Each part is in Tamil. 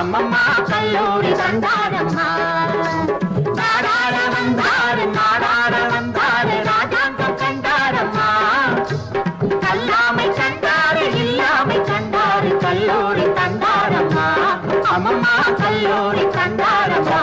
அம்மம்மா கல்லூரி தந்தாரம்மா. நாடாட வந்தாரு நாடாட வந்தாரு ராஜாங்கம் கண்டாரம்மா. கல்லாமை கண்டாரு இல்லாமை கண்டாரு கல்லூரி தந்தாரம்மா. அம்மம்மா கல்லூரி தந்தாரம்மா.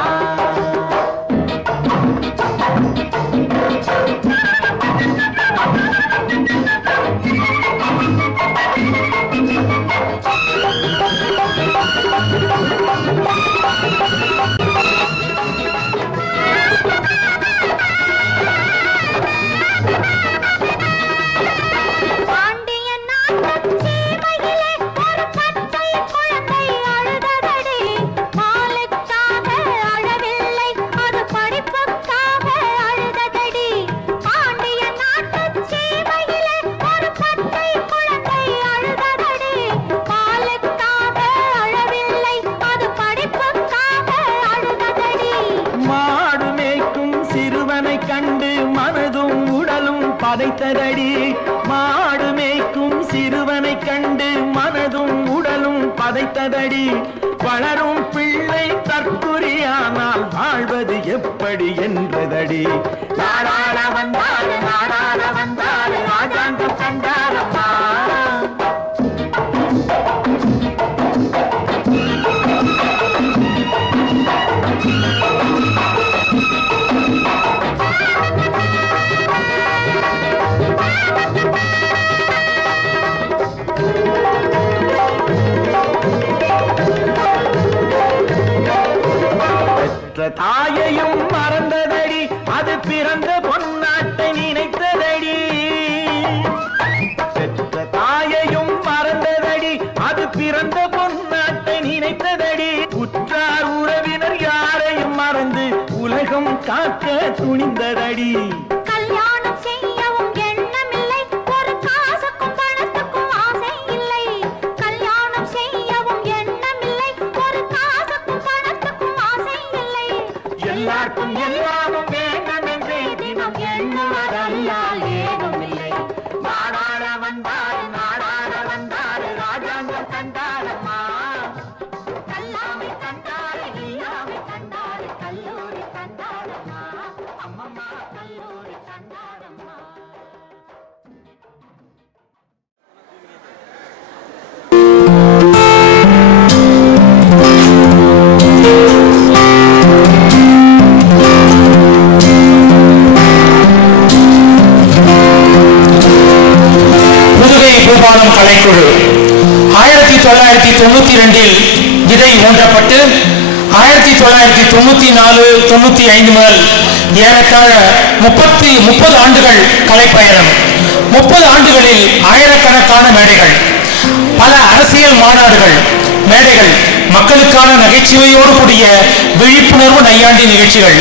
பதைத்ததடி மாடு மேய்க்கும் சிறுவனை கண்டு மனதும் உடலும் பதைத்ததடி. வளரும் பிள்ளை தற்குறியானால் வாழ்வது எப்படி என்றதடி. நாடாட வந்தாரு நாடாட வந்தாரு ராஜாங்கம் கண்டாரம்மா. தாயையும் மறந்ததடி அது பிறந்த பொன்னாட்டை நினைத்ததடி. பெற்ற தாயையும் மறந்ததடி அது பிறந்த பொன்னாட்டை நினைத்ததடி. உற்றார் உறவினர் யாரையும் மறந்து உலகம் காக்க துணிந்ததடி. கல்யாணம் செய்யவும் எண்ணமில்லை ஒரு காசுக்கும் பணத்துக்கும் ஆசை இல்லை. கல்யாணம் செய்யவும் எண்ணமில்லை ஒரு காசுக்கும் பணத்துக்கும் ஆசை இல்லை. எல்லாருக்கும் எல்லாமும் வேண்டும் என்றே தினம் எண்ணுவதல்லால் ஏதும் இல்லை. நாடாட வந்தாரு ராஜாங்கம் கண்டாரம்மா. கல்லாமை கண்டாரு இல்லாமை கண்டாரு கல்லூரி கண்டாரம்மா. அம்மம்மா கல்லூரி கண்டாரம்மா. பூபாலம் கலைக்குழு 1992 விதை ஊன்றப்பட்டு 1994-95 முதல் ஏறத்தாழ 30 ஆண்டுகள் கலைப்பயணம். 30 ஆண்டுகளில் ஆயிரக்கணக்கான மேடைகள், பல அரசியல் மாநாடுகள், மேடைகள், மக்களுக்கான நகைச்சுவையோடு கூடிய விழிப்புணர்வு நையாண்டி நிகழ்ச்சிகள்,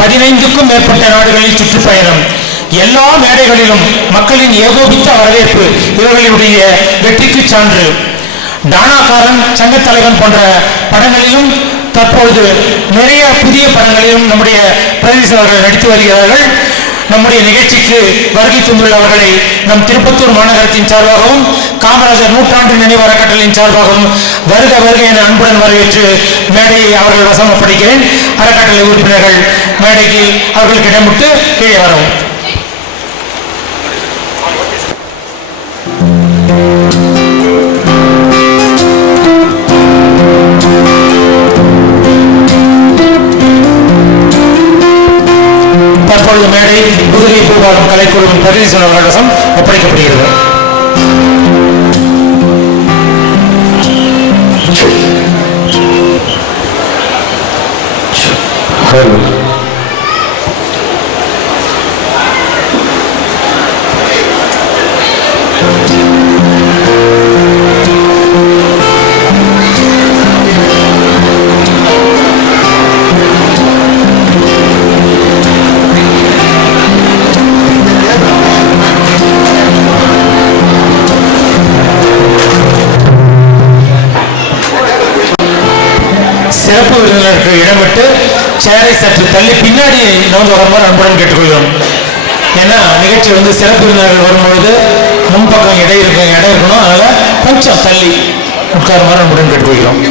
15க்கும் மேற்பட்ட நாடுகளில் சுற்றுப்பயணம். எல்லா மேடைகளிலும் மக்களின் ஏகோபித்த வரவேற்பு இவர்களுடைய வெற்றிக்கு சான்று. டானாக்காரன், சங்கத்தலைவன் போன்ற படங்களிலும் தற்பொழுது நிறைய புதிய படங்களிலும் நம்முடைய பிரதீஷ் அவர்கள் நடித்து வருகிறார்கள். நம்முடைய நிகழ்ச்சிக்கு வருகை தந்துள்ளவர்களை நம் திருப்பத்தூர் மாநகரத்தின் சார்பாகவும் காமராஜர் நூற்றாண்டு நினைவு அறக்கட்டளையின் சார்பாகவும் வருக வருக என அன்புடன் வரவேற்று மேடையை அவர்கள் வசமப்படுகிறேன். அறக்கட்டளை உறுப்பினர்கள் மேடைக்கு அவர்களுக்கு இடமிட்டு கீழே வரவும். தற்பொழுது மேடை புதுகை பூபாலம் கலைக்குழுவின் பிரதிநிதி அவர்களிடம் ஒப்படைக்கப்படுகிறது. தேர்வு. சிறப்பு விருந்தினருக்கு இடமிட்டு சேரை சற்று தள்ளி பின்னாடி நோந்து வருமாறு அன்புடன் கேட்டுக்கொள்கிறோம். ஏன்னா நிகழ்ச்சி சிறப்பு விருந்தினர்கள் வரும்பொழுது முன்பக்கம் இடம் இருக்கணும். அதனால கொஞ்சம் தள்ளி உட்காருமாறு அன்புடன் கேட்டுக்கொள்கிறோம்.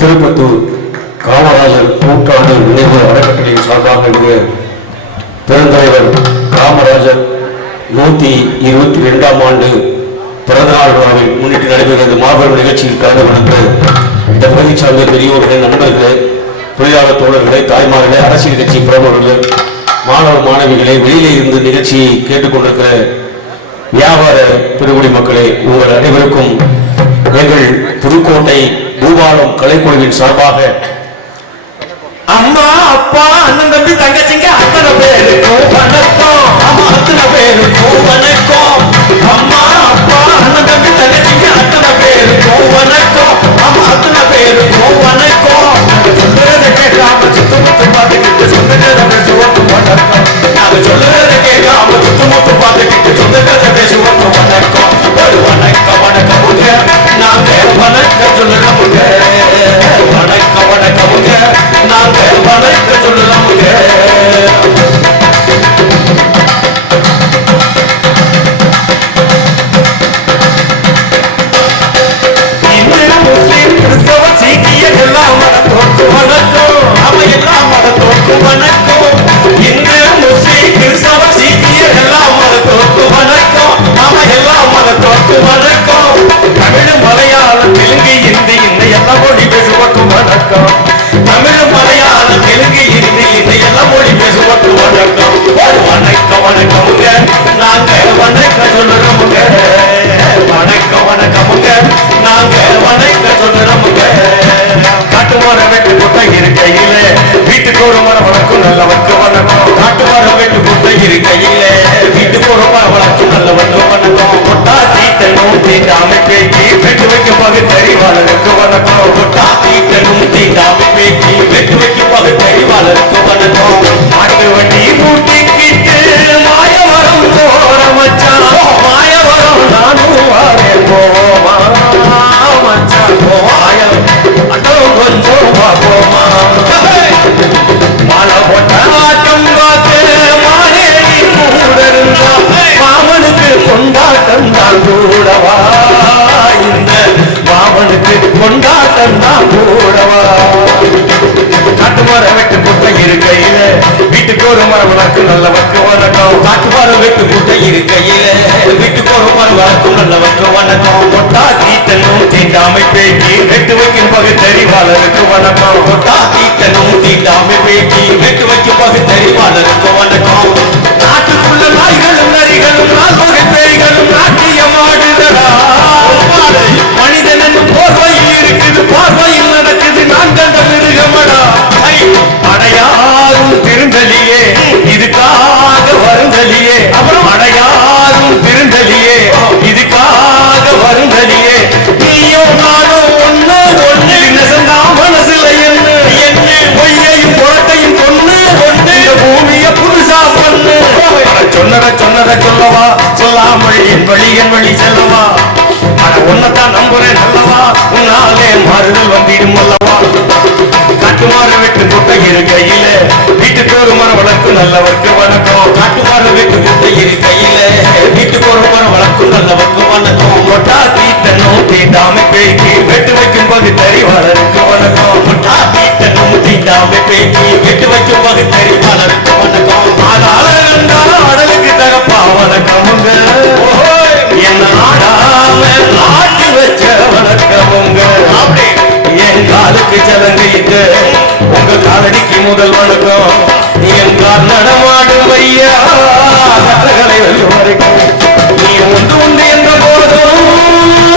திருப்பத்தூர் காமராஜர் நூற்றாண்டு நினைவு அறக்கட்டளையின் சார்பாக பெருந்தலைவர் காமராஜர் 122ஆம் ஆண்டு பிறந்தநாள் விழாவை முன்னிட்டு நடைபெறுகிறது மாபெரும் நிகழ்ச்சியில் கலந்து கொண்டு இந்த பகுதி சார்ந்த பெரியோர்களே, நண்பர்களே, தொழிலாளர் தோழர்களே, தாய்மார்களே, அரசியல் கட்சி பிரமுகர்களே, மாணவ மாணவிகளை, வெளியிலே இருந்து நிகழ்ச்சியை கேட்டுக்கொண்டிருக்கிற வியாபார பெருங்குடி மக்களே, உங்கள் அனைவருக்கும் எங்கள் புதுக்கோட்டை பூபாலம் கலைக்குழுவின் சார்பாக அம்மா அப்பா அண்ணன் தம்பி தங்கச்சிங்க அத்தனை பேருக்கும் வணக்கம். அத்தனை பேருக்கும் வணக்கம். அம்மா அப்பா அண்ணன் தம்பி தங்கச்சிங்க அத்தனை பேருக்கும் வணக்கம். அத்தனை பேருக்கும் வணக்கம். சொல்றதை கேட்காம சுத்தமுத்து பார்த்துக்கிட்டு சொந்தங்களை பேசுவோம் வணக்கம். நாங்க சொல்றதை கேட்காம சுத்தமுத்து பார்த்துக்கிட்டு சொந்தங்களை பேசுவோம் வணக்கம். ஒரு வணக்கம் வணக்கமுங்க, நாங்க வணக்கம் சொல்லுறோமுங்க. வணக்கம் வணக்கமுங்க, நாங்க வணக்கம் சொல்லுறோமுங்க. முஸ்லிம் கிறிஸ்தவ சீக்கிய எல்லா மதத்தோருக்கு வணக்கம். அவ எல்லா மதத்தோருக்கு வணக்கம். இந்து முஸ்லிம் கிறிஸ்தவ சீக்கிய எல்லா மதத்தோருக்கு வணக்கம். அவ எல்லா மதத்தோருக்கு வணக்கம். தமிழ் மலையாளம் தெலுங்கு ஹிந்தி இந்த எல்லா மொழி பேசுவோருக்கு வணக்கம். தமிழ் மலையாளம் தெலுங்கு ஹிந்தி இந்த எல்லா மொழி பேசுவோருக்கு வணக்கம். மரம் வெட்டு குட்டை இருக்கையில வீட்டுக்கு ஒரு மரம் வளர்க்கும் நல்லவர்க்கு வணக்கம். காட்டு மரம் வெட்டு குட்டை இருக்கையில வீட்டுக்கு ஒரு மரம் வளர்க்கும் நல்லவர்க்கு வணக்கம். கொட்டா தீட்டனும் தீண்டாமை பேக்கி வெட்டு வைக்கும் பகுத்தறிவாளருக்கு வணக்கம். கொட்டா தீட்டனும் தீண்டாமை பேக்கி வெட்டு வைக்கும் பகுத்தறிவாளருக்கு வணக்கம். மாட்டு வண்டி பூட்டிக்கிட்டு மாயவரம் போற மச்சான் மாயவரம் நானும் வாரேன் போமா மச்சான் மாயம் அட்டோ கொஞ்சம் போமா. மாலை போட்ட ஆட்டம் பார்த்து மானேறி கூட இருந்தா மாமனுக்கு கொண்டாட்டம் தான் கூடவா. இந்த மாமனுக்கு கொண்டாட்டம் தான் கூடவா. காட்டு மரம் வெட்டு குட்டை இருக்கையில வீட்டுக்கு ஒரு மரம் வளர்க்கும் நல்லவர்க்கு வணக்கம். காட்டு மரம் வெட்டு குட்டை இருக்கையில வீட்டுக்கு ஒரு மரம் வளர்க்கும் நல்லவர்க்கு வணக்கம். கொட்டா தீட்டனும் தீண்டாமை பேக்கி வெட்டு வைக்கும் பகுத்தறிவாளருக்கு வணக்கம். கொட்டா தீட்டனும் தீண்டாமை பேக்கி வெட்டு வைக்கும் பகுத்தறிவாளருக்கு வணக்கம். நாட்டுக்குள்ள நாய்களும் நரிகளும் நால்வகை பேய்களும் நாட்டியம் ஆடுதடா. மனிதன் என்னும் போர்வையில் இருக்குது பார்வையில் நடக்குது நான் கண்ட மிருகமடா. அடையாரும் திருந்தலியே இதுக்காக வருந்தலியே அப்புறம் அடையாரும் திருந்தலியே இதுக்காக வருந்தலியே. நீயும் நானும் ஒண்ணு ஒண்ணு நெசந்தா மனசுல என்ன என்ன பொய்யையும் புறத்தையும் கொண்டு ஒண்ணு பூமிய புதுசா பண்ணு. சொன்னத சொல்லவா சொல்லாமல் என் வழி செல்லவா. ஆனா உன்னதான் நம்புறேன் நல்லவா உன்னாலே மாறுதல் வந்திடும் அல்லவா. காட்டுமாறு வெட்டு குட்டை இருக்கையில வீட்டுக்கு ஒரு மரம் வளர்க்கும் நல்லவர்க்கு வணக்கம். காட்டுமாறு வெட்டு குட்டை இருக்கையில வீட்டுக்கு ஒரு மரம் வளர்க்கும் நல்லவர்க்கு வணக்கம். கொட்டா தீட்டனும் தீண்டாமை பேக்கி வெட்டு வைக்கும் பகுத்தறிவாளருக்கு வணக்கம். கொட்டா தீட்டனும் தீண்டாமை பேக்கி வெட்டு வைக்கும் பகுத்தறிவாளருக்கு வணக்கம். ஆடாள கண்டா அடலுக்கு தகப்பா வணக்கமுங்க. என்ன ஆடாம நாட்டு வச்ச வணக்கமுங்க. அப்படி என் காலுக்கு சலங்கையிட்டு உங்க காலடிக்கு முதல் வணக்கம். என் கால் நடமாடும் ஐயா கலைகளை வெல்லும் வரைக்கும் நீ உண்டு என்ற போதும்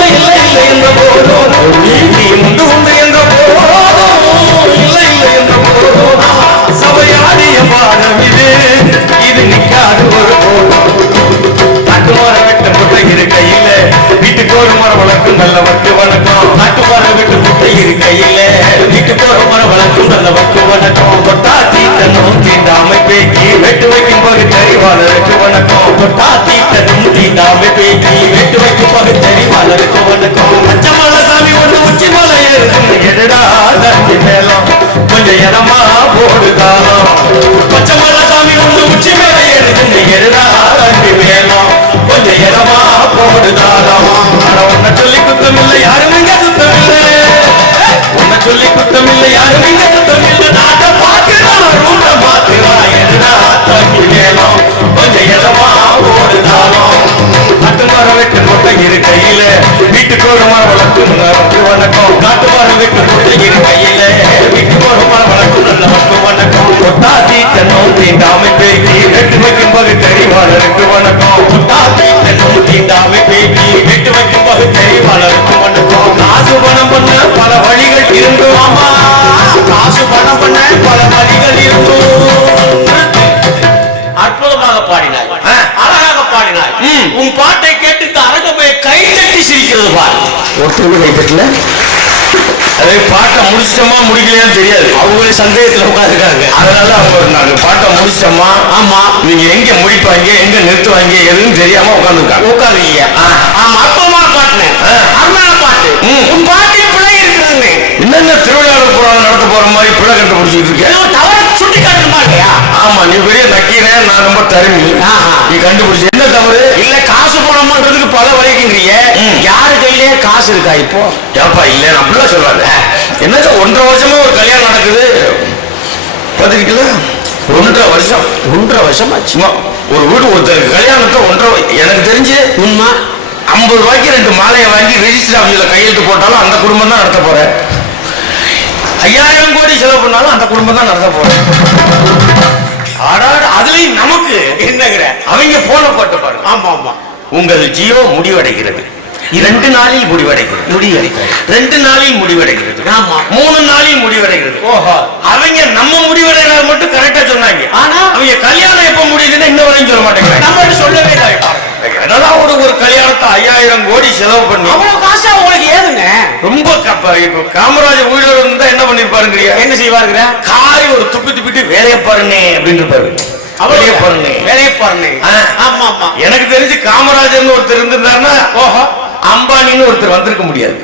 இல்லை என்ற போதும் நீ உண்டு என்ற போதும் இல்லை என்ற போதும் சபையாடிய பாடம் இது நிக்காது ஒரு போதும். காட்டு மரம் வெட்டு குட்டை இருக்கையில வீட்டுக்கு ஒரு மரம் வளர்க்கும் நல்லவர்க்கு வணக்கம். காட்டு மரம் வெட்டு குட்டை இருக்கையில வீட்டுக்கு ஒரு மரம் வளர்க்கும் நல்லவர்க்கு வணக்கம். கொட்டா தீட்டனும் தீண்டாமை பேக்கி வெட்டு வைக்கும் பகுத்தறிவாளருக்கு வணக்கம். கொட்டா தீட்டனும் தீண்டாமை பேக்கி வெட்டு வைக்கும் பகுத்தறிவாளருக்கு வணக்கம். பச்சமலை சாமி ஒண்ணு உச்சி மலை ஏறுதுன்னு எடுடா தண்ணி மேலம் கொஞ்சம் இடமா போடுதாலும். பச்சமலை சாமி ஒண்ணு உச்சி மேல ஏறுதுன்னு எடுடா தண்ணி மேலம் கொஞ்சம் இடமா போடுதாலும். ஆனா உன்னை சொல்லி குத்தம் இல்லை யாரும் இங்க சுத்தம் இல்லை. உன்னை சொல்லி குத்தம் இல்லை யாரும் இங்க சுத்தம் இல்லை. நாட்டை பார்க்கிறான் ரூட்ட மாத்துறான் எடுடா தண்ணி மேலம் கொஞ்சம் இடமா போடுதாலும். காட்டு மரம் வெட்டு குட்டை இருக்கையில வீட்டுக்கு ஒரு மரம் வளர்க்கும் நல்லவர்க்கு வணக்கம். காட்டு மரம் வெட்டு குட்டை இருக்கையில வீட்டுக்கு ஒரு மரம் வளர்க்கும் நல்லவர்க்கு வணக்கம். கொட்டா தீட்டனும் தீண்டாமை பேக்கி வெட்டு வைக்கும் பகுத்தறிவாளருக்கு வணக்கம். கொட்டா தீட்டனும் தீண்டாமை பேக்கி வெட்டு வைக்கும் பகுத்தறிவாளருக்கு வணக்கம். காசு பணம் பண்ண பல வழிகள் இருந்தும் ஆமா காசு பணம் பண்ண பல வழிகள் இருந்தும் அற்புதமாக பாடினாய் அழகாக பாடினாய். உன் பாட்டை கேட்டு இந்த அரங்கமே கை தட்டி சிரிக்கிறது பாரு. ஒருத்தருமே கை தட்டல. அதே பாட்டை முடிச்சிட்டோமா முடிக்கலையான்னு தெரியாது. அவங்களே சந்தேகத்துல உட்காந்துருக்காங்க. அதனால அவங்க நாங்க பாட்டை முடிச்சிட்டோமா ஆமா நீங்க எங்க முடிப்பாங்க எங்க நிறுத்துவாங்க எதுவும் தெரியாம உட்காந்துருக்காங்க. உட்காந்துருக்கீங்க. ஆமா அற்புதமா பாட்டுனேன் அருமையான பாட்டு. உன் பாட்டே பிழை இருக்குதுன்னு என்னென்ன திருவிழாவில் நடத்த போற மாதிரி பிழை கண்டுபிடிச்சிட்டு இருக்கேன். தவறு சுட்டி காட்டுமா இல்லையா? ஆமா நீ பெரிய நக்கீரன் நான் ரொம்ப தருமி. நீ கண்டுபிடிச்ச என்ன தவறு இல்ல காசு பணம்ன்றதுக்கு பல வரைக்குங்கிறீங்க. யாரு கையிலேயே காசு இருக்கா இப்போ? ஏப்பா இல்ல அப்படிலாம் சொல்லாத. என்னது 1.5 வருஷமா ஒரு கல்யாணம் நடக்குது பாத்திருக்கீங்களா? 1.5 வருஷம் ஆச்சுமா ஒரு வீடு ஒருத்தருக்கு கல்யாணத்தை எனக்கு தெரிஞ்சு உண்மை 50 ரூபாய்க்கு 2 மாலையை வாங்கி ரெஜிஸ்டர் ஆஃபீஸ்ல கையெழுத்து போட்டாலும் அந்த குடும்பம் தான் நடத்த போறேன். 5000 கோடி செலவு பண்ணாலும் அந்த குடும்பம் தான் நடத்த போறேன். அதுலயும் நமக்கு என்னங்கிற அவங்க போன போட்டு பாருங்க. ஆமா ஆமா உங்கள் ஜியோ முடிவடைகிறது 2 நாளில் முடிவடைகிறது 2 நாளில் முடிவடைகிறது. ஆமா 3 நாளில் முடிவடைகிறது. அப்படின்னு சொல்ல மாட்டேங்கிறாங்க. நம்ம சொல்லவே இல்லை. என்னடா ஒரு கல்யாணத்தை 5000 கோடி செலவு பண்ணி அவ்வளவு காசு உங்களுக்கு ஏதுங்க? ரொம்ப இப்ப காமராஜர் உயிரோடு இருந்தா என்ன பண்ணிருப்பாருங்கிறியா? என்ன செய்வாருங்கிற? காரி ஒரு துப்பிட்டு வேலையை பாருங்க அப்படின்னு இருப்பாரு. வேலையை பாருங்க, வேலையை பாருங்க. ஆமா ஆமா. எனக்கு தெரிஞ்சு காமராஜர்னு ஒருத்தர் இருந்திருந்தாருன்னா ஓஹோ அம்பானின்னு ஒருத்தர் வந்திருக்க முடியாது.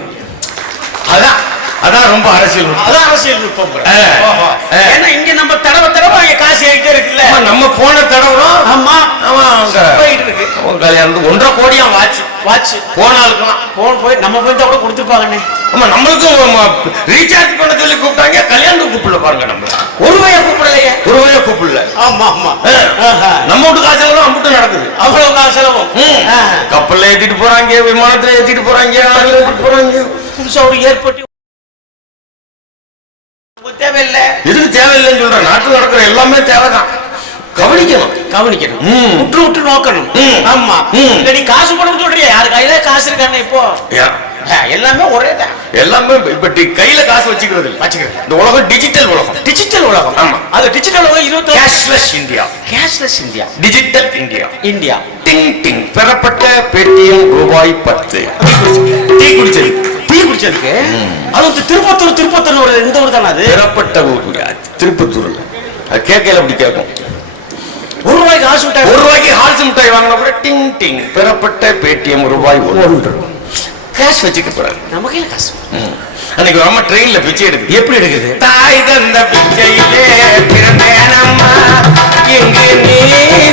அதான் அதான் ரொம்ப அரசியல், அதான் அரசியல் நுட்பம். ஏன்னா இங்க நம்ம தடவை அங்க காசு ஆகிட்டே இருக்குல்ல. நம்ம போன தடவுறோம். ஆமா ஆமா போயிட்டு இருக்கு. கல்யாணத்துக்கு 1.5 கோடியா வாட்ச் போனாலுக்கலாம் போய் நம்ம போய் கூட கொடுத்துருப்பாங்கண்ணே. ஆமா நம்மளுக்கும் ரீசார்ஜ் பண்ண சொல்லி கூப்பிட்டாங்க, கல்யாணத்துக்கு கூப்பிடல பாருங்க. நம்ம ஒரு வகையா கூப்பிடலையே, ஒரு வகையா கூப்பிடல. ஆமா ஆமா. நம்ம வீட்டு காசு செலவு அம்புட்டு நடக்குது. அவ்வளவு காசு செலவும் கப்பல்ல ஏத்திட்டு போறாங்க, விமானத்துல ஏத்திட்டு போறாங்க, ஏத்திட்டு போறாங்க. புதுசா ஒரு ஏற்பட்டு தேவையில்லை. எதுக்கு தேவையில்லைன்னு சொல்ற? நாட்டில் நடக்கிற எல்லாமே தேவைதான். கவனிக்கணும், விட்டு நோக்கணும். ஆமா. நீ காசு பணம் சொல்றியா? யாரு கையில காசு இருக்கானே இப்போ? எல்லாமே ஒரே தான். எல்லாமே இப்ப கையில காசு வச்சுக்கிறது இந்த உலகம் டிஜிட்டல் உலகம். டிஜிட்டல் உலகம். ஆமா, அது டிஜிட்டல் உலகம். 20 cashless India. Cashless India, digital India. India. Ding ding பெறப்பட்ட பேடிஎம் ரூபாய் 10. டீ குடிச்சதுக்கு அது திருப்பத்தூர் ஒரு இந்த ஊர் தானே அது? பெறப்பட்ட ஊர் திருப்பத்தூர்ல. அது கேட்கல, அப்படி கேட்கும். 1 ரூபாய்க்கு ஹால்ஸ் மிட்டாய், 1 ரூபாய்க்கு ஹால்ஸ் மிட்டாய் வாங்கினா கூட டிங் டிங் பெறப்பட்ட பேடிஎம் ரூபாய் 1. கேஷ் வச்சுக்க போறாரு. நம்ம கையில காசு. அன்னைக்கு ஒரு அம்மா ட்ரெயின்ல பிச்சை எடுக்குது. எப்படி எடுக்குது? தாய் தந்த பிச்சையிலே பிறந்தேனம்மா, எங்க நீ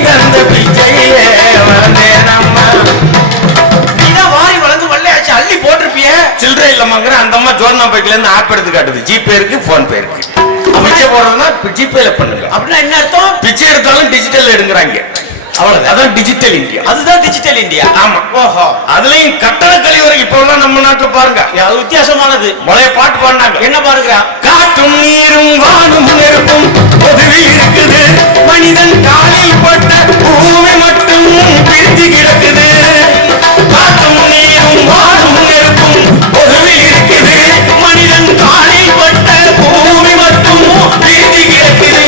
தந்த பிச்சையிலே வளர்ந்தேனம்மா. நீதான் வாரி வளர்ந்து வள்ளையாச்சு அள்ளி போட்டிருப்பிய. சில்லறை இல்லமாங்கிற அந்த அம்மா ஜோர்னா பைக்ல இருந்து ஆப் எடுத்து காட்டுது. ஜிபே இருக்கு, போன் பே இருக்கு. பிச்சை போடுறதுன்னா ஜிபேல பண்ணுங்க. அப்படின்னா என்ன அர்த்தம்? பிச்சை எடுத்தாலும் டிஜிட்டல் எடுங்கிறாங்க. அவ்வளவு. அதான் டிஜிட்டல் இந்தியா. அதுதான் டிஜிட்டல் இந்தியா. ஆமா. ஓஹோ. அதுலயும் கட்டண கழிவறை இப்ப எல்லாம் நம்ம நாட்டுல பாருங்க, அது வித்தியாசமானது. பழைய பாட்டு பாடினாங்க. என்ன பாருங்க? காற்றும் நீரும் வானும் நெருப்பும் பொதுவில் இருக்குது, மனிதன் காலில் பட்ட பூமி மட்டும் பிரித்து கிடக்குது. காற்றும் நீரும் வானும் நெருப்பும் பொதுவில் இருக்குது, மனிதன் காலில் பட்ட பூமி மட்டும் பிரித்து கிடக்குது.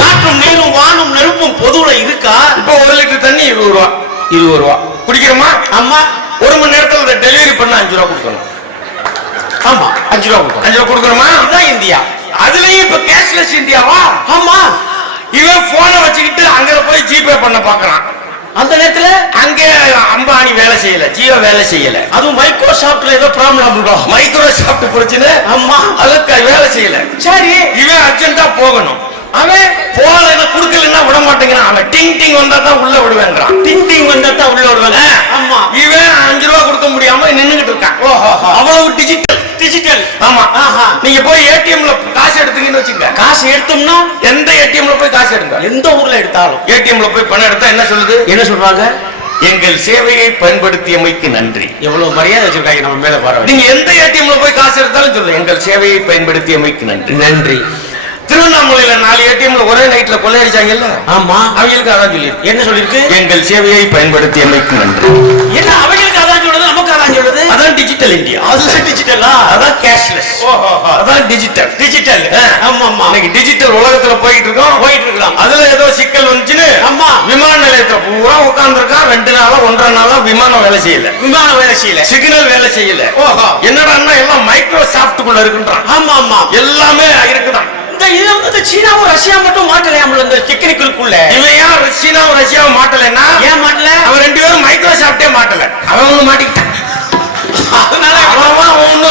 காற்றும் நீரும் வானும் நெருப்பும் பொதுவுல இருக்கா? இப்போ 1 லிட்டர் தண்ணி 20 ரூபா. 20 ரூபா குடிக்கிறோமா? ஆமா. 1 மணி நேரத்துல டெலிவரி பண்ண 5 ரூபா கொடுக்கணும். ஆமா, 5 ரூபா கொடுக்கணும். 5 ரூபா கொடுக்கணுமா? இதுதான் இந்தியா. அதுலயும் இப்ப கேஷ்லெஸ் இந்தியாவா? ஆமா. இவன் போனை வச்சுக்கிட்டு அங்க போய் ஜிபே பண்ண பாக்குறான். அந்த நேரத்துல அங்க அம்பானி வேலை செய்யல, ஜியோ வேலை செய்யல. அதுவும் மைக்ரோசாப்ட்ல ஏதோ ப்ராப்ளம். மைக்ரோசாப்ட் பிரச்சனை. ஆமா, அதுக்கு வேலை செய்யல. சரி, இவன் அர்ஜென்ட்டா போகணும். அவன் போல கொடுக்கலன்னா விட மாட்டேங்கிறான். அவன் டிங் டிங் வந்தா தான் உள்ள விடுவேங்கிறான். டிங் டிங் வந்தா தான் உள்ள விடுவாங்க. ஆமா. இவன் 5 ரூபா கொடுக்க முடியாம நின்னுகிட்டு இருக்கான். அவ்வளவு டிஜிட்டல். ஆமா. நீங்க போய் ஏடிஎம்ல காசு எடுத்தீங்கன்னு வச்சுங்க. காசு எடுத்தோம்னா எந்த ஏடிஎம்ல போய் காசு எடுங்க, எந்த ஊர்ல எடுத்தாலும் ஏடிஎம்ல போய் பணம் எடுத்தா என்ன சொல்லுது? என்ன சொல்றாங்க? எங்கள் சேவையை பயன்படுத்தியமைக்கு நன்றி. எவ்வளவு மரியாதை வச்சிருக்காங்க நம்ம மேல பாருங்க. நீங்க எந்த ஏடிஎம்ல போய் காசு எடுத்தாலும் சொல்லுங்க, எங்கள் சேவையை பயன்படுத்தியமைக்கு நன்றி. நன்றி. திருவண்ணாமலையில 4 ஏடிஎம்ல ஒரே நைட்ல கொள்ளையடிச்சாங்கல்ல. ஆமா. அவங்களுக்கு அதான் சொல்லி என்ன சொல்லிருக்கு? எங்கள் சேவையை பயன்படுத்தியமைக்கு நன்றி. என்ன அவங்களுக்கு அதான் சொல்லுது, நமக்கு அதான் சொல்லுது? அதான் டிஜிட்டல் இந்தியா. அதுதான் டிஜிட்டலா? அதான் கேஷ்லெஸ். அதான் டிஜிட்டல். ஆமா ஆமா. இன்னைக்கு டிஜிட்டல் உலகத்துல போயிட்டு இருக்கோம். அதுல ஏதோ சிக்கல் வந்துச்சுன்னு ஆமா, விமான நிலையத்துல பூரா உட்கார்ந்து இருக்கான். 2 நாளா 1.5 நாளா விமானம் வேலை செய்யல, சிக்னல் வேலை செய்யல. என்னடா எல்லாம் மைக்ரோசாப்ட்குள்ள இருக்குன்றான். ஆமா ஆமா, எல்லாமே இருக்குதான். இதுல வந்து சீனாவும் ரஷ்யா மட்டும் மாட்டலையாமல் இந்த டெக்னிக்கலுக்குள்ள. இவன் ஏன் சீனாவும் ரஷ்யாவும் மாட்டலைன்னா? ஏன் மாட்டல? அவன் 2 பேரும் மைக்ரோசாப்டே மாட்டல. அவன் ஒண்ணு மாட்டிக்கிட்டான். அதனால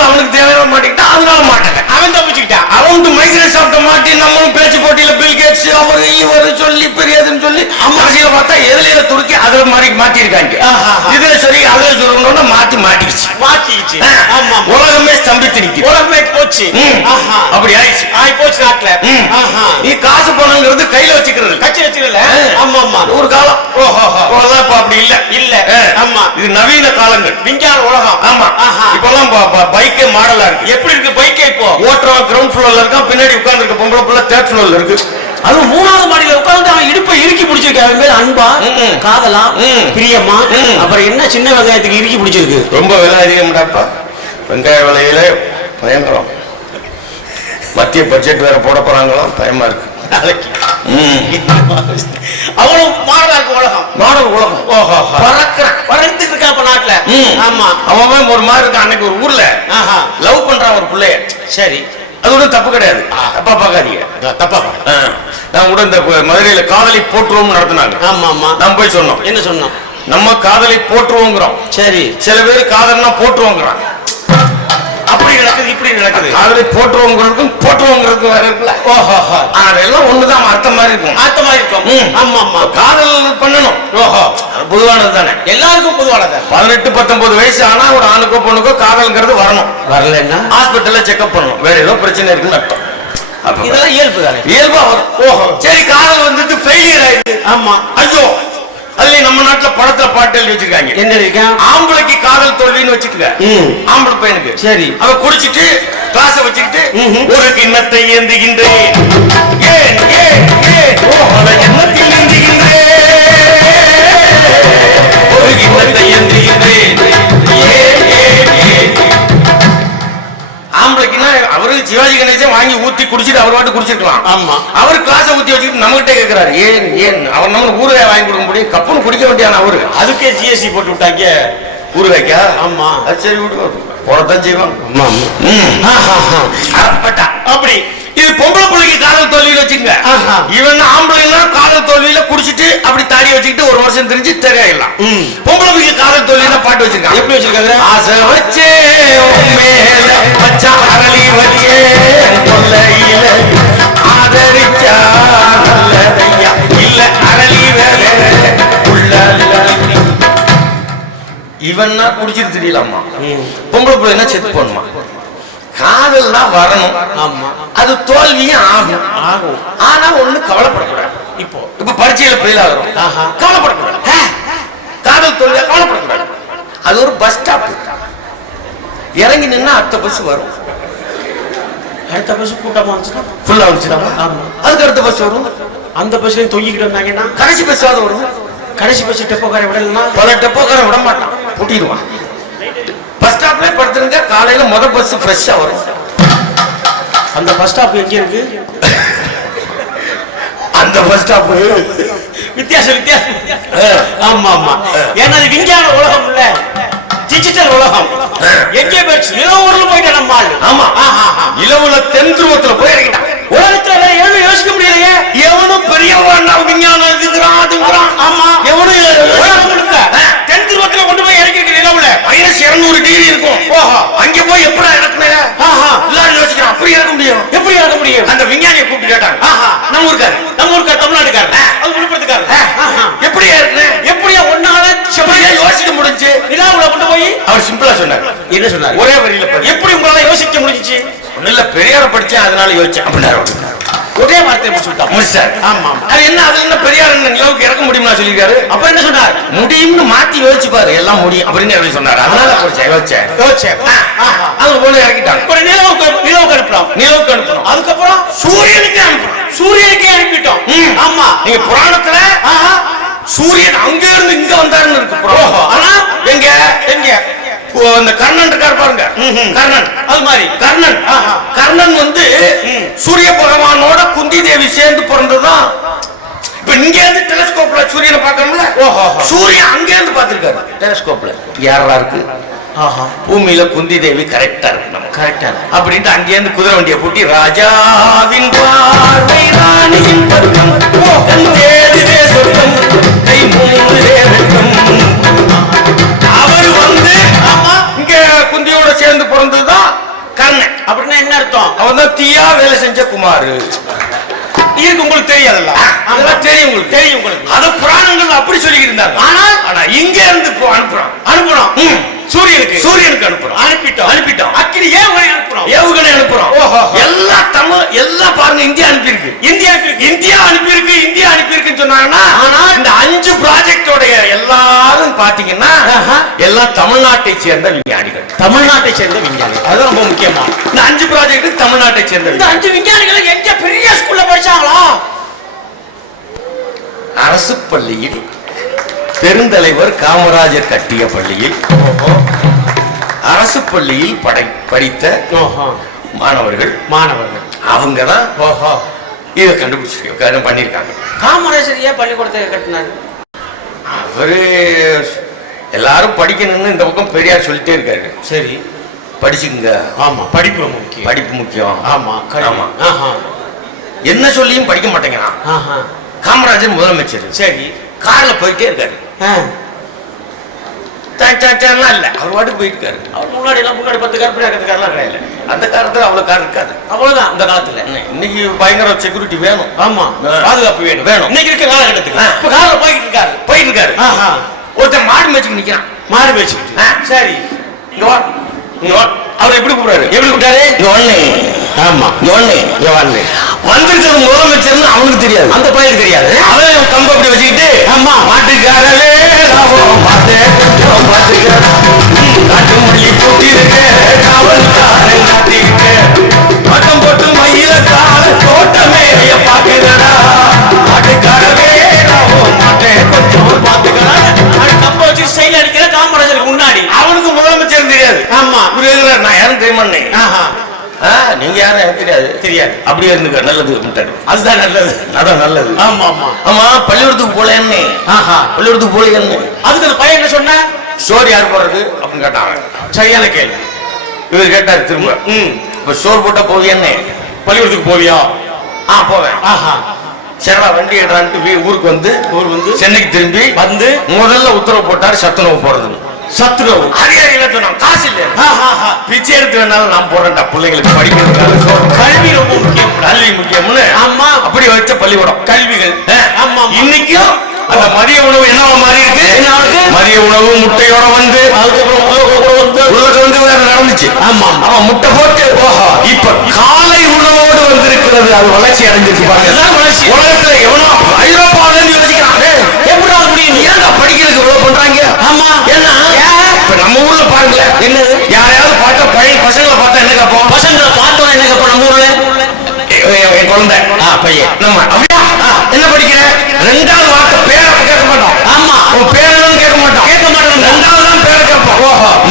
அவனுக்கு தேவையான மாட்டிக்கிட்டான். அதனால மாட்டல. அவன் தப்பிச்சுக்கிட்டான். அவனுக்கு மைக்ரோசாப்ட மாட்டி நம்மளும் பேச்சு போட்டியில பில் கேட்ஸ் அவரு இவரு சொல்லி பெரியதுன்னு சொல்லி அரசியல பார்த்தா எதுல துருக்கி அதுல மாட்டிருக்காங்க. இதுல சரி அதுல சொல்லணும்னா மாட்டிக்கிச்சு. ஆமா, உலகமே ஸ்தம்பித்து நிக்குது. உலகமே போச்சு. அப்படி ஆயிடுச்சு நாட்டுல. நீ காசு பணங்கிறது கையில வச்சுக்கிறது, கட்சி வச்சுக்கல. ஆமா ஆமா, ஒரு காலம். இப்ப அப்படி இல்ல. ஆமா, இது நவீன காலங்கள், விஞ்ஞான உலகம். ஆமா, இப்பெல்லாம் பைக்கே மாடலா இருக்கு. எப்படி இருக்கு பைக்கே? இப்போ ஓட்டுறவன் கிரவுண்ட் ஃப்ளோர்ல இருக்கான், பின்னாடி உட்கார்ந்து இருக்க பொம்பளை புள்ள 3rd ஃப்ளோர்ல இருக்கு. அது 3வது மாடியில உட்கார்ந்து அவன் இடுப்பை இறுக்கி பிடிச்சிருக்கான். அவன் மேல அன்பா, காதலா, பிரியமா, அப்புறம் என்ன சின்ன வெங்காயத்துக்கு இறுக்கி பிடிச்சிருக்கு. ரொம்ப விலை அதிகம்டாப்பா. வெங்காய விலையில பயங்கரம். மத்திய பட்ஜெட் வேற போட போறாங்களாம், பயமா இருக்கு. நாளைக்கு அவ்வளவு மாடலா இருக்கு உலகம். மாடல் உலகம். ஓஹோ. பறந்துட்டு இருக்கா இப்ப நாட்டுல. ஆமா. அவன் ஒரு மாதிரி இருக்கான். அன்னைக்கு ஒரு ஊர்ல லவ் பண்றான் ஒரு பிள்ளைய. சரி, அது கூட தப்பு கிடையாது. தப்பா பார்க்காதீங்க. தப்பா. நான் கூட இந்த மதுரையில காதலை போற்றுவோம் நடத்தினாங்க. ஆமா ஆமா. நான் போய் சொன்னோம். என்ன சொன்னோம்? நம்ம காதலை போற்றுவோங்கிறோம். சரி. சில பேர் காதல்னா போற்றுவோங்கிறான். அப்படி நடக்குது, இப்படி நடக்குது. காதலை போற்றுவோங்கிறதுக்கும் போற்றுவோங்கிறதுக்கும் வேற இருக்குல்ல. ஓஹோ. அதெல்லாம் ஒண்ணுதான், அர்த்தம் மாதிரி இருக்கும். அர்த்தமா இருக்கும். ஆமா ஆமா. காதல் பண்ணணும். ஓஹோ. பொதுவானது தானே, எல்லாருக்கும் பொதுவானது. 18-19 வயசு ஆனா ஒரு ஆணுக்கோ பொண்ணுக்கோ காதல்ங்கிறது வரணும். வரலன்னா ஹாஸ்பிட்டல்ல செக்அப் பண்ணணும். வேற ஏதோ பிரச்சனை இருக்குன்னு அர்த்தம். இதெல்லாம் இயல்பு தானே, இயல்பா வரும். ஓஹோ. சரி, காதல் வந்துட்டு ஃபெயிலியர் ஆயிடுது. ஆமா. ஐயோ, அதுல நம்ம நாட்டுல படத்துல பாட்டு எழுதி வச்சிருக்காங்க. என்ன இருக்கு? ஆம்பளைக்கு காதல் தோல்வின்னு வச்சுக்கங்க. ஆம்பளை பையனுக்கு. சரி. அவ குடிச்சிட்டு கிளாஸ வச்சுக்கிட்டு ஒரு கிண்ணத்தை ஏந்துகின்றேன். ஏன் ஏன் ஏன் ஓஹோ, கிண்ணத்தில் ஏந்துகின்றேன். ஒரு கிண்ணத்தை ஏந்துகின்றேன். ஏன் ஏன் ஏன். ஆம்பளைக்குன்னா அவரு சிவாஜி கணேசன் வாங்கி ஊத்தி குடிச்சிட்டு அவர் பாட்டு குடிச்சிருக்கலாம். ஆமா. அவர் கிளாஸ ஊத்தி வச்சுக்கிட்டு நம்மகிட்ட கேட்கிறாரு ஏன் ஏன். அவர் நம்ம ஊறுகாய் வாங்கி கொடுக்க முடியும், கப்புன்னு குடிக்க வேண்டியான அவரு. அதுக்கே ஜிஎஸ்டி போட்டு விட்டாங்க ஊறுகாய்க்கா. ஆமா. அது சரி, விட்டு போடத்தான் செய்வாங்க. அப்படி இது பொம்பளை பிள்ளைக்கு காதல் தோல்வியில வச்சுங்க. இவன் ஆம்பளைன்னா காதல் தோல்வியில குடிச்சிட்டு அப்படி தாடி வச்சுக்கிட்டு ஒரு வருஷம் தெரிஞ்சு தெரியலாம். பொம்பளை பிள்ளைக்கு காதல் தோல்வியில பாட்டு வச்சிருக்காங்க. எப்படி வச்சிருக்காங்க? ஆசை வச்சே மேல வச்சா அரளி வச்சே கொல்லையில ஆதரிச்சா நல்லதையா இல்ல அரளி வேலை உள்ள. இவன்னா குடிச்சிட்டு தெரியலாமா, பொம்பளை பிள்ளைன்னா செத்து போடணுமா. காதல் தான் வரணும். ஆமா. அது தோல்வியும் ஆகும். ஆகும். ஆனா ஒண்ணு கவலைப்படக்கூடாது. இப்ப பரீட்சையில ஃபெயில் ஆகிறோம், கவலைப்படக்கூடாது. காதல் தோல்வியா கவலைப்படக்கூடாது. அது ஒரு பஸ் ஸ்டாப். இறங்கி நின்னா அடுத்த பஸ் வரும். அடுத்த பஸ் கூட்டமா வந்துச்சுன்னா ஃபுல்லா வந்துச்சுன்னா அதுக்கு அடுத்த பஸ் வரும். அந்த பஸ்லயும் தொங்கிக்கிட்டு வந்தாங்கன்னா கடைசி பஸ் வரும். கடைசி பஸ் டெப்போக்கார விடலன்னா பல டெப்போக்கார விட மாட்டான், பூட்டிடுவான். பஸ் ஸ்டாப்ல படுத்துருங்க, காலையில முத பஸ் ஃப்ரெஷ்ஷா வரும். அந்த பஸ் ஸ்டாப் எங்க இருக்கு? அந்த பஸ் ஸ்டாப் வித்தியாசம் வித்தியாசம். ஆமா ஆமா. ஏன்னா அது விஞ்ஞான உலகம் இல்ல, டிஜிட்டல் உலகம். எங்கே போயிடுச்சு? நிலவூர்ல போயிட்ட நம்ம ஆளு. ஆமா. இலவுல தென் துருவத்துல போய் இறங்கிட்டான். உலகத்துல வேற எவனும் யோசிக்க முடியலையே. எவனும் பெரியவன் விஞ்ஞானம் இருக்குறான் அதுங்கிறான். ஆமா. எவனும் உலகம் முழுக்க தென் துருவத்துல கொண்டு போய் இறங்கிருக்கு. நிலவுல -200 டிகிரி இருக்கும். ஓஹோ. அங்க போய் எப்படி இறக்குனே எல்லாரும் யோசிக்கிறான். அப்படி இறக்க முடியும்? எப்படி இறக்க முடியும்? அந்த விஞ்ஞானியை கூப்பிட்டு கேட்டாங்க. நம்ம ஊருக்காரு தமிழ்நாட்டுக்காரு, அது விழுப்புரத்துக்காரு. எப்படி இறக்குனே? எப்படியா ஒன்னால யோசிக்க முடிஞ்சு? நிலாவுல கொண்டு போய் அவர் சிம்பிளா சொன்னார். என்ன சொன்னார்? ஒரே வரியில எப்படி உங்களால யோசிக்க முடிஞ்சிச்சு? ஒண்ணு இல்ல, பெரியார படிச்சேன் அதனால யோசிச்சேன் அப்படின்னாரு. ஒரே வார்த்தை முடிச்சார். ஆமா. அது என்ன, அது என்ன பெரியார் என்ன நிலவுக்கு இறக்க முடியுமா சொல்லிருக்காரு. அப்ப என்ன சொன்னார்? முடியும்னு மாத்தி யோசிச்சு பாரு, எல்லாம் முடியும் அப்படின்னு சொன்னார். அதனால யோசிச்சேன். அது போல இறக்கிட்டாங்க. நிலவுக்கு அனுப்புறோம். அதுக்கப்புறம் சூரியனுக்கு அனுப்பிட்டோம். ஆமா. நீங்க புராணத்துல சூரியன் அங்க இருந்து இங்க வந்தாருன்னு இருக்கு. ஆனா எங்க இந்த கர்ணன் இருக்காரு பாருங்க, கர்ணன். அது மாதிரி கர்ணன் வந்து சூரிய பகவானோட குந்தி தேவி சேர்ந்து பிறந்ததுதான். இப்ப இங்க இருந்து டெலிஸ்கோப்ல சூரியனை பார்க்கணும்ல, சூரியன் அங்க இருந்து பார்த்திருக்காரு டெலிஸ்கோப்ல. யாரெல்லாம் இருக்கு? பூமியில குந்தி தேவி கரெக்டா இருக்கு, நம்ம கரெக்டா அப்படின்ட்டு அங்கே இருந்து குதிரை வண்டியை பூட்டி ராஜாவின் பார்வை ராணியின் பக்கம் தேடுதே சொர்க்கம் கை மூடுதே வெட்கம். அவர் வந்து இங்க குந்தியோட சேர்ந்து பிறந்ததுதான் கர்ணன். அப்படின்னா என்ன அர்த்தம்? அவன் தான் தீயா வேலை செஞ்ச குமார் இருக்கு. உங்களுக்கு தெரியாதுல்ல? அதெல்லாம் தெரியும் உங்களுக்கு, தெரியும் உங்களுக்கு. அது புராணங்கள் அப்படி சொல்லிக்கிட்டு இருந்தாங்க. ஆனா இங்க இருந்து அனுப்புறோம் சூரியனுக்கு அனுப்பிட்டோம். அக்கினி ஏவுகணை அனுப்புறோம். எல்லாம் பாருங்க, இந்தியா அனுப்பியிருக்கு சொன்னாங்கன்னா, ஆனா இந்த 5 ப்ராஜெக்டோட எல்லாரும் பாத்தீங்கன்னா எல்லாம் தமிழ்நாட்டை சேர்ந்த விஞ்ஞானிகள். அதுதான் ரொம்ப முக்கியமா. இந்த 5 ப்ராஜெக்ட் தமிழ்நாட்டை சேர்ந்த 5 விஞ்ஞானிகள் எங்க பெரிய ஸ்கூல்ல படிச்சாங்களா? அரசு பள்ளியில் பெருந்தலைவர் காமராஜர் கட்டிய பள்ளியில், அரசு பள்ளியில் படித்த மாணவர்கள் அவங்கதான் இதை கண்டுபிடிச்சிருக்காரு, பண்ணியிருக்காங்க. காமராஜர் ஏன் பள்ளிக்கூடத்தை கட்டினாரு? அவரு எல்லாரும் படிக்கணும்னு இந்த பக்கம் பெரியார் சொல்லிட்டே இருக்காரு. சரி, படிச்சுக்குங்க. ஆமா, படிப்பு ரொம்ப முக்கியம். படிப்பு முக்கியம். ஆமா, ஆமா. ஆஹா, என்ன சொல்லியும் படிக்க மாட்டேங்கிறான். ஆஹா. காமராஜர் முதலமைச்சர். சரி, கார்ல போயிட்டே இருக்காரு. இல்ல, அவர் வாட்டுக்கு போயிட்டு இருக்காரு. அவர் முன்னாடி 10 கருப்பி இருக்கிறதுக்காரெல்லாம் கிடையாது. அந்த காலத்துல அவ்வளவு கார் இருக்காது. அவ்வளவுதான் அந்த காலத்துல. இன்னைக்கு பயங்கர செக்யூரிட்டி வேணும். ஆமா, பாதுகாப்பு வேணும். இன்னைக்கு இருக்க காலகட்டத்துக்கு இப்ப கார்ல போயிட்டு இருக்காரு. ஒருத்தன் மாடு மேய்ச்சிட்டு நிக்கிறான். மாடு மேய்ச்சிட்டு. சரி, இங்க வா, இங்க வா. அவர் எப்படி கூப்பிடுறாரு? எப்படி கூப்பிட்டாரு? இங்க ஒண்ணு. ஆமா, இங்க ஒண்ணு, இங்க வாங்க. வந்திருக்கிறது முதலமைச்சர்னு அவனுக்கு தெரியாது, அந்த பையனுக்கு தெரியாது. அவன் கம்பு அப்படி வச்சுக்கிட்டு, ஆமா, மாட்டுக்காரவே மாட்டே கொஞ்சம் பாத்துக்க, நாட்டு மொழி போட்டிருக்கு, காவல்காரன் நாட்டிருக்கு, மட்டம் போட்டு மயில கால தோட்டமே பாக்குறடா, மாட்டுக்காரவே மாட்டே கொஞ்சம் பாத்துக்கடா. கம்ப வச்சு ஸ்டைல் அடிக்கிற காமராஜருக்கு முன்னாடி. அவனுக்கு முதலமைச்சர் தெரியாது. ஆமா, நான் யாரும் தெரியுமா? நீங்க யாரும் எனக்கு தெரியாது. அப்படியே இருந்துக்க, நல்லது. அதுதான் நல்லது, அதான் நல்லது. ஆமா ஆமா ஆமா, பள்ளிக்கூடத்துக்கு போலேன்னு. பள்ளிக்கூடத்துக்கு போலேன்னு அதுக்கு அந்த பையன் என்ன சொன்ன? சோறு யார் போறது அப்படின்னு கேட்டாங்க. சரியான கேள்வி. இவர் கேட்டாரு திரும்ப, இப்ப சோறு போட்டா போவியன்னு. பள்ளிக்கூடத்துக்கு போவியா? போவேன். சரிடா, வண்டி எடுறான்ட்டு ஊருக்கு வந்து சென்னைக்கு திரும்பி வந்து முதல்ல உத்தரவு போட்டாரு சத்துணவு போடுறது. சத்துணவு அதிகாரிகள் சொன்னாங்க, காசு இல்ல, பிச்சை எடுத்து வேணாலும் நான் போறேன்டா, பிள்ளைங்களுக்கு படிக்கிறதுக்காக. கல்வி ரொம்ப முக்கியம், கல்வி முக்கியம்னு. ஆமா, அப்படி வச்ச பள்ளிக்கூடம் கல்விகள். ஆமா, இன்னைக்கும் அந்த மதிய உணவு என்னவா மாறி இருக்கு? மதிய உணவு முட்டையோட வந்து, அதுக்கப்புறம் உலக வந்து வேற நடந்துச்சு. ஆமா, அவன் முட்டை போட்டு இப்ப காலை உணவோடு வந்திருக்கிறது. அது வளர்ச்சி அடைஞ்சிருக்கு பாருங்க. உலகத்துல எவ்வளவு ஐரோப்பாவில இருந்து யோசிக்கிறாங்க, எப்படி முடியும்? ஏன்டா படிக்கிறதுக்கு இவ்வளவு பண்றாங்க? ஆமா, என்ன இப்ப நம்ம ஊர்ல பாருங்களேன், என்னது, யாரையாவது பார்த்தா பழைய பசங்களை பார்த்தா என்ன கேட்போம்? பசங்களை பார்த்தோம் என்ன கேட்போம்? நம்ம ஊர்ல என் குழந்தை பையன் நம்ம அப்படியா என்ன படிக்கிற? 2வது வார்த்தை பேரை கேட்க மாட்டோம். ஆமா, உன் பேரன்னு கேட்க மாட்டோம். 2வது தான் பேரை கேட்போம்.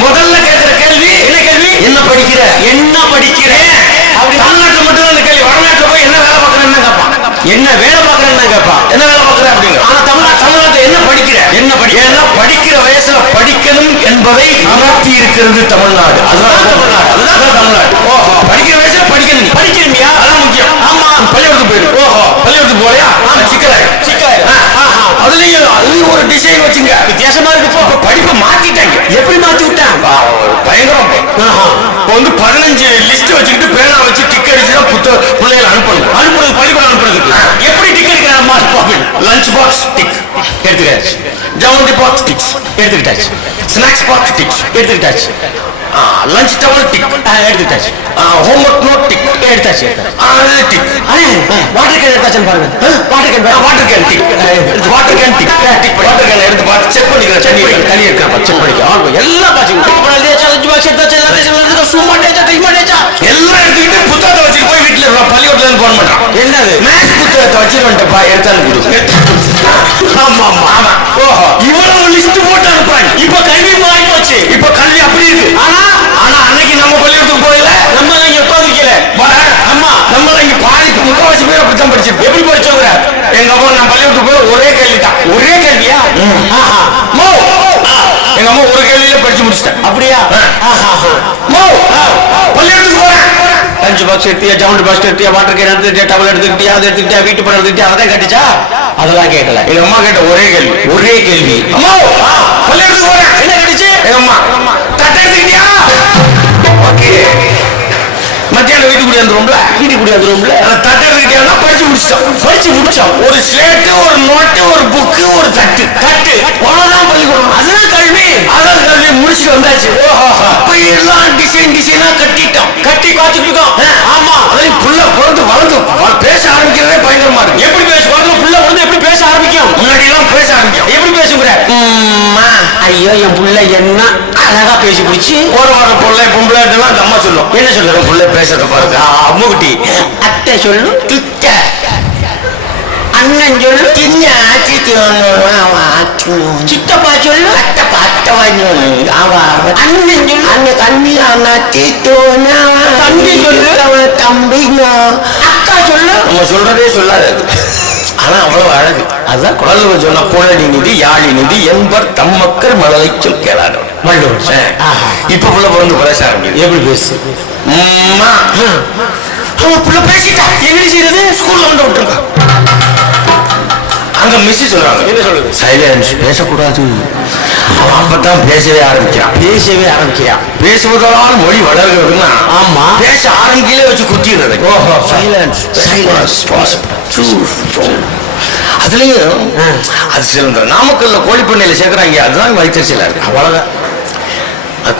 முதல்ல கேட்கிற கேள்வி என்ன கேள்வி? என்ன படிக்கிற? என்ன படிக்கிறேன்? அப்படி தமிழ்நாட்டுல மட்டும் அந்த கேள்வி. வடநாட்டுல போய் என்ன வேலை பார்க்கறேன்னு கேட்பான். என்ன வேலை பார்க்கறேன்னு கேட்பான். என்ன வேலை பார்க்கற அப்படிங்க. ஆனா தமிழ்நாட்டுல என்ன படிக்கிற? என்ன படிக்கிற? ஏன்னா படிக்கிற வயசுல படிக்கணும் என்பதை அமர்த்தி இருக்கிறது தமிழ்நாடு. அதுதான் தமிழ்நாடு. அதுதான் தமிழ்நாடு. படிக்கிற வயசுல படிக்கணும். படிக்கிறீங்களா? அதான் முக்கியம். ஆமா, பள்ளிக்கூடத்துக்கு போயிரு. பள்ளிக்கூடத்துக்கு போறியா? அதுலயும் ஒரு டிசைன் வச்சுங்க, வித்தியாசமா இருக்கு. படிப்பை மாத்திட்டாங்க. எப்படி மாத்தி விட்டாங்க? பயங்கரம். இப்போ வந்து 15 லிஸ்ட் வச்சுக்கிட்டு பேனா வச்சு டிக் அடிச்சுதான் பிள்ளைகளை அனுப்புறது பள்ளிக்கூடம் அனுப்புறதுக்கு. எப்படி டிக் அடிக்கிறாங்க? லஞ்ச் பாக்ஸ் டிக் எடுத்துக்கிட்டாச்சு, ஜவுண்டி பாக்ஸ் டிக்ஸ் எடுத்துக்கிட்டாச்சு, ஸ்நாக்ஸ் பாக்ஸ் டிக்ஸ் எடுத்துக்கிட்டாச்சு, லஞ்ச் டவல் டிக் எடுத்துக்கிட்டாச்சு, ஹோம்வொர்க் நோட் டிக் எடுத்தாச்சு, டிக். வாட்டர் கேன் எடுத்தாச்சுன்னு பாருங்க. Water can tick, water can tick, water can எடுத்து பார்த்து செக் பண்ணிக்கிறேன். தண்ணி இருக்கா செக் பண்ணிக்க. எல்லாம் எல்லாம் எடுத்துக்கிட்டு புத்தகத்தை வச்சுட்டு போய் வீட்டுல பள்ளிக்கூடத்துல இருந்து போட மாட்டான். என்னது? மேத்ஸ் புத்தகத்தை வச்சிருவேன்ப்பா, எடுத்தாலும் கொடு. ஆமா ஆமா ஆமா. இவ்வளவு லிஸ்ட் போட்டு அனுப்புறாங்க. இப்ப கல்வி மாறி போச்சு. இப்ப கல்வி அப்படி இருக்கு. ஆனா அன்னைக்கு நம்ம பள்ளிக்கூடத்துக்கு போயில, நம்ம இங்க உட்காந்துக்கல. ஆமா, நம்ம இங்க பாதி முக்காவாசி பேர் அப்படித்தான் படிச்சிருக்கோம். எப்படி படிச்சோங்க? எங்க அம்மா நான் பள்ளிக்கூடத்துக்கு போய் ஒரே கேள்வி தான். ஒரே கேள்வியா? எங்க அம்மா ஒரு கேள்வியில படிச்சு முடிச்சிட்டேன். அப்படியா? பள்ளிக்கூடத்துக்கு போறேன். லஞ்ச் பாக்ஸ் எடுத்தியா, ஜவுண்ட் பாக்ஸ் எடுத்தியா, வாட்டர் கேன் எடுத்துக்கிட்டியா, டவல் எடுத்துக்கிட்டியா, அதை எடுத்துக்கிட்டியா, வீட்டு படம் எடுத்துக்கிட்டியா, அதான் கட்டிச்சா? அதெல்லாம் கேட்கல. எங்க அம்மா கேட்ட ஒரே கேள்வி, அம்மா பள்ளிக்கூடத்துக்கு போறேன், என்ன கட்டிச்சு? எங்க அம்மா தட்டை எடுத்துக்கிட்டியா? ஓகே. மத்தியானம் வீட்டுக்கு குடியாந்துரும்ல, தட்டை எடுத்துக்கிட்டியா? படிச்சு முடிச்சோம். ஒரு ஸ்லேட்டு, ஒரு நோட்டு, ஒரு புக்கு, ஒரு தட்டு அவ்வளவுதான் பள்ளிக்கூடம். அதுதான் கல்வி. முடிச்சு வந்தாச்சு. அப்ப எல்லாம் டிசைனா கட்டி காத்துக்கிட்டு இருக்கோம். ஆமா, அதையும் புள்ள பிறந்து வளர்ந்து பேச ஆரம்பிக்கிறதே பயங்கரமா இருக்கு. எப்படி புள்ள பிறந்து எப்படி பேச ஆரம்பிக்கும்? முன்னாடி எல்லாம் பேச ஆரம்பிக்கும். எப்படி பேசுகிற? ஐயோ, என் புள்ள என்ன அழகா பேசி பிடிச்சி போற வர பொருளை பொம்பளை அந்த அம்மா சொல்லும். என்ன சொல்ற? புள்ள பேசுறத பாருங்க. அம்முகுட்டி அத்தை சொல்லு, அண்ணன் சொல்லு, சித்தப்பா சொல்லு, அண்ணன் சொல்லு, தம்பி சொல்லு, அக்கா சொல்லு, நம்ம சொல்றதே சொல்லாது. ஆனா அவ்வளவு அழகு. அதுதான் குழந்தை சொன்ன கோழடி நிதி யாழி நிதி என்பர் தம் மக்கள் மலரை சொல் கேளாத இப்ப புள்ள பிறந்து பேச ஆரம்பிக்குது. எப்படி பேசு? அவன் புள்ள பேசிட்டா என்ன செய்யறது? ஸ்கூல்ல வந்து விட்டுருக்கான். அங்க மிஸ் சொல்றாங்க, என்ன சொல்றது? சைலன்ஸ், பேசக்கூடாது. அவன் அப்பதான் பேசவே ஆரம்பிக்கிறான். பேசுவதால் மொழி வளர்கிறதுன்னா ஆமா பேச ஆரம்பிக்கலே வச்சு குத்திடுறது. ஓஹோ, சைலன்ஸ். அதுலயும் அது சில நாமக்கல்ல கோழிப்பண்ணையில சேர்க்கிறாங்க, அதுதான் வைத்தறிச்சலா இருக்கு. அவ்வளவுதான்.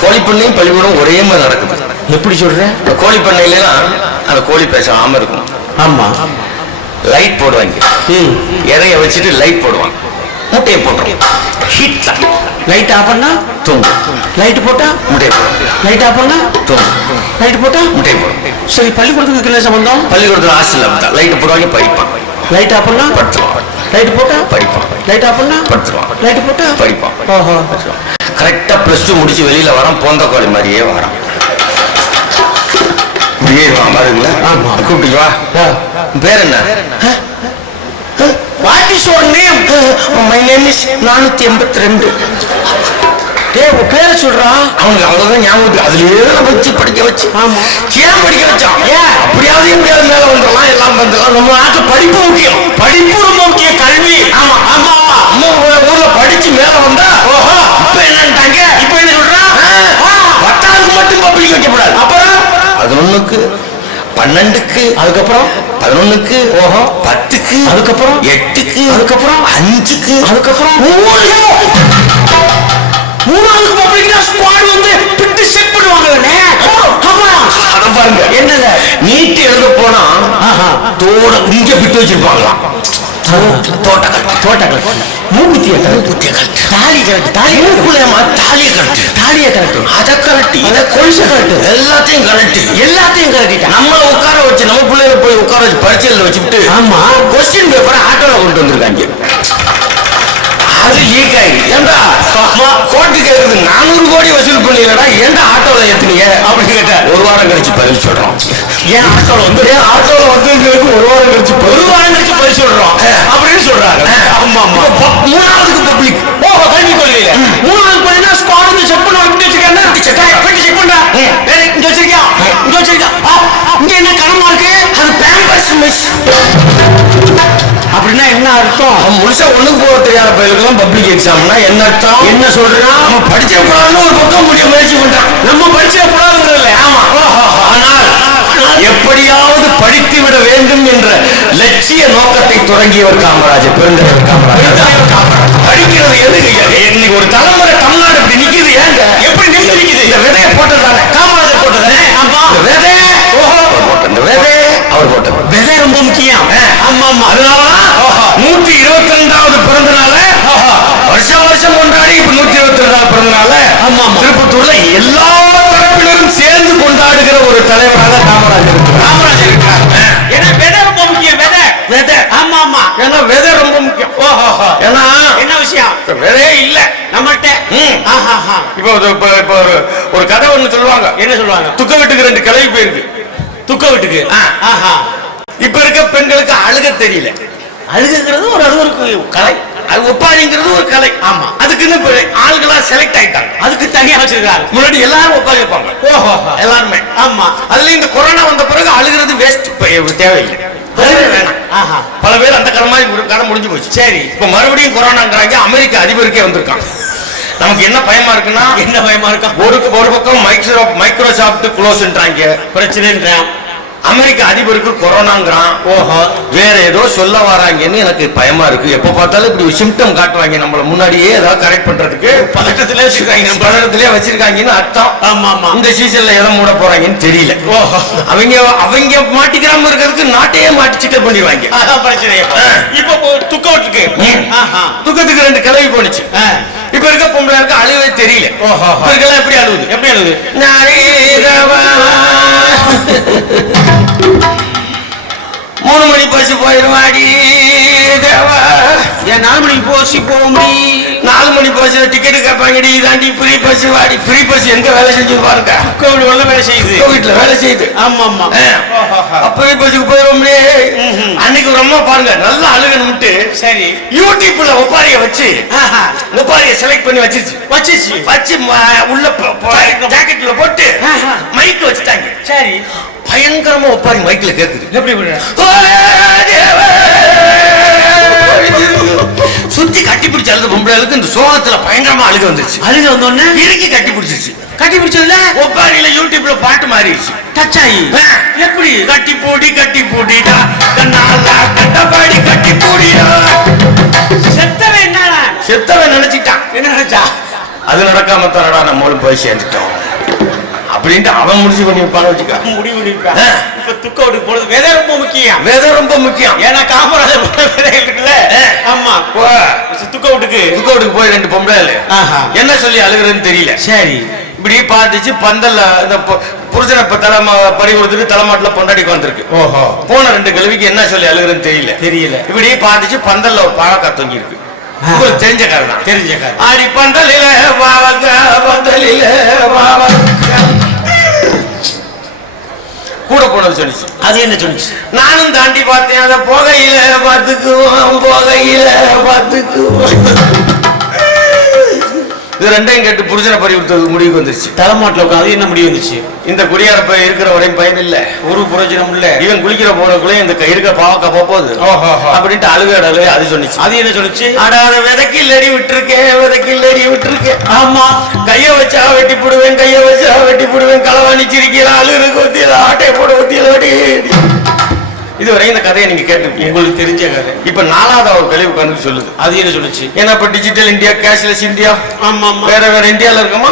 கோழிப்பண்ணையும் பள்ளிக்கூடம் ஒரே மாதிரி நடக்குது. எப்படி சொல்ற? கோழிப்பண்ணையிலாம் அந்த கோழி பேசாம இருக்கும். ஆமா, லைட் போடுவாங்க, இறைய வச்சுட்டு லைட் போடுவாங்க, முட்டையை போட்டுரும். ஹீட்ல லைட் ஆஃப் பண்ணா தூங்கும், லைட் போட்டா முட்டையை போடும், லைட் ஆஃப் பண்ணா தூங்கும், லைட் போட்டா முட்டையை போடும். சரி, பள்ளிக்கூடத்துக்கு என்ன சம்பந்தம்? பள்ளிக்கூடத்துல ஹாஸ்டல்ல தான் லைட் போடுவாங்க, படிப்பான். லைட் ஆஃப் பண்ணா படுத்துருவான், லைட் போட்டா படிப்பான். லைட் ஆஃப் பண்ணா படுத்துருவான், லைட் போட்டா படிப்பான். ஓஹோ. கரெக்டா +2 முடிச்சு வெளியில வரான், போந்த கோழி மாதிரியே வரான். பாருங்களா? ஆமா. கூப்பிட்டு வா. பேர் என்ன? What is your name? My name is 482. உன் பேரை சொல்றா. அவனுக்கு அவ்வளவுதான் ஞாபகம். அதுலயே வச்சு படிக்க வச்சு. ஆமா. ஏன் படிக்க வச்சான்? ஏன்? அப்படியாவது எப்படியாவது மேல வந்துடலாம், எல்லாம் வந்துடலாம். நம்ம நாட்டு படிப்பு முக்கியம். படிப்பு ரொம்ப முக்கியம், கல்வி. ஆமா ஆமா ஆமா. நம்ம ஊர்ல படிச்சு மேல வந்தா ஓஹோ. இப்ப என்னன்ட்டாங்க? இப்ப என்ன சொல்றா? 10வது மட்டும் பப்ளிக் வைக்கப்படாது. அப்புறம் 11க்கு 12க்கு அதுக்கப்புறம் 11க்கு ஓஹோ 10க்கு அதுக்கப்புறம் 8க்கு அதுக்கப்புறம் 5க்கு அதுக்கப்புறம் மூணாவது பப்ளிக்னா ஸ்குவாட் வந்து பிட்டு செட் பண்ணுவாங்கல்ல. ஆமா, அத பாருங்க. என்னது? நீட் எழுத போனா தோட இங்க பிட்டு வச்சிருப்பாங்களாம். தோட்டக்கல் மூக்குத்திய கரெக்ட், தாலி கரெக்ட், தாலி மூக்குலமா தாலியை கரெக்ட், தாலியை கரெக்ட், அத கரெக்ட், இத கொலுச கரெக்ட், எல்லாத்தையும் கரெக்ட். நம்மள உட்கார வச்சு நம்ம பிள்ளைகளை போய் உட்கார வச்சு பரீட்சையில வச்சுட்டு ஆமா கொஸ்டின் பேப்பரை ஆட்டோல கொண்டு வந்திருக்காங்க. அது லீக் ஆயிடுச்சு. ஏண்டா கோர்ட்டு கேட்குது 400 கோடி வசூல் பண்ணிடா, ஏண்டா ஆட்டோல ஏத்துனீங்க அப்படின்னு கேட்டா 1 வாரம் கழிச்சு பதில் சொல்றோம். ஏன் ஆட்டோல வந்து ஒரு வாரம் கழிச்சு பதில் சொல்றோம் அப்படின்னு சொல்றாங்க. ஆமா ஆமா. 3வது பப்ளிக் கல்வி கொள்கையில 3வது பள்ளினா ஸ்குவாட் வந்து செக் பண்ண விட்டு வச்சிருக்காங்க. பெட்டி செக் பண்றா. இங்க வச்சிருக்கியா, இங்க வச்சிருக்கியா, இங்க என்ன கனமா இருக்கு? அது பேம்பர்ஸ் மிஸ். அப்படின்னா என்ன அர்த்தம்? முழுசா ஒண்ணுக்கு போக தெரியாத பயிலுக்கெல்லாம் பப்ளிக் எக்ஸாம்னா என்ன அர்த்தம்? என்ன சொல்றான்? நம்ம படிச்ச கூடாதுன்னு ஒரு பக்கம் முடிய முயற்சி பண்றான். நம்ம படிச்ச கூடாதுங்கிறதுல. ஆமா. ஆனால் எப்படியாவது படித்து விட வேண்டும் என்ற லட்சிய நோக்கத்தை தொடங்கியவர் காமராஜர், பெருந்தலைவர் காமராஜர். படிக்கிறது எதுக்கு? இன்னைக்கு ஒரு தலைமுறை தமிழ்நாடு இப்படி நிக்குது. ஏங்க எப்படி நிக்குது? இந்த விதையை போட்டதானே காமராஜர் போட்டதானே. ஆமா, விதை போட்ட விதை அவர் போட்டது. விதை ரொம்ப முக்கியம். ஆமா ஆமா. அதனாலதான் 122வது பிறந்த நாள வருஷம் கொண்டாடி இப்ப 122வது பிறந்த நாள திருப்பத்தூர்ல எல்லா தரப்பினரும் சேர்ந்து கொண்டாடுகிற ஒரு தலைவராக காமராஜர் இருக்கிறார். ஏன்னா விதை ரொம்ப முக்கியம். விதை ஆமா ஆமா. ஏன்னா விதை ரொம்ப முக்கியம். ஏன்னா என்ன விஷயம்? விதையே இல்ல நம்மள்ட்ட. இப்ப ஒரு கதை ஒண்ணு சொல்லுவாங்க. என்ன சொல்லுவாங்க? துக்க வீட்டுக்கு 2 கிளவி போயிருக்கு. துக்க வீட்டுக்கு. இப்ப இருக்க பெண்களுக்கு அழுக தெரியல. அழுகுங்கிறது ஒரு கலை, அது ஒப்பாரிங்கிறது ஒரு கலை. ஆமா, அதுக்குன்னு ஆள்களா செலக்ட் ஆயிட்டாங்க. அதுக்கு தனியா வச்சிருக்காங்க. முன்னாடி எல்லாரும் ஒப்பாரி வைப்பாங்க. ஓஹோ, எல்லாருமே. ஆமா. அதுல இந்த கொரோனா வந்த பிறகு அழுகிறது வேஸ்ட், தேவையில்லை. பல பேர் அந்த கதை முடிஞ்சு போச்சு. சரி, இப்ப மறுபடியும் கொரோனாங்கிறாங்க. அமெரிக்க அதிபருக்கே வந்திருக்கான். நமக்கு என்ன பயமா இருக்குன்னா, என்ன பயமா இருக்கா? ஒரு பக்கம் மைக்ரோசாப்ட் க்ளோஸ்ன்றாங்க, பிரச்சனைன்றான். அமெரிக்க அதிபருக்கு கொரோனாங்கிறான். ஓஹோ, வேற ஏதோ சொல்ல வராங்கன்னு எனக்கு பயமா இருக்கு. எப்ப பார்த்தாலும் இப்படி சிம்டம் காட்டுவாங்க, நம்மள முன்னாடியே ஏதாவது கரெக்ட் பண்றதுக்கு பதட்டத்திலே வச்சிருக்காங்கன்னு அர்த்தம். ஆமா ஆமா. இந்த சீசன்ல எதை மூட போறாங்கன்னு தெரியல. ஓஹோ, அவங்க மாட்டிக்கிறாம இருக்கிறதுக்கு நாட்டையே மாட்டி சிக்கல் பண்ணிடுவாங்க. அதான் பிரச்சனை. இப்ப துக்கத்துக்கு 2 கிளவி போனுச்சு. இப்ப இருக்க பொம்பளைக்கு அழுவே தெரியல. ஓஹோ, இருக்கலாம். எப்படி அழுவுது? மூணு மணி பஸ் போயிருவாடி தேவா. ஏன் 4 மணிக்கு போசி போகும்படி 4 மணி பஸ்ல டிக்கெட் கேட்பாங்கடி, இதாண்டி ஃப்ரீ பஸ் வாடி. ஃப்ரீ பஸ் எங்க வேலை செஞ்சு பாருங்க, கோவில் உள்ள வேலை செய்யுது, வீட்டுல வேலை செய்யுது. ஆமா ஆமா. ஃப்ரீ பஸ்ஸுக்கு போயிடும். அன்னைக்கு ஒரு அம்மா பாருங்க நல்லா அழுகணும்ட்டு சரி யூடியூப்ல ஒப்பாரிய வச்சு ஒப்பாரிய செலக்ட் பண்ணி வச்சிருச்சு வச்சு உள்ள ஜாக்கெட்ல போட்டு மைக் வச்சுட்டாங்க. சரி பயங்கரமா ஒப்பாரி மைக்ல கேக்குது. எப்படி சுத்தி கட்டி பிடிச்ச அழுது பொம்பளைகளுக்கு இந்த சோகத்துல பயங்கரமா அழுக வந்துருச்சு. அழுக வந்தோடனே இறுக்கி கட்டி பிடிச்சிருச்சு. கட்டி பிடிச்சதுல ஒப்பாரியில யூடியூப்ல பாட்டு மாறிடுச்சு. டச் ஆகி எப்படி கட்டி பூடிடா கண்ணாலா கண்டபாடி கட்டி பூடிடா. செத்தவன் என்ன செத்தவன் நினைச்சிட்டான். என்ன நினைச்சா? அது நடக்காம தானடா நம்மளும் போய் சேர்ந்துட்டோம் அப்படின்ட்டு அவன் முடிச்சு பண்ணி வைப்பான்னு வச்சுக்க. முடிவு பண்ணிருப்பான். இப்ப துக்கவுட்டுக்கு போறது விதை ரொம்ப முக்கியம். விதை ரொம்ப முக்கியம். ஏன்னா காமராஜர் விதை இருக்குல்ல. ஆமா துக்கவுட்டுக்கு போய் 2 பொம்பளை என்ன சொல்லி அழுகுறதுன்னு தெரியல. சரி இப்படி பார்த்துச்சு பந்தல்ல இந்த புருஷனை இப்ப பறி கொடுத்துட்டு தலைமாட்டுல பொண்டாட்டிக்கு வந்திருக்கு. ஓஹோ போன 2 கிழவிக்கு என்ன சொல்லி அழுகுறதுன்னு தெரியல. இப்படி பார்த்துச்சு பந்தல்ல ஒரு பாவக்கா தொங்கி இருக்கு. தெரிஞ்ச காரணம் தான். தெரிஞ்ச காரணம். ஆடி பந்தலில பாவக்கா பந்தலில பாவக்கா கூட போனது சொல்லிச்சு. அது என்ன சொல்லிச்சு? நானும் தாண்டி பார்த்தேன். அதை போகையில பார்த்துக்குவோம் இது 2யும் கேட்டு புருஷனை பறி கொடுத்தது முடிவுக்கு வந்துருச்சு. தலைமாட்டில் உட்காந்து என்ன முடிவு வந்துச்சு? இந்த குடியாரப்ப இருக்கிற வரையும் பயன் இல்ல, ஒரு புரோஜனம் இல்ல. இவன் குளிக்கிற போனக்குள்ளே இந்த இருக்கிற பாவக்கா போகுது அப்படின்ட்டு அழுகடலு அது சொன்னிச்சு. அது என்ன சொல்லிச்சு? அடாத விதைக்கு இல்லடி விட்டுருக்கேன். ஆமா கைய வச்சா வெட்டி போடுவேன் களவாணிச்சிருக்கீங்க அழுகு கொத்தியில ஆட்டையை போட கொத்தியில. இதுவரை இந்த கதையை நீங்க கேட்டிருக்கீங்க, உங்களுக்கு தெரிஞ்ச கதை. இப்ப 4வது ஒரு கழிவு கணக்கு சொல்லுது. அது என்ன சொல்லுச்சு? ஏன்னா இப்ப டிஜிட்டல் இந்தியா, கேஷ்லெஸ் இந்தியா, ஆமா வேற இந்தியால இருக்கமா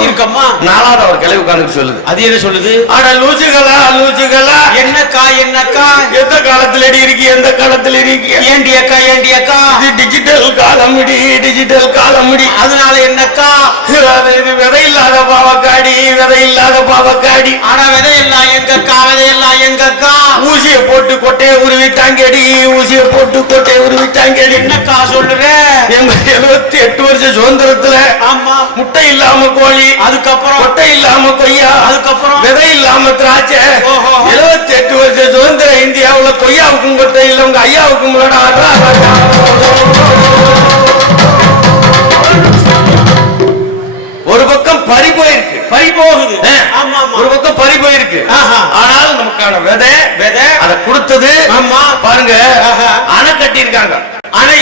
4வது ஒரு கழிவு கணக்கு சொல்லுது. அது என்ன சொல்லுது? அட லூசுகளா என்னக்கா எந்த காலத்துல இருக்கு, எந்த காலத்துல இருக்கு? ஏண்டி அக்கா இது டிஜிட்டல் காலம் முடி. அதனால என்னக்கா இது விதை இல்லாத பாவக்காடி. ஆனா விதையெல்லாம் எங்கக்கா ஊசிய போட்டு கொட்டையை உருவிட்டாங்கடி. என்னக்கா சொல்ற? 78 வருஷம் சுதந்திரத்துல ஆமா முட்டை இல்லாம கோழி, அதுக்கப்புறம் கொட்டை இல்லாம கொய்யா, அதுக்கப்புறம் விதை இல்லாம திராட்சை. 78 வருஷம் சுதந்திர இந்தியாவுல கொய்யாவுக்கும் கொட்டை இல்ல, உங்க ஐயாவுக்கும் ஒரு பக்கம் பறி போகுது. ஒரு பக்கம் பறி போயிருக்கு. ஆனால் நமக்கான விதை அதை கொடுத்தது ஆமா பாருங்க. அணை கட்டி இருக்காங்க. அணை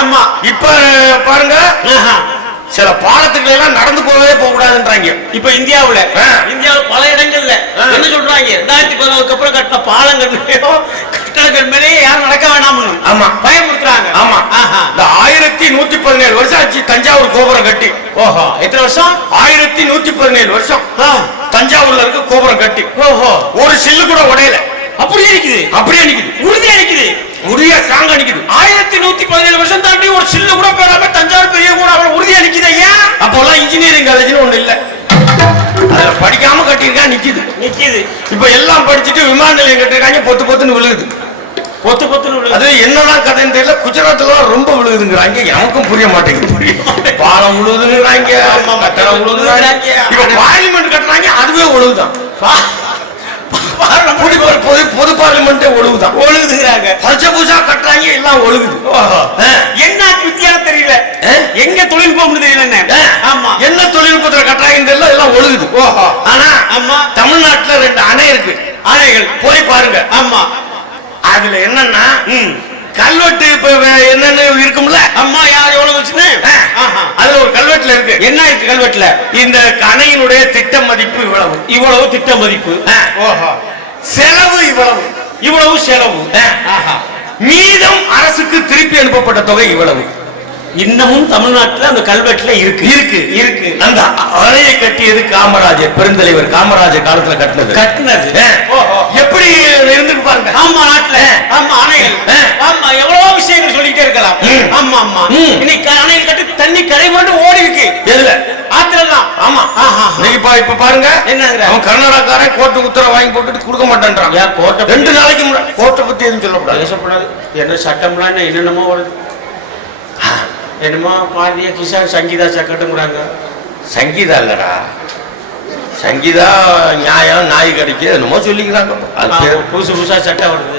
ஆமா இப்ப பாருங்க சில பாலத்துக்கள் எல்லாம் நடந்து போகவே போக கூடாதுன்றாங்க. இப்ப இந்தியாவுல பல இடங்கள்ல என்ன சொல்றாங்க, 2011 அப்புறம் கட்டின பாலங்கள் கட்டடங்கள் மேலே யாரும் நடக்க வேணாம். ஆமா பயமுறுத்துறாங்க. ஆமா இந்த 1117 வருஷம் ஆச்சு தஞ்சாவூர் கோபுரம் கட்டி. ஓஹோ எத்தனை வருஷம்? 1117 வருஷம் தஞ்சாவூர்ல இருக்க கோபுரம் கட்டி. ஓஹோ ஒரு சில்லு கூட உடையல. அப்படியே நிக்குது உறுதியா ஸ்ட்ராங்கா நிக்குது. 1117 வருஷம் தாண்டி ஒரு சில்லு கூட போடாம தஞ்சாவூர் பெரிய கூட அவ்வளவு உறுதியா நிக்குது. ஐயா அப்போல்லாம் இன்ஜினியரிங் காலேஜ்னு ஒண்ணு இல்ல, அதுல படிக்காம கட்டியிருக்கா நிக்குது. இப்ப எல்லாம் படிச்சுட்டு விமான நிலையம் கட்டிருக்காங்க, பொத்துன்னு விழுகுது. அது என்னதான் கதைன்னு தெரியல. குஜராத்ல ரொம்ப விழுகுதுங்கிறாங்க, எனக்கும் புரிய மாட்டேங்குது. பாலம் விழுகுதுங்கிறாங்க, கட்டடம் விழுகுதுங்கிறாங்க. இப்ப பார்லிமெண்ட் கட்டுறாங்க, அதுவே ஒழுகுதான். பொது பார்லிமெண்ட் ஒழுகுதுங்கிறாங்க. புதுசா கட்டுறாங்க, எல்லாம் ஒழுகுது. என்ன வித்தியாசம் தெரியல, எங்க தொழில்நுட்பம் தெரியல. ஆமா என்ன தொழில்நுட்பத்துல கட்டுறாங்கன்னு தெரியல, எல்லாம் ஒழுகுது. ஆனா ஆமா தமிழ்நாட்டுல 2 அணை இருக்கு. அணைகள் போய் பாருங்க. ஆமா அதுல என்னன்னா கல்வெட்டு இப்ப என்னன்னு இருக்கும்ல. அம்மா யார் எவ்வளவு வச்சுன்னு அதுல ஒரு கல்வெட்டுல இருக்கு. என்ன இருக்கு கல்வெட்டுல? இந்த அணையினுடைய திட்ட மதிப்பு இவ்வளவு திட்ட மதிப்பு. செலவு இவ்வளவு செலவு. மீதம் அரசுக்கு திருப்பி அனுப்பப்பட்ட தொகை இவ்வளவு. இன்னமும் தமிழ்நாட்டுல அந்த கல்வெட்டுல இருக்கு. அந்த அணையை கட்டியது காமராஜர், பெருந்தலைவர் காமராஜர் காலத்துல கட்டினது. எப்படி இருந்து பாருங்க. ஆமா நாட்டுல ஆமா அணைகள் ஆமா எவ்வளவோ விஷயங்கள் சொல்லிட்டே இருக்கலாம். ஆமா இன்னைக்கு அணைகள் கட்டி தண்ணி கரை புரண்டு ஓடி இருக்கு. எதுல? ஆத்திரலாம். ஆமா இப்ப பாருங்க என்ன அவன் கர்நாடகாரன் கோர்ட்டு உத்தரவு வாங்கி போட்டுட்டு கொடுக்க மாட்டேன்றான். 2 நாளைக்கு கோர்ட்டை பத்தி எதுவும் சொல்லக்கூடாது, பேசக்கூடாது. என்ன சட்டம்லாம் என்னென்னமோ வருது. என்னமா பாரதிய கிஷான் சங்கீதா சக்கட்டுங்கிறாங்க. சங்கீதா இல்லடா, சங்கீதா நியாயம் நாய் கடைக்கு என்னமோ சொல்லிக்கிறாங்க. அது பேர் புதுசு புதுசா சட்டம் வருது.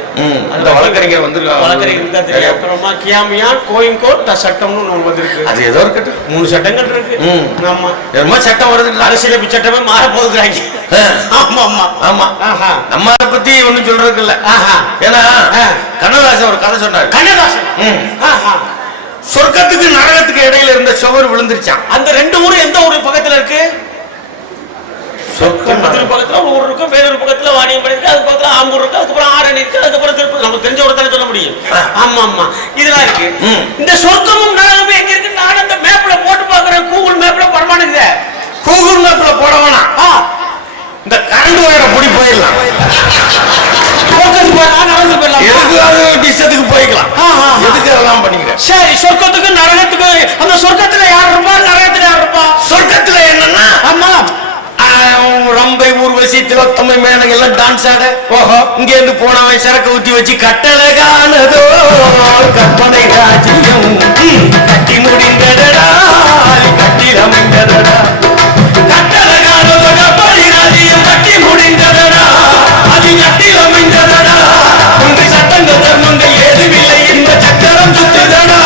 அந்த வழக்கறிஞர் வந்திருக்காங்க. வழக்கறிஞர் தான் தெரியும். அப்புறமா கியாமியா கோயின்கோட் சட்டம்னு ஒன்று வந்திருக்கு. அது ஏதோ இருக்கட்டும். 3 சட்டங்கள் இருக்கு. ஆமா, என்னமோ சட்டம் வருது. அரசியலமைப்பு சட்டமே மாற போகுதுறாங்க. ஆமா ஆமா ஆமா. நம்ம அதை பத்தி ஒண்ணும் சொல்றதுக்கு இல்ல. ஏன்னா கண்ணதாசன் ஒரு கதை சொன்னார். கண்ணதாசன் சொர்க்கத்துக்கு நரகத்துக்கு இடையில இருந்த சுவர் விழுந்துருச்சான். அந்த 2 ஊரும் எந்த ஊரு பக்கத்துல இருக்கு? சொர்க்கம் பக்கத்துல ஒரு ஊர் இருக்கு, வேறொரு பக்கத்துல வாணியம்படி இருக்கு, அது பக்கத்துல ஆம்பூர் இருக்கு, அதுக்கப்புறம் ஆரணி இருக்கு, அதுக்கப்புறம் திருப்பதி. நமக்கு தெரிஞ்ச ஒரு தானே சொல்ல முடியும். ஆமா ஆமா, இதெல்லாம் இருக்கு. இந்த சொர்க்கமும் நரகமும் எங்க இருக்கு? நான் அந்த மேப்ல போட்டு பாக்குறேன். கூகுள் மேப்ல பரமானுக்குதே. கூகுள் மேப்ல போட வேணாம். இந்த கரண்ட் வயரை புடி போயிடலாம். நடந்து போயிடலாம். எதுக்காக டிஸ்டத்துக்கு போய்க்கலாம். எதுக்கு அதெல்லாம் பண்ணிக்கிறேன். சரி, சொர்க்கத்துக்கு நரகத்துக்கு. அந்த சொர்க்கத்துல யார் இருப்பா, நரகத்துல யார் இருப்பா? சொர்க்கத்துல என்னன்னா ஆமா, ரம்பை ஊர்வசி திலோத்தமை மேனக எல்லாம் டான்ஸ் ஆட. ஓஹோ, இங்க இருந்து போனவன் சரக்கு ஊத்தி வச்சு கட்டழகானதோ கற்பனை ராஜ்யம் கட்டி முடிந்தடா கட்டில் அமைந்தடா. கட்டழகானதோ கற்பனை ராஜ்யம் கட்டி முடிந்தடா அது கட்டில் அமைந்தடா. உங்க சட்டங்கள் தர்மங்கள் ஏதுமில்லை, இந்த சக்கரம் சுத்துதடா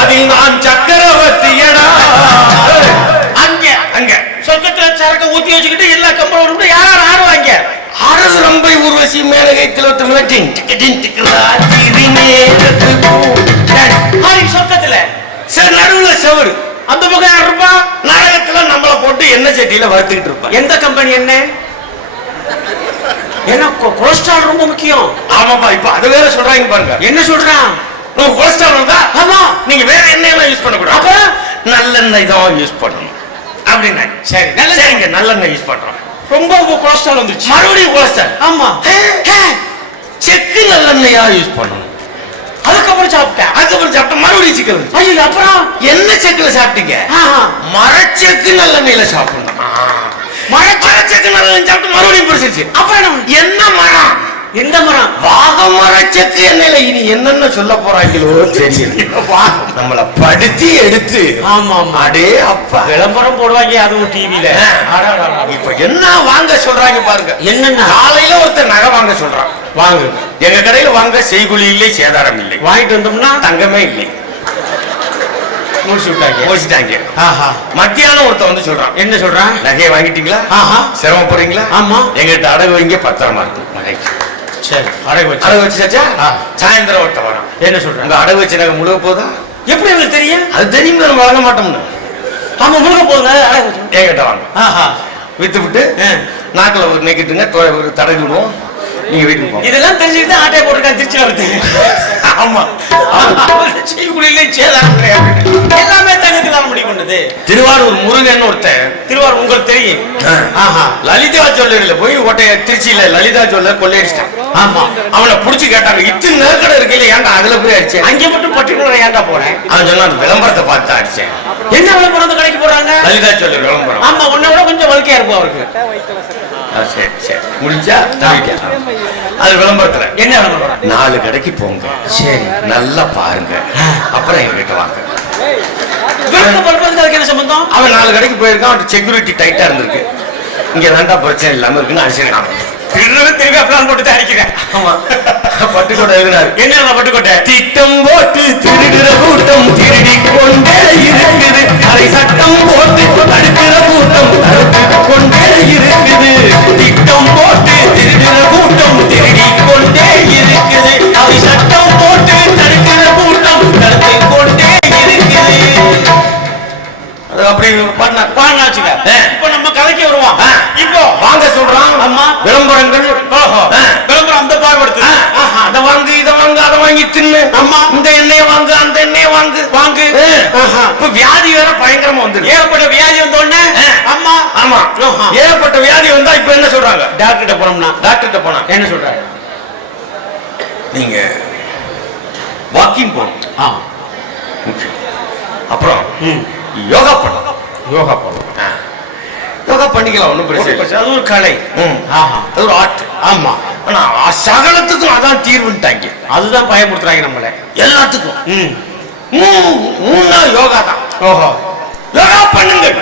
அதில் நான் சக்கரவர்த்தியடா. அங்க சொர்க்கத்துல சரக்கு ஊத்தி வச்சுக்கிட்டு எல்லா கம்பெனி யார் ஆடுவாங்க? ஆறது ரம்பை ஊர்வசி மேலகை திலோத்தமை சொர்க்கத்துல. சரி, நடுவுல செவரு. அந்த பக்கம் யார் இருப்பா? நரகத்துல நம்மள போட்டு எண்ணெய் சட்டியில வறுத்துக்கிட்டு இருப்பா. எந்த கம்பெனி என்ன? ஏன்னா கொலஸ்ட்ரால் ரொம்ப முக்கியம். ஆமாப்பா, இப்ப அது வேற சொல்றாங்க பாருங்க. என்ன சொல்றான்? நம்ம கொலஸ்ட்ரால் இருந்தா ஆமா, நீங்க வேற எண்ணெய் எல்லாம் யூஸ் பண்ணக்கூடாது. அப்ப நல்லெண்ணெய் தான் யூஸ் பண்ணணும் அப்படின்னா. சரி, சரிங்க, நல்லெண்ணெய் யூஸ் பண்றோம். ரொம்ப கொலஸ்ட்ரால் வந்துருச்சு, மறுபடியும் கொலஸ்ட்ரால். ஆமா, செக்கு நல்லெண்ணெயா யூஸ் பண்ணணும். அதுக்கப்புறம் சாப்பிட்டேன். அதுக்கப்புறம் சாப்பிட்ட மறுபடியும் சிக்கல். ஐயோ, அப்புறம் என்ன செக்குல சாப்பிட்டீங்க? மரச்செக்கு நல்லெண்ணெயில சாப்பிடணும். மரச்செக்கு நல்லெண்ணெய் சாப்பிட்டு மறுபடியும் பிடிச்சிருச்சு. அப்புறம் என்ன மரம்? எந்த மரம்? வாக மரச்செக்கு எண்ணெயில இனி என்னென்ன சொல்ல போறாங்களோ தெரியல. நம்மள படுத்தி எடுத்து. ஆமா ஆமா, அடே அப்பா, விளம்பரம் போடுவாங்க அதுவும் டிவில. இப்ப என்ன வாங்க சொல்றாங்க பாருங்க. என்னன்னா, காலையில ஒருத்தர் நகை வாங்க சொல்றான். வாங்க, எங்க கடையில வாங்க, செய்குலி இல்லை, சேதாரம் இல்லை. வாங்கிட்டு வந்தோம்னா தங்கமே இல்லை. முடிச்சுட்டாங்க. மத்தியானம் ஒருத்தர் வந்து சொல்றான். என்ன சொல்றான்? நகையை வாங்கிட்டீங்களா? சிரமப்படுறீங்களா? ஆமா, எங்கிட்ட அடகு வைங்க, பத்திரமா இருக்கும். சரி, அடகு வச்சாச்சா? சாயந்தரம் ஒருத்தர் வரான். என்ன சொல்றான்? உங்க அடகு வச்ச நகை முழுக போதா? எப்படி உங்களுக்கு தெரியும்? அது தெரியும், நம்ம வழங்க மாட்டோம்னு. ஆமா, முழுக போகுங்க. என்கிட்ட வாங்க, வித்து விட்டு நாக்கில் ஒரு நெக்கிட்டுங்க, ஒரு தடவி விடுவோம், நீங்க வீட்டுக்கு போங்க. இதெல்லாம் தெரிஞ்சுக்கிட்டு ஆட்டையை போட்டுருக்காங்க திருச்சியில வருது. ஆமா, செய்குலியிலே சேதாரம் எல்லாமே தங்கத்தில் முடிவு பண்ணது. திருவாரூர் முருகன் ஒருத்தன். திருவாரூர் உங்களுக்கு தெரியும். லலிதா ஜுவல்லரியில போய் திருச்சியில லலிதா ஜுவல்லர் கொள்ளையடிச்சிட்டான். ஆமா, அவனை புடிச்சு கேட்டாங்க, இத்தனை நெருக்கடை இருக்கையில ஏன்டா அதுல போய் அடிச்சேன்? அங்கே மட்டும் பர்டிகுலரா ஏன்டா போறேன்? அவன் சொன்னா விளம்பரத்தை பார்த்து அடிச்சேன். என்ன விளம்பரம் கடைக்கு போறாங்க? லலிதா ஜுவல்லர் விளம்பரம். ஆமா, உன்னை விட கொஞ்சம் வழுக்கையா இருக்கும் அவருக்கு. சரி சரி, முடிஞ்சா அது விளம்பரத்துல என்ன விளம்பரம்? 4 கடைக்கு போங்க, சரி, நல்லா பாருங்க, அப்புறம் எங்க கிட்ட வாங்க. என்ன சம்பந்தம்? அவன் 4 கடைக்கு போயிருக்கான். அவன் செக்யூரிட்டி டைட்டா இருந்திருக்கு. இங்க தாண்டா பிரச்சனை இல்லாம இருக்குன்னு அடிச்சிருக்கான். திரும்பி பிளான் போட்டு தான் அடிக்கிறேன். ஆமா, பட்டுக்கோட்டை எழுதினார். என்ன பட்டுக்கோட்டை? திட்டம் போட்டு திருடுற கூட்டம் திருடி கொண்டே இருக்குது, அதை சட்டம் போட்டு தடுக்கிற கூட்டம் தடுத்து கொண்டே இருக்குது. திட்டம் போட்டு திருடுற கூட்டம் திருடி கொண்டே இருக்குது, அதை சட்டம் போட்டு தடுக்கிற கூட்டம் தடுத்து கொண்டே இருக்குது. அப்படி பாடினாச்சுங்க. இப்ப நம்ம கதைக்கு வருவோம். இப்போ வாங்க சொல்றான். அம்மா, விளம்பரங்கள். விளம்பரம் அந்த பாடுபடுத்து. அதை வாங்கு, இதை வாங்கு, அதை வாங்கி தின்னு. அம்மா, இந்த எண்ணெயை வாங்கு, அந்த எண்ணெயை வாங்கு வாங்கு. இப்ப வியாதி வேற பயங்கரமா வந்து ஏகப்பட்ட வியாதி வந்த உடனே அம்மா, ஆமா, ஏகப்பட்ட வியாதி வந்தா இப்ப என்ன சொல்றாங்க? டாக்டர்கிட்ட போனோம்னா, டாக்டர்கிட்ட போனா என்ன சொல்றாங்க? நீங்க வாக்கிங் போகணும், அப்புறம் யோகா பண்ணலாம். யோகா பண்ணலாம், யோகா பண்ணிக்கலாம், ஒன்றும் பிரச்சனை. அது ஒரு கலை, அது ஒரு ஆர்ட். ஆமா, ஆனா சகலத்துக்கும் அதான் தீர்வுன்ட்டாங்க. அதுதான் பயமுறுத்துறாங்க நம்மள எல்லாத்துக்கும். மூணா யோகா தான். ஓஹோ. யோகா பண்ணுங்கள்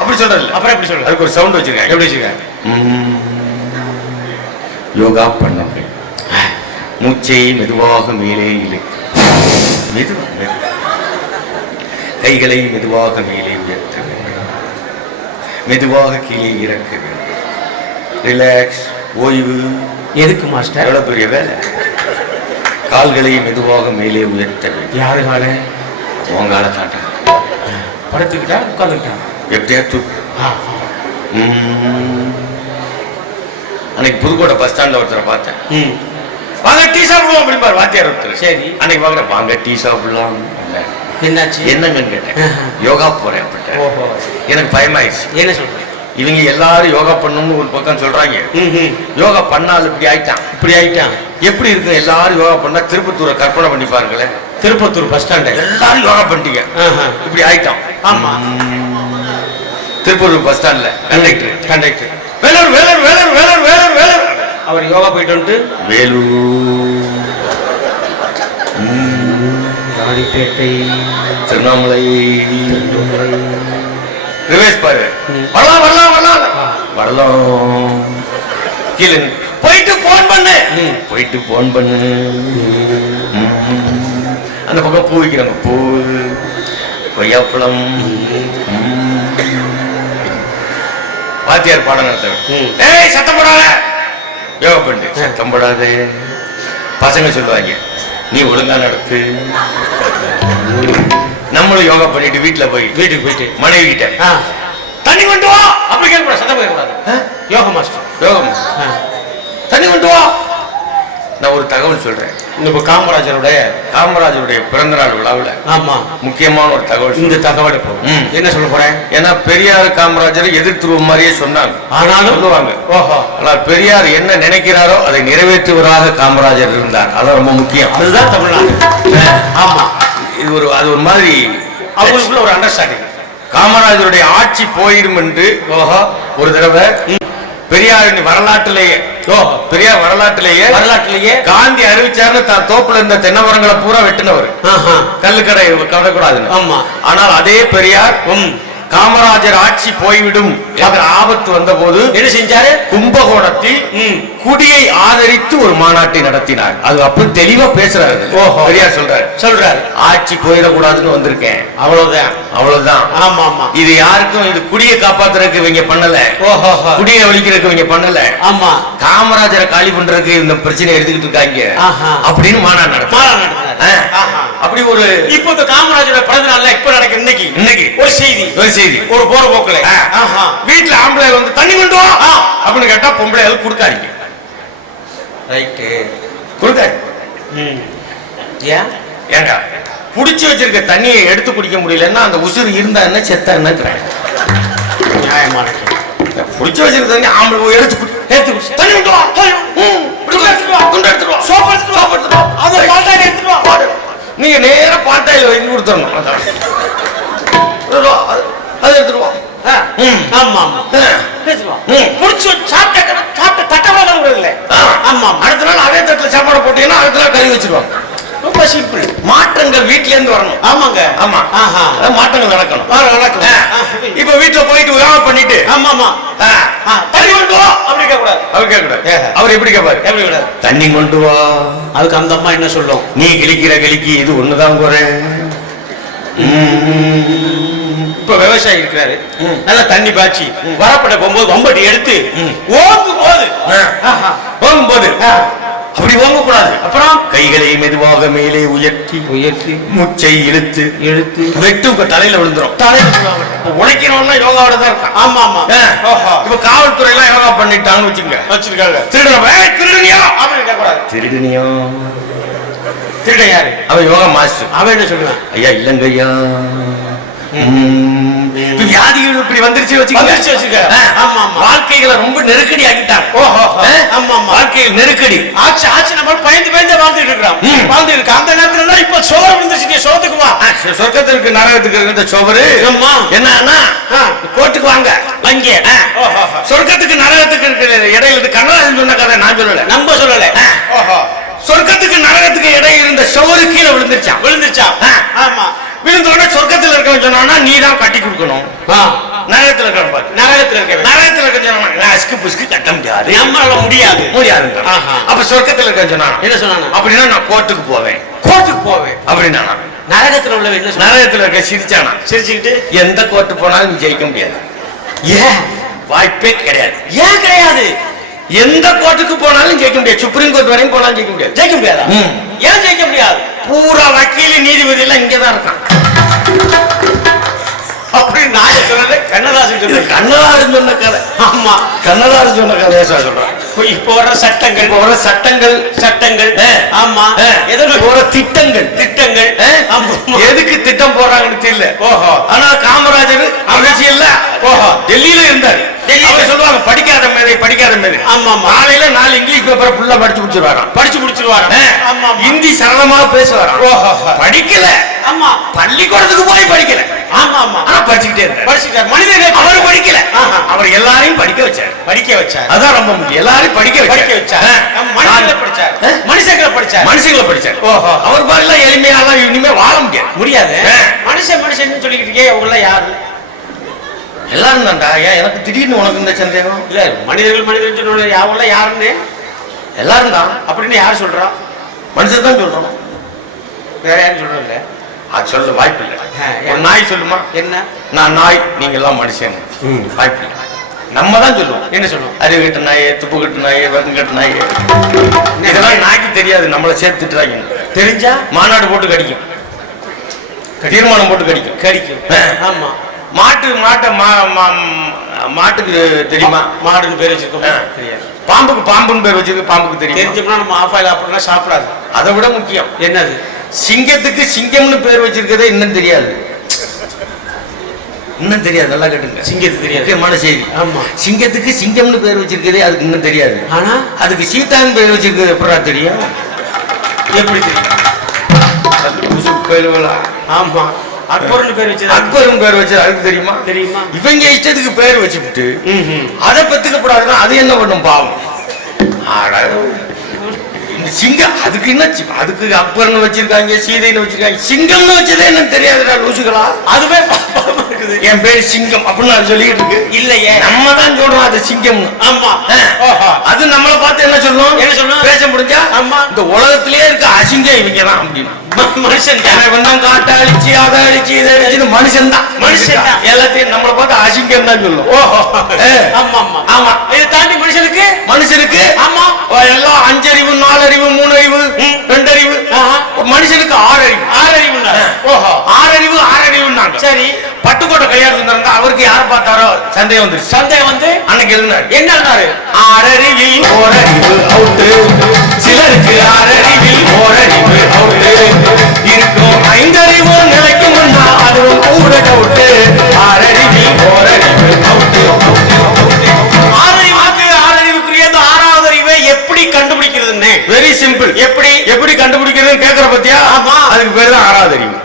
அப்படி சொல்றேன். அப்புறம் எப்படி சொல்ற? அதுக்கு ஒரு சவுண்ட் வச்சிருக்காங்க. எப்படி வச்சிருக்க? யோகா பண்ணுங்கள். மூச்சை மெதுவாக மேலே இழுத்து மெதுவாக கைகளை மெதுவாக மேலே உயர்த்த வேண்டும். மெதுவாக கீழே இறக்க வேண்டும். ரிலாக்ஸ், ஓய்வு. எதுக்கு மாஸ்டர்? எவ்வளவு பெரிய வேலை. கால்களை மெதுவாக மேலே உயர்த்த வேண்டும். யாரு கால? உங்கால தாண்டா. படுத்துக்கிட்டா உட்காந்துக்கிட்டா? எப்படியா அன்னைக்கு புதுக்கோட்டை பஸ் ஸ்டாண்ட்ல ஒருத்தரை பார்த்தேன். வாங்க டீ சாப்பிடுவோம் அப்படிப்பாரு வாத்தியார் ஒருத்தர். சரி. அன்னைக்கு வாங்க வாங்க டீ சாப்பிடலாம். என்னாச்சு? என்னங்கன்னு கேட்டேன். யோகா போறேன் அப்படின்ட்டு. ஓஹோ. எனக்கு பயமாயிடுச்சு. என்ன சொல்ற? இவங்க எல்லாரும் யோகா பண்ணணும்னு ஒரு பக்கம் சொல்றாங்க. யோகா பண்ணால் இப்படி ஆயிட்டான். இப்படி ஆயிட்டான். எப்படி இருக்கு எல்லாரும் யோகா பண்ணா? திருப்பத்தூரை கற்பனை பண்ணி பாருங்களேன். திருப்பத்தூர் பஸ் ஸ்டாண்ட் எல்லாரும் யோகா பண்ணிட்டீங்க, இப்படி ஆயிட்டான். ஆமா. திருப்பூர் பஸ் ஸ்டாண்ட்ல கண்டக்டர் வேலூர் வேலூர் வேலூர் வேலூர் வேலூர் வேலூர் அவர் யோகா போயிட்டு வந்து வேலூர் ராணிப்பேட்டை திருவண்ணாமலை ரிவேஸ் பாரு. வரலாம் வரலாம் வரலாம் வரலாம். கீழே போயிட்டு போன் பண்ணு. போயிட்டு போன் பண்ணு. அந்த பக்கம் பூ வைக்கிறாங்க. பூ, கொய்யாப்பழம். வாத்தியார் பாடம் நடத்த. ஏய் சத்தம் போடாத. யோகா பண்ணு. சத்தம் போடாத. பசங்க சொல்லுவாங்க நீ ஒழுங்கா நடத்து. நம்மளும் யோகா பண்ணிட்டு வீட்டுக்கு போயிட்டு மனைவி கிட்ட தண்ணி கொண்டு வா அப்படி கேட்க சத்தம் கேட்கக்கூடாது. யோகா மாஸ்டர் தண்ணி கொண்டு வா. நான் ஒரு தகவல் சொல்றேன். இந்த காமராஜருடைய பிறந்த நாள் விழாவில் ஆமா முக்கியமான ஒரு தகவல். இந்த தகவல் என்ன சொல்ல போறேன்? ஏன்னா பெரியார் காமராஜரை எதிர்த்துருவ மாதிரியே சொன்னாங்க. ஆனாலும் சொல்லுவாங்க. ஓஹோ. ஆனால் பெரியார் என்ன நினைக்கிறாரோ அதை நிறைவேற்றுவதாக காமராஜர் இருந்தார். அது ரொம்ப முக்கியம். அதுதான் தமிழ்நாடு. ஆமா. அது ஒரு மாதிரி அவங்களுக்குள்ள ஒரு அண்டர்ஸ்டாண்டிங். காமராஜருடைய ஆட்சி போயிடும் என்று ஒரு தடவை பெரியாரின் வரலாற்றிலேயே காந்தி அறிவிச்சாருன்னு தான் தோப்புல இருந்த தென்னை மரங்களை பூரா வெட்டினவர். கல்லுக்கடை கட்டக்கூடாதுன்னு. ஆமா. ஆனால் அதே பெரியார் காமராஜர் ஆட்சி போய்விடும் ஆபத்து வந்த போது என்ன செஞ்சாரு? கும்பகோணத்தில் குடியை ஆதரித்து ஒரு மாநாட்டை நடத்தினார். அது அப்படி தெளிவா பேசுறாரு. பெரியார் சொல்றாரு ஆட்சி போயிடக்கூடாதுன்னு வந்திருக்கேன். அவ்வளவுதான். ஆமா ஆமா. இது யாருக்கும் இது குடியை காப்பாத்துறதுக்கு இவங்க பண்ணல. குடியை ஒழிக்கிறதுக்கு இவங்க பண்ணல. ஆமா. காமராஜரை காலி பண்றதுக்கு இந்த பிரச்சனை எடுத்துக்கிட்டு இருக்காங்க அப்படின்னு மாநாடு நடத்தினார். அப்படி ஒரு இப்போ இந்த காமராஜரோட பிறந்த நாள்ல இப்ப நடக்கிற இன்னைக்கு ஒரு செய்தி ஒரு போற போக்குல வீட்டுல ஆம்பளை வந்து தண்ணி கொண்டு வா அப்படின்னு கேட்டா பொம்பளை கொடுக்காதீங்க. ரைட்டு. கொடுக்காது. ஏங்க புடிச்சு வச்சிருக்க தண்ணியை எடுத்து குடிக்க முடியலன்னா அந்த உசுறு இருந்தா என்ன செத்தா என்ன நியாயமான புடிச்சு வச்சிருக்க தண்ணி ஆம்பளை எடுத்து தண்ணி கொண்டு வா. நீங்க நேர பாட்டாயில் வைத்து கொடுத்தோம். அது எடுத்துருவோம். அடுத்த நாள் அதே தட்டுல சாப்பாடு போட்டீங்கன்னா அடுத்த நாள் கறி வச்சிருவாங்க. ரொம்ப சிம்பிள். மாற்றங்கள் வீட்ல இருந்து வரணும். ஆமாங்க. ஆமா. மாற்றங்கள் நடக்கணும். இப்ப வீட்டுல போயிட்டு யோகா பண்ணிட்டு தண்ணி கொண்டு வா அப்படி கேட்க கூடாது. அவர் எப்படி கேட்பாரு? தண்ணி கொண்டு வா. அதுக்கு அந்த அம்மா என்ன சொல்லும்? நீ கிளிக்கிற கிளிக்கு இது ஒண்ணுதான் குறை. இப்ப விவசாயி இருக்கிறாரு, நல்லா தண்ணி பாய்ச்சி வரப்பட போகும்போது வம்பட்டி எடுத்து ஓங்கும் போது அப்படி ஓங்க கூடாது. அப்புறம் கைகளை மெதுவாக மேலே உயர்த்தி மூச்சை இழுத்து வெட்டு தலையில விழுந்துரும். உழைக்கிறவன்னா யோகாவோட தான் இருக்கான். ஆமா ஆமா. இப்ப காவல்துறை எல்லாம் யோகா பண்ணிட்டாங்கன்னு வச்சிருக்காங்க. திருடனியா அப்படின்னு கேட்க கூடாது. திருடனியா யாரு? அவன் யோகா மாஸ்டர். அவன் என்ன சொல்லுவான்? ஐயா இல்லங்க ஐயா, வியாதிகள் இப்படி வந்துருச்சு வச்சுக்க. வாழ்க்கைகளை ரொம்ப நெருக்கடி ஆகிட்டாங்க. வாழ்க்கையில் நெருக்கடி ஆச்சு நம்ம பயந்து வாழ்ந்துட்டு இருக்கிறோம். அந்த நேரத்துல இப்ப சோறு விழுந்துச்சு. சோத்துக்கு வா. சொர்க்கத்திற்கு நரகத்துக்கு இருந்த சோறு என்னன்னா கோர்ட்டுக்கு வாங்க. அங்கே சொர்க்கத்துக்கு நரகத்துக்கு இருக்கிற இடையில இருந்து கண்ணதாசன் சொன்ன கதை நான் சொல்லல, நம்ம சொல்லல. சொர்க்கத்துக்கு நரகத்துக்கு இடையே இருந்த சோறு கீழே விழுந்துருச்சா. ஆமா. விழுந்தோடனே சொர்க்கத்துல இருக்கவன் சொன்னான்னா நீ தான் கட்டி கொடுக்கணும். நரகத்துல இருக்கவன் பாரு, நரகத்துல இருக்க நரகத்துல இருக்க சொன்னா அஸ்கு புஸ்கு கட்ட முடியாது, நம்மளால முடியாது முடியாது. அப்ப சொர்க்கத்துல இருக்க சொன்னான் என்ன சொன்னாங்க? அப்படின்னா நான் கோர்ட்டுக்கு போவேன், கோர்ட்டுக்கு போவேன் அப்படின்னா. நரகத்துல உள்ள என்ன சொன்னாங்க? நரகத்துல இருக்க சிரிச்சானா, சிரிச்சுக்கிட்டு எந்த கோர்ட்டு போனாலும் நீ ஜெயிக்க முடியாது, ஏன் வாய்ப்பே கிடையாது. ஏன் கிடையாது? எந்த கோர்ட்டுக்கு போனாலும் ஜெயிக்க முடியாது, சுப்ரீம் கோர்ட் வரையும் போனாலும் ஜெயிக்க முடியாது. ஜெயிக்க முடியாதா? ஏன் ஜெயிக்க முடியாது? பூரா வக்கீல் நீதிபதி எல்லாம் இங்கதான் இருக்கான். அப்படி நான் சொல்றது கண்ணதாசன் சொல்றது. கண்ணதாசன் சொன்ன கதை. ஆமா, கண்ணதாசன் சொன்ன கதையை சொல்றேன். இப்போ வர சட்டங்கள், இப்போ வர சட்டங்கள், சட்டங்கள் ஆமா, ஏதோ வர திட்டங்கள், திட்டங்கள் எதுக்கு திட்டம் போடுறாங்கன்னு தெரியல. ஓஹோ. ஆனா காமராஜர் அரசியல்ல ஓஹோ டெல்லியில இருந்தாரு. டெல்லியில சொல்லுவாங்க படிக்காத மேதை, படிக்காத மேதை. ஆமா, காலையில 4 இங்கிலீஷ் பேப்பரை ஃபுல்லா படிச்சு முடிச்சிருவாராம். படிச்சு முடிச்சிருவாராம். ஆமா, ஹிந்தி சரளமாக பேசுவாராம். ஓஹோ. படிக்கல. ஆமா, பள்ளிக்கூடத்துக்கு போய் படிக்கல. ஆமா ஆமா, ஆனா படிச்சுக்கிட்டே இருந்தார். படிச்சுட்டார். மனிதர்கள் அவர் படிக்கல, அவர் எல்லாரையும் படிக்க வச்சார். படிக்க வச்சார். அதான் ரொம்ப முக்கியம். எல்லாரையும் படிக்க வச்சார். மனுஷங்களை படிச்சார், மனுஷங்களை படிச்சார், மனுஷங்களை படிச்சார். ஓஹோ. அவர் பாருல எளிமையாலாம் இனிமே வாழ முடியாது. முடியாது. மனுஷன் மனுஷன் சொல்லிக்கிட்டு இருக்கே, அவங்க யாரு? எல்லாரும் தான்டா. ஏன் எனக்கு திடீர்னு உனக்கு இந்த சந்தேகம்? இல்ல, மனிதர்கள் மனிதர்கள் சொன்ன அவங்க யாருன்னு எல்லாரும் தான் அப்படின்னு யார் சொல்றா? மனுஷன் தான் சொல்றோம், வேற யாரும் சொல்றதில்ல. அது சொல்ல வாய்ப்பு இல்லை. ஒரு நாய் சொல்லுமா என்ன? நான் நாய், நீங்க எல்லாம் மனுஷன். வாய்ப்பு இல்லை. நம்ம தான் சொல்லுவோம். என்ன சொல்லுவோம்? அறிவு கட்ட நாயே, துப்பு கட்டு நாயே, வதம் கட்டு நாயே. இதெல்லாம் நாய்க்கு தெரியாது, நம்மளை சேர்த்து திட்டுறாங்க. தெரிஞ்சா மாநாடு போட்டு கடிக்கும், தீர்மானம் போட்டு கடிக்கும். கடிக்கும். ஆமா. மாட்டுக்கு தெரியுமா? மாடுன்னு பேர் வச்சிருக்கோம். தெரியாது. பாம்புக்கு பாம்புன்னு பேர் வச்சிருக்கு, பாம்புக்கு தெரியும். தெரிஞ்சோம்னா நம்ம ஆஃப் ஆயில் அப்படின்னா சாப்பிடாது. அதை விட முக்கியம் என்னது? சிங்கத்துக்கு சிங்கம்னு பேர் வச்சிருக்கதே இன்னும் தெரியாது. இன்னும் தெரியாது. நல்லா கேட்டுங்க. சிங்கத்துக்கு தெரியாது. முக்கியமான செய்தி. ஆமா. சிங்கத்துக்கு சிங்கம்னு பேர் வச்சிருக்கதே அதுக்கு இன்னும் தெரியாது. ஆனா அதுக்கு சீதான்னு பேர் வச்சிருக்கிறது எப்படா தெரியும்? எப்படி தெரியும்? ஆமா, அக்பர்னு பேர் வச்சது. அக்பர்னு பேர் வச்சது அதுக்கு தெரியுமா? தெரியுமா? இவங்க இஷ்டத்துக்கு பேர் வச்சுட்டு அதை பத்துக்கப்படாதுன்னா அது என்ன பண்ணும் பாவம்? இந்த சிங்கம் அதுக்கு என்ன? அதுக்கு அக்பர்னு வச்சிருக்காங்க, சீதைன்னு வச்சிருக்காங்க, சிங்கம்னு வச்சதே என்ன தெரியாதுடா லூசுகளா? அதுவே இருக்குது. என் பேர் சிங்கம் அப்படின்னு அது சொல்லிட்டு இருக்கு. இல்லையே, நம்ம தான் சொல்றோம் அது சிங்கம்னு. ஆமா. அது நம்மளை பார்த்து என்ன சொல்லும்? என்ன சொல்லும்? பேச முடிஞ்சா ஆமா, இந்த உலகத்திலேயே இருக்க அசிங்கம் இவங்க தான் அப்படின்னு. மனுஷன் வந்தான் காட்டை அழிச்சு அதை அழிச்சு இதை அழிச்சு மனுஷன் தான். மனுஷன் தான் எல்லாத்தையும் நம்மளை பார்த்து அசிங்கம் தான் சொல்லும். ஓஹோ. ஆமா ஆமா ஆமா. இதை தாண்டி மனுஷனுக்கு ஆமா எல்லாம் 5 அறிவு, 4 அறிவு, 3 அறிவு, 2 அறிவு. மனுஷனுக்கு 6 அறிவு. 6 அறிவு. ஓஹோ. 6 அறிவு, 6 அறிவுன்னாங்க. சரி. பட்டுக்கோட்டை கையாடு இருந்தாங்க. அவருக்கு யாரை பார்த்தாரோ சந்தேகம் வந்துருச்சு. சந்தேகம் வந்து அன்னைக்கு எழுதினாரு. என்ன எழுதினாரு? 6 அறிவில் 1 அறிவு அவுட்டு, சிலருக்கு 6 அறிவில் 1 அறிவு அவுட்டு, இருக்கும் 5 அறிவு நிலைக்கும்னா அதுவும் கூட டவுட்டு. 6 அறிவில் 1 அறிவு அவுட்டு. 6 அறிவுக்கு 6 அறிவுக்குரியது 6வது அறிவை எப்படி கண்டுபிடிக்கிறதுன்னு? Very simple. எப்படி கண்டுபிடிக்கிறதுன்னு கேட்கற பத்தியா? ஆமா. அதுக்கு பேர் தான் 6வது அறிவு.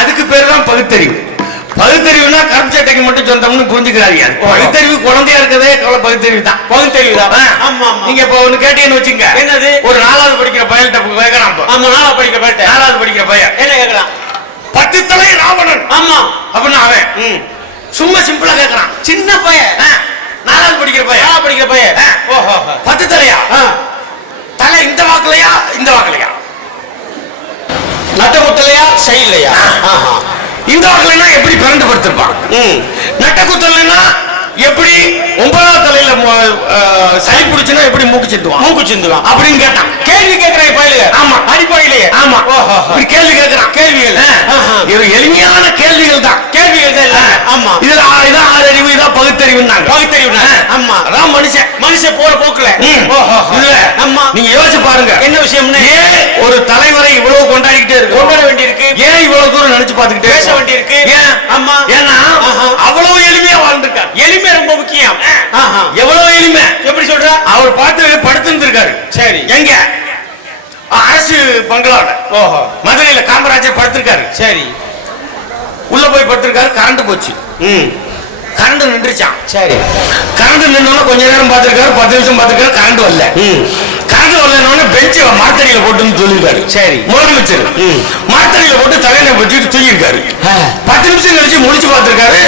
அதுக்கு பேர் தான் பகுத்தறிவு. பகுத்தறிவுனா கருப்பு சட்டைக்கு மட்டும் சொந்தம்னு புரிஞ்சுக்கிறாங்க. பகுத்தறிவு குழந்தையா இருக்கதே பகுத்தறிவு தான். பகுத்தறிவு தான். ஆமா. நீங்க இப்ப ஒண்ணு கேட்டீங்கன்னு வச்சுங்க. என்னது? ஒரு 4வது படிக்கிற பையன்கிட்ட கேட்கறான். ஆமா, 4வது படிக்கிற பையன். 4வது படிக்கிற பையன் என்ன கேட்கறான்? 10 தலை ராவணன். ஆமா அப்படின்னு அவன் சும்மா சிம்பிளா கேட்கறான். சின்ன பையன், 4வது படிக்கிற பையன். 4வது படிக்கிற பையன். ஓஹோ. 10 தலையா? தலை இந்த வாக்குலையா இந்த வாக்குலையா? நட்ட குத்தலையா செய்யலையா? இந்த வாக்குலைன்னா எப்படி பிறந்து படுத்திருப்பான்? நட்ட குத்தலைன்னா எப்படி 9வது தலையில சளி பிடிச்சுன்னா எப்படி மூக்கு சிந்துவான் அப்படின்னு கேட்டான். கேள்வி கேட்கிறாய் பயிலுக. ஆமா, அடிப்படையிலேயே. ஆமா. இப்படி கேள்வி கேட்கிறான். கேள்விகள் இது எளிமையான கேள்விகள் தான். ஆமா. இதான் 6 அறிவு, இதான் பகுத்தறிவுன்னாங்க. பகுத்தறிவு. ஆமா, அதான் மனுஷன் போற போக்குல. இதுல ஆமா, நீங்க யோசிச்சு பாருங்க. என்ன விஷயம்னு? ஏன் ஒரு தலைவரை இவ்வளவு கொண்டாடிக்கிட்டே இருக்கு? கொண்டாட வேண்டியிருக்கு. ஏன் இவ்வளவு தூரம் நினைச்சு பார்த்துக்கிட்டே பேச வேண்டியிருக்கு? ஏன்? ஆமா. ஏன்னா அவ்வளவு எளிமையா வாழ்ந்திருக்காரு. எளிமை ரொம்ப முக்கியம். எவ்வளவு எளிமை? எப்படி சொல்ற? அவர் பார்த்து படுத்திருந்திருக்காரு. சரி. எங்க? அரசு பங்களால. ஓஹோ. மதுரையில காமராஜர் படுத்திருக்காரு. சரி. உள்ள போய் படுத்திருக்காரு. கரண்ட் போச்சு. கரண்ட் நின்றுச்சான். சரி. கரண்ட் நின்னோன்னு கொஞ்ச நேரம் பார்த்திருக்காரு, 10 நிமிஷம் பார்த்திருக்காரு, கரண்ட் வரல. கரண்ட் வரலன்னு பெஞ்ச மரத்தடி மாத்தரையில போட்டுன்னு சொல்லியிருக்காரு. சரி. முதலமைச்சர் மாத்தரையில போட்டு தலையில வச்சுட்டு தூங்கியிருக்காரு. 10 நிமிஷம் கழிச்சு முடிச்சு பார்த்திருக்காரு.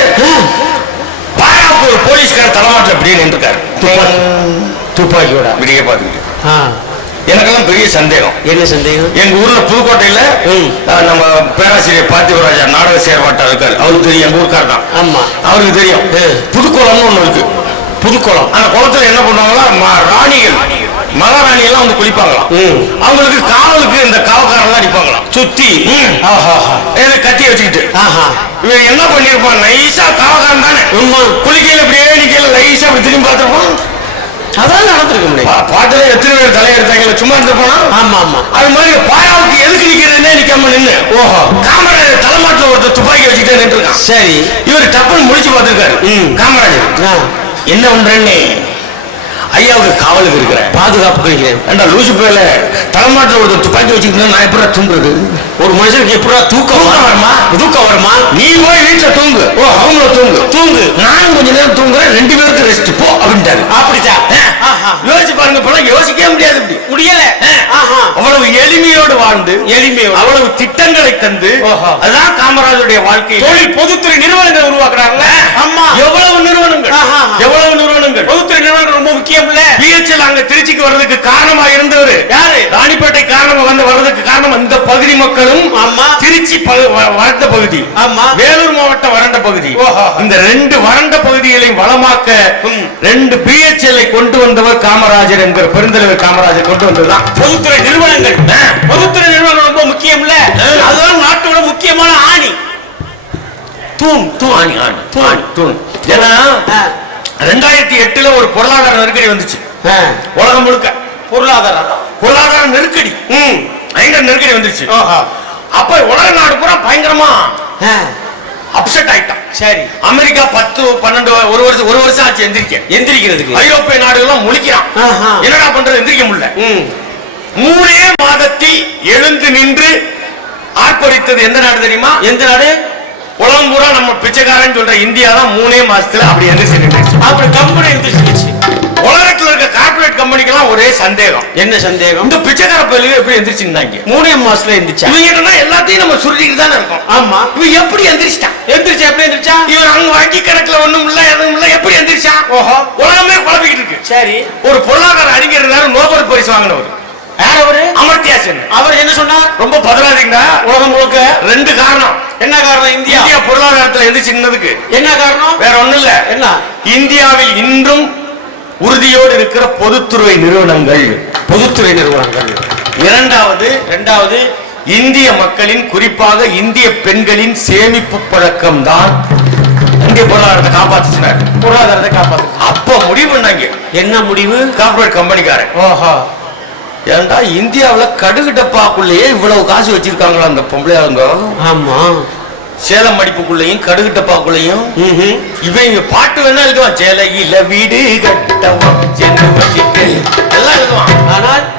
பாராவுக்கு ஒரு போலீஸ்கார தலைமாட்டில் அப்படியே நின்றுருக்காரு. துப்பாக்கியோட இப்படியே பாத்துக்கிட்டு. எனக்கெல்லாம் பெரிய சந்தேகம். என்ன சந்தேகம்? எங்க ஊர்ல புதுக்கோட்டையில நம்ம பேராசிரியர் பார்த்திபராஜா நாடக செயற்பாட்டா இருக்காரு. அவருக்கு தெரியும், எங்க ஊருக்கார் தான். ஆமா, அவருக்கு தெரியும். புதுக்குளம்னு ஒண்ணு இருக்கு. புதுக்குளம். அந்த குளத்துல என்ன பண்ணுவாங்களா, ராணிகள் மகாராணி எல்லாம் வந்து குளிப்பாங்களாம். அவங்களுக்கு காவலுக்கு இந்த காவக்காரெல்லாம் அடிப்பாங்களாம் சுத்தி கத்தி வச்சுக்கிட்டு. இவன் என்ன பண்ணிருப்பான், நைஸா காவக்காரன் தானே குளிக்கையில இப்படியே நிக்கையில நைஸா அப்படி திரும்பி பார்த்திருப்பான். அதான் நடந்திருக்க முடியும். பாட்டுல எத்தனை பேர் தலையெடுத்தாங்க, சும்மா இருந்திருப்பானா? ஆமா ஆமா. அது மாதிரி பாயாவுக்கு எதுக்கு நிக்கிறதுனே நிக்காம நின்று காமராஜர் தலைமாட்டில் ஒருத்தர் துப்பாக்கி வச்சுக்கிட்டே நின்று இருக்கான். சரி. இவர் டப்புன்னு முடிச்சு பார்த்திருக்காரு. காமராஜர் என்ன பண்றேன்னு, ஐயாவுக்கு காவலுக்கு இருக்கிறேன், பாதுகாப்பு இருக்கிறேன். ஏண்டா லூசு பேல தலைமாட்டில் ஒருத்தர் துப்பாக்கி வச்சுக்கிட்டு நான் எப்படா தூங்குறது? ஒரு மனுஷனுக்கு எப்படா தூக்கம் வருமா? தூக்கம் வருமா? நீ போய் வீட்டுல தூங்கு. அவங்கள தூங்கு. நானும் கொஞ்ச நேரம் தூங்குறேன், 2 பேருக்கு ரெஸ்ட் போ அப்படின்ட்டாரு. அப்படித்தான் யோசிச்சு பாருங்க. இப்பெல்லாம் யோசிக்கவே முடியாது, முடியல. அவ்வளவு எளிமையோடு வாழ்ந்து, அவ்வளவு திட்டங்களை தந்து, அதான் காமராஜருடைய வாழ்க்கை. தொழில் பொதுத்துறை நிறுவனங்கள் உருவாக்குறாங்க. எவ்வளவு நிறுவனங்கள் பொதுத்துறை நிறுவனங்கள் ரொம்ப முக்கியம். பிஹெச்எல் அங்க திருச்சிக்கு வர்றதுக்கு காரணமா இருந்தவர் யாரு? ராணிப்பேட்டை காரணம் வர்றதுக்கு காரணம் இந்த பகுதி மக்களும். திருச்சி வறண்ட பகுதி, வேலூர் மாவட்டம் வறண்ட பகுதி. இந்த 2 வறண்ட பகுதிகளையும் வளமாக்க 2 பிஹெச்எல் கொண்டு வந்தவர் காமராஜர் என்கிற பெருந்தலைவர் காமராஜர் கொண்டு வந்ததுதான் பொதுத்துறை நிறுவனங்கள். பொதுத்துறை நிறுவனங்கள் ரொம்ப முக்கியம் இல்ல, அதுதான் நாட்டோட முக்கியமான ஆணி. தூண். ஏன்னா 2008 ஒரு பொருளாதார நெருக்கடி வந்துச்சு. உலகம் முழுக்க பொருளாதார நெருக்கடி, பயங்கர நெருக்கடி வந்துருச்சு. அப்ப உலக நாடு பூரா பயங்கரமா அப்செட் ஆயிட்டான். சரி. அமெரிக்கா 10, 12, ஒரு வருஷம் ஆச்சு எந்திரிக்கிறதுக்கு. ஐரோப்பிய நாடுகள் முழிக்கிறான். என்னடா பண்றது, எந்திரிக்க முடியல. 3 மாதத்தில் எழுந்து நின்று ஆர்ப்பரித்தது எந்த நாடு தெரியுமா? எந்த நாடு? உலகம் பூரா நம்ம பிச்சைக்காரன் சொல்ற இந்தியா தான் 3 மாசத்துல அப்படி எந்திரிச்சு. அப்படி கம்பெனி எந்திரிச்சு. உலகத்துல இருக்க கார்பரேட் கம்பெனிக்கெல்லாம் ஒரே சந்தேகம். என்ன சந்தேகம்? இந்த பிச்சைக்கார பயிலுக்கு எப்படி எந்திரிச்சுன்னாங்க. 3 மாசத்துல எந்திரிச்சா. இவங்க எல்லாத்தையும் நம்ம சுருட்டிட்டு தானே இருக்கோம். ஆமா. இவன் எப்படி எந்திரிச்சிட்டான்? எப்படி எந்திரிச்சா? இவன் அங்க வங்கி கணக்குல ஒண்ணும் இல்ல, எதுவும் இல்ல, எப்படி எந்திரிச்சான்? உலகமே குழப்பிக்கிட்டு இருக்கு. சரி. ஒரு பொருளாதார அறிஞர் இருந்தாரு, நோபல் பரிசு வாங்கினவர். யார் அவரு? அமர்த்தியா சென். அவர் என்ன சொன்னார்? ரொம்ப பதறாதீங்க, உலகம் முழுக்க 2 காரணம். என்ன காரணம்? இந்தியா பொருளாதாரத்துல எந்திரிச்சுன்னதுக்கு என்ன காரணம்? வேற ஒண்ணும் இல்ல. என்ன? இந்தியாவில் இன்றும் உறுதியோடு இருக்கிற பொதுத்துறை நிறுவனங்கள். இரண்டாவது இந்திய மக்களின், குறிப்பாக இந்திய பெண்களின் சேமிப்பு பழக்கம் தான் இந்திய பொருளாதாரத்தை காப்பாத்து. அப்ப முடிவு பண்ணாங்க. என்ன முடிவு? கார்பரேட் கம்பெனிக்காரன், ஏண்டா இந்தியாவுல கடுகு டப்பாக்குள்ளேயே இவ்வளவு காசு வச்சிருக்காங்களா அந்த பொம்பளையாளுங்க? ஆமா. சேலம் மடிப்புக்குள்ளையும் கடுகு டப்பாக்குள்ளையும் இவங்க பாட்டு வேணா எழுதுவான். சேலையில வீடு கட்டவும் எல்லாம் எழுதுவான்.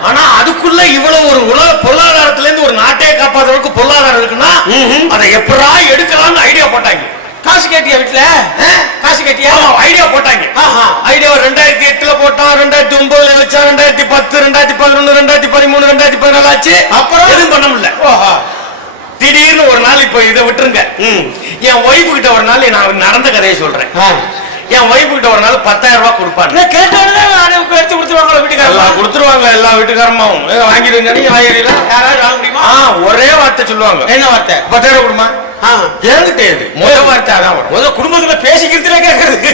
ஆனா அதுக்குள்ள இவ்வளவு ஒரு உலக பொருளாதாரத்துல இருந்து ஒரு நாட்டையே காப்பாற்றுறதுக்கு பொருளாதாரம் இருக்குன்னா அதை எப்படா எடுக்கலாம்னு ஐடியா போட்டாங்க. காசு கேட்டியா வீட்டுல? காசு கேட்டியா? ஐடியா போட்டாங்க. ஐடியா 2008 போட்டோம், 2009 வச்சா, 2010, 2011, 2013, 2014 ஆச்சு. அப்புறம் எதுவும் பண்ண முடியல. திடீர்னு ஒரு நாள், இப்ப இதை விட்டுருங்க, என் ஒய்ஃபு கிட்ட ஒரு நாள் நான் நடந்த கதையை சொல்றேன். என் ஒய்ஃபு கிட்ட ஒரு நாள் 10,000 ரூபாய் கொடுப்பாங்க. எடுத்து கொடுத்துருவாங்க வீட்டுக்காரங்க. கொடுத்துருவாங்க எல்லா வீட்டுக்காரமாவும். வாங்கிடுங்க. யாராவது வாங்க முடியுமா? ஒரே வார்த்தை சொல்லுவாங்க. என்ன வார்த்தை? 10,000 கொடுமா. முதல்ல குடும்பத்துல பேசிக்கிறதுல கேட்கறது.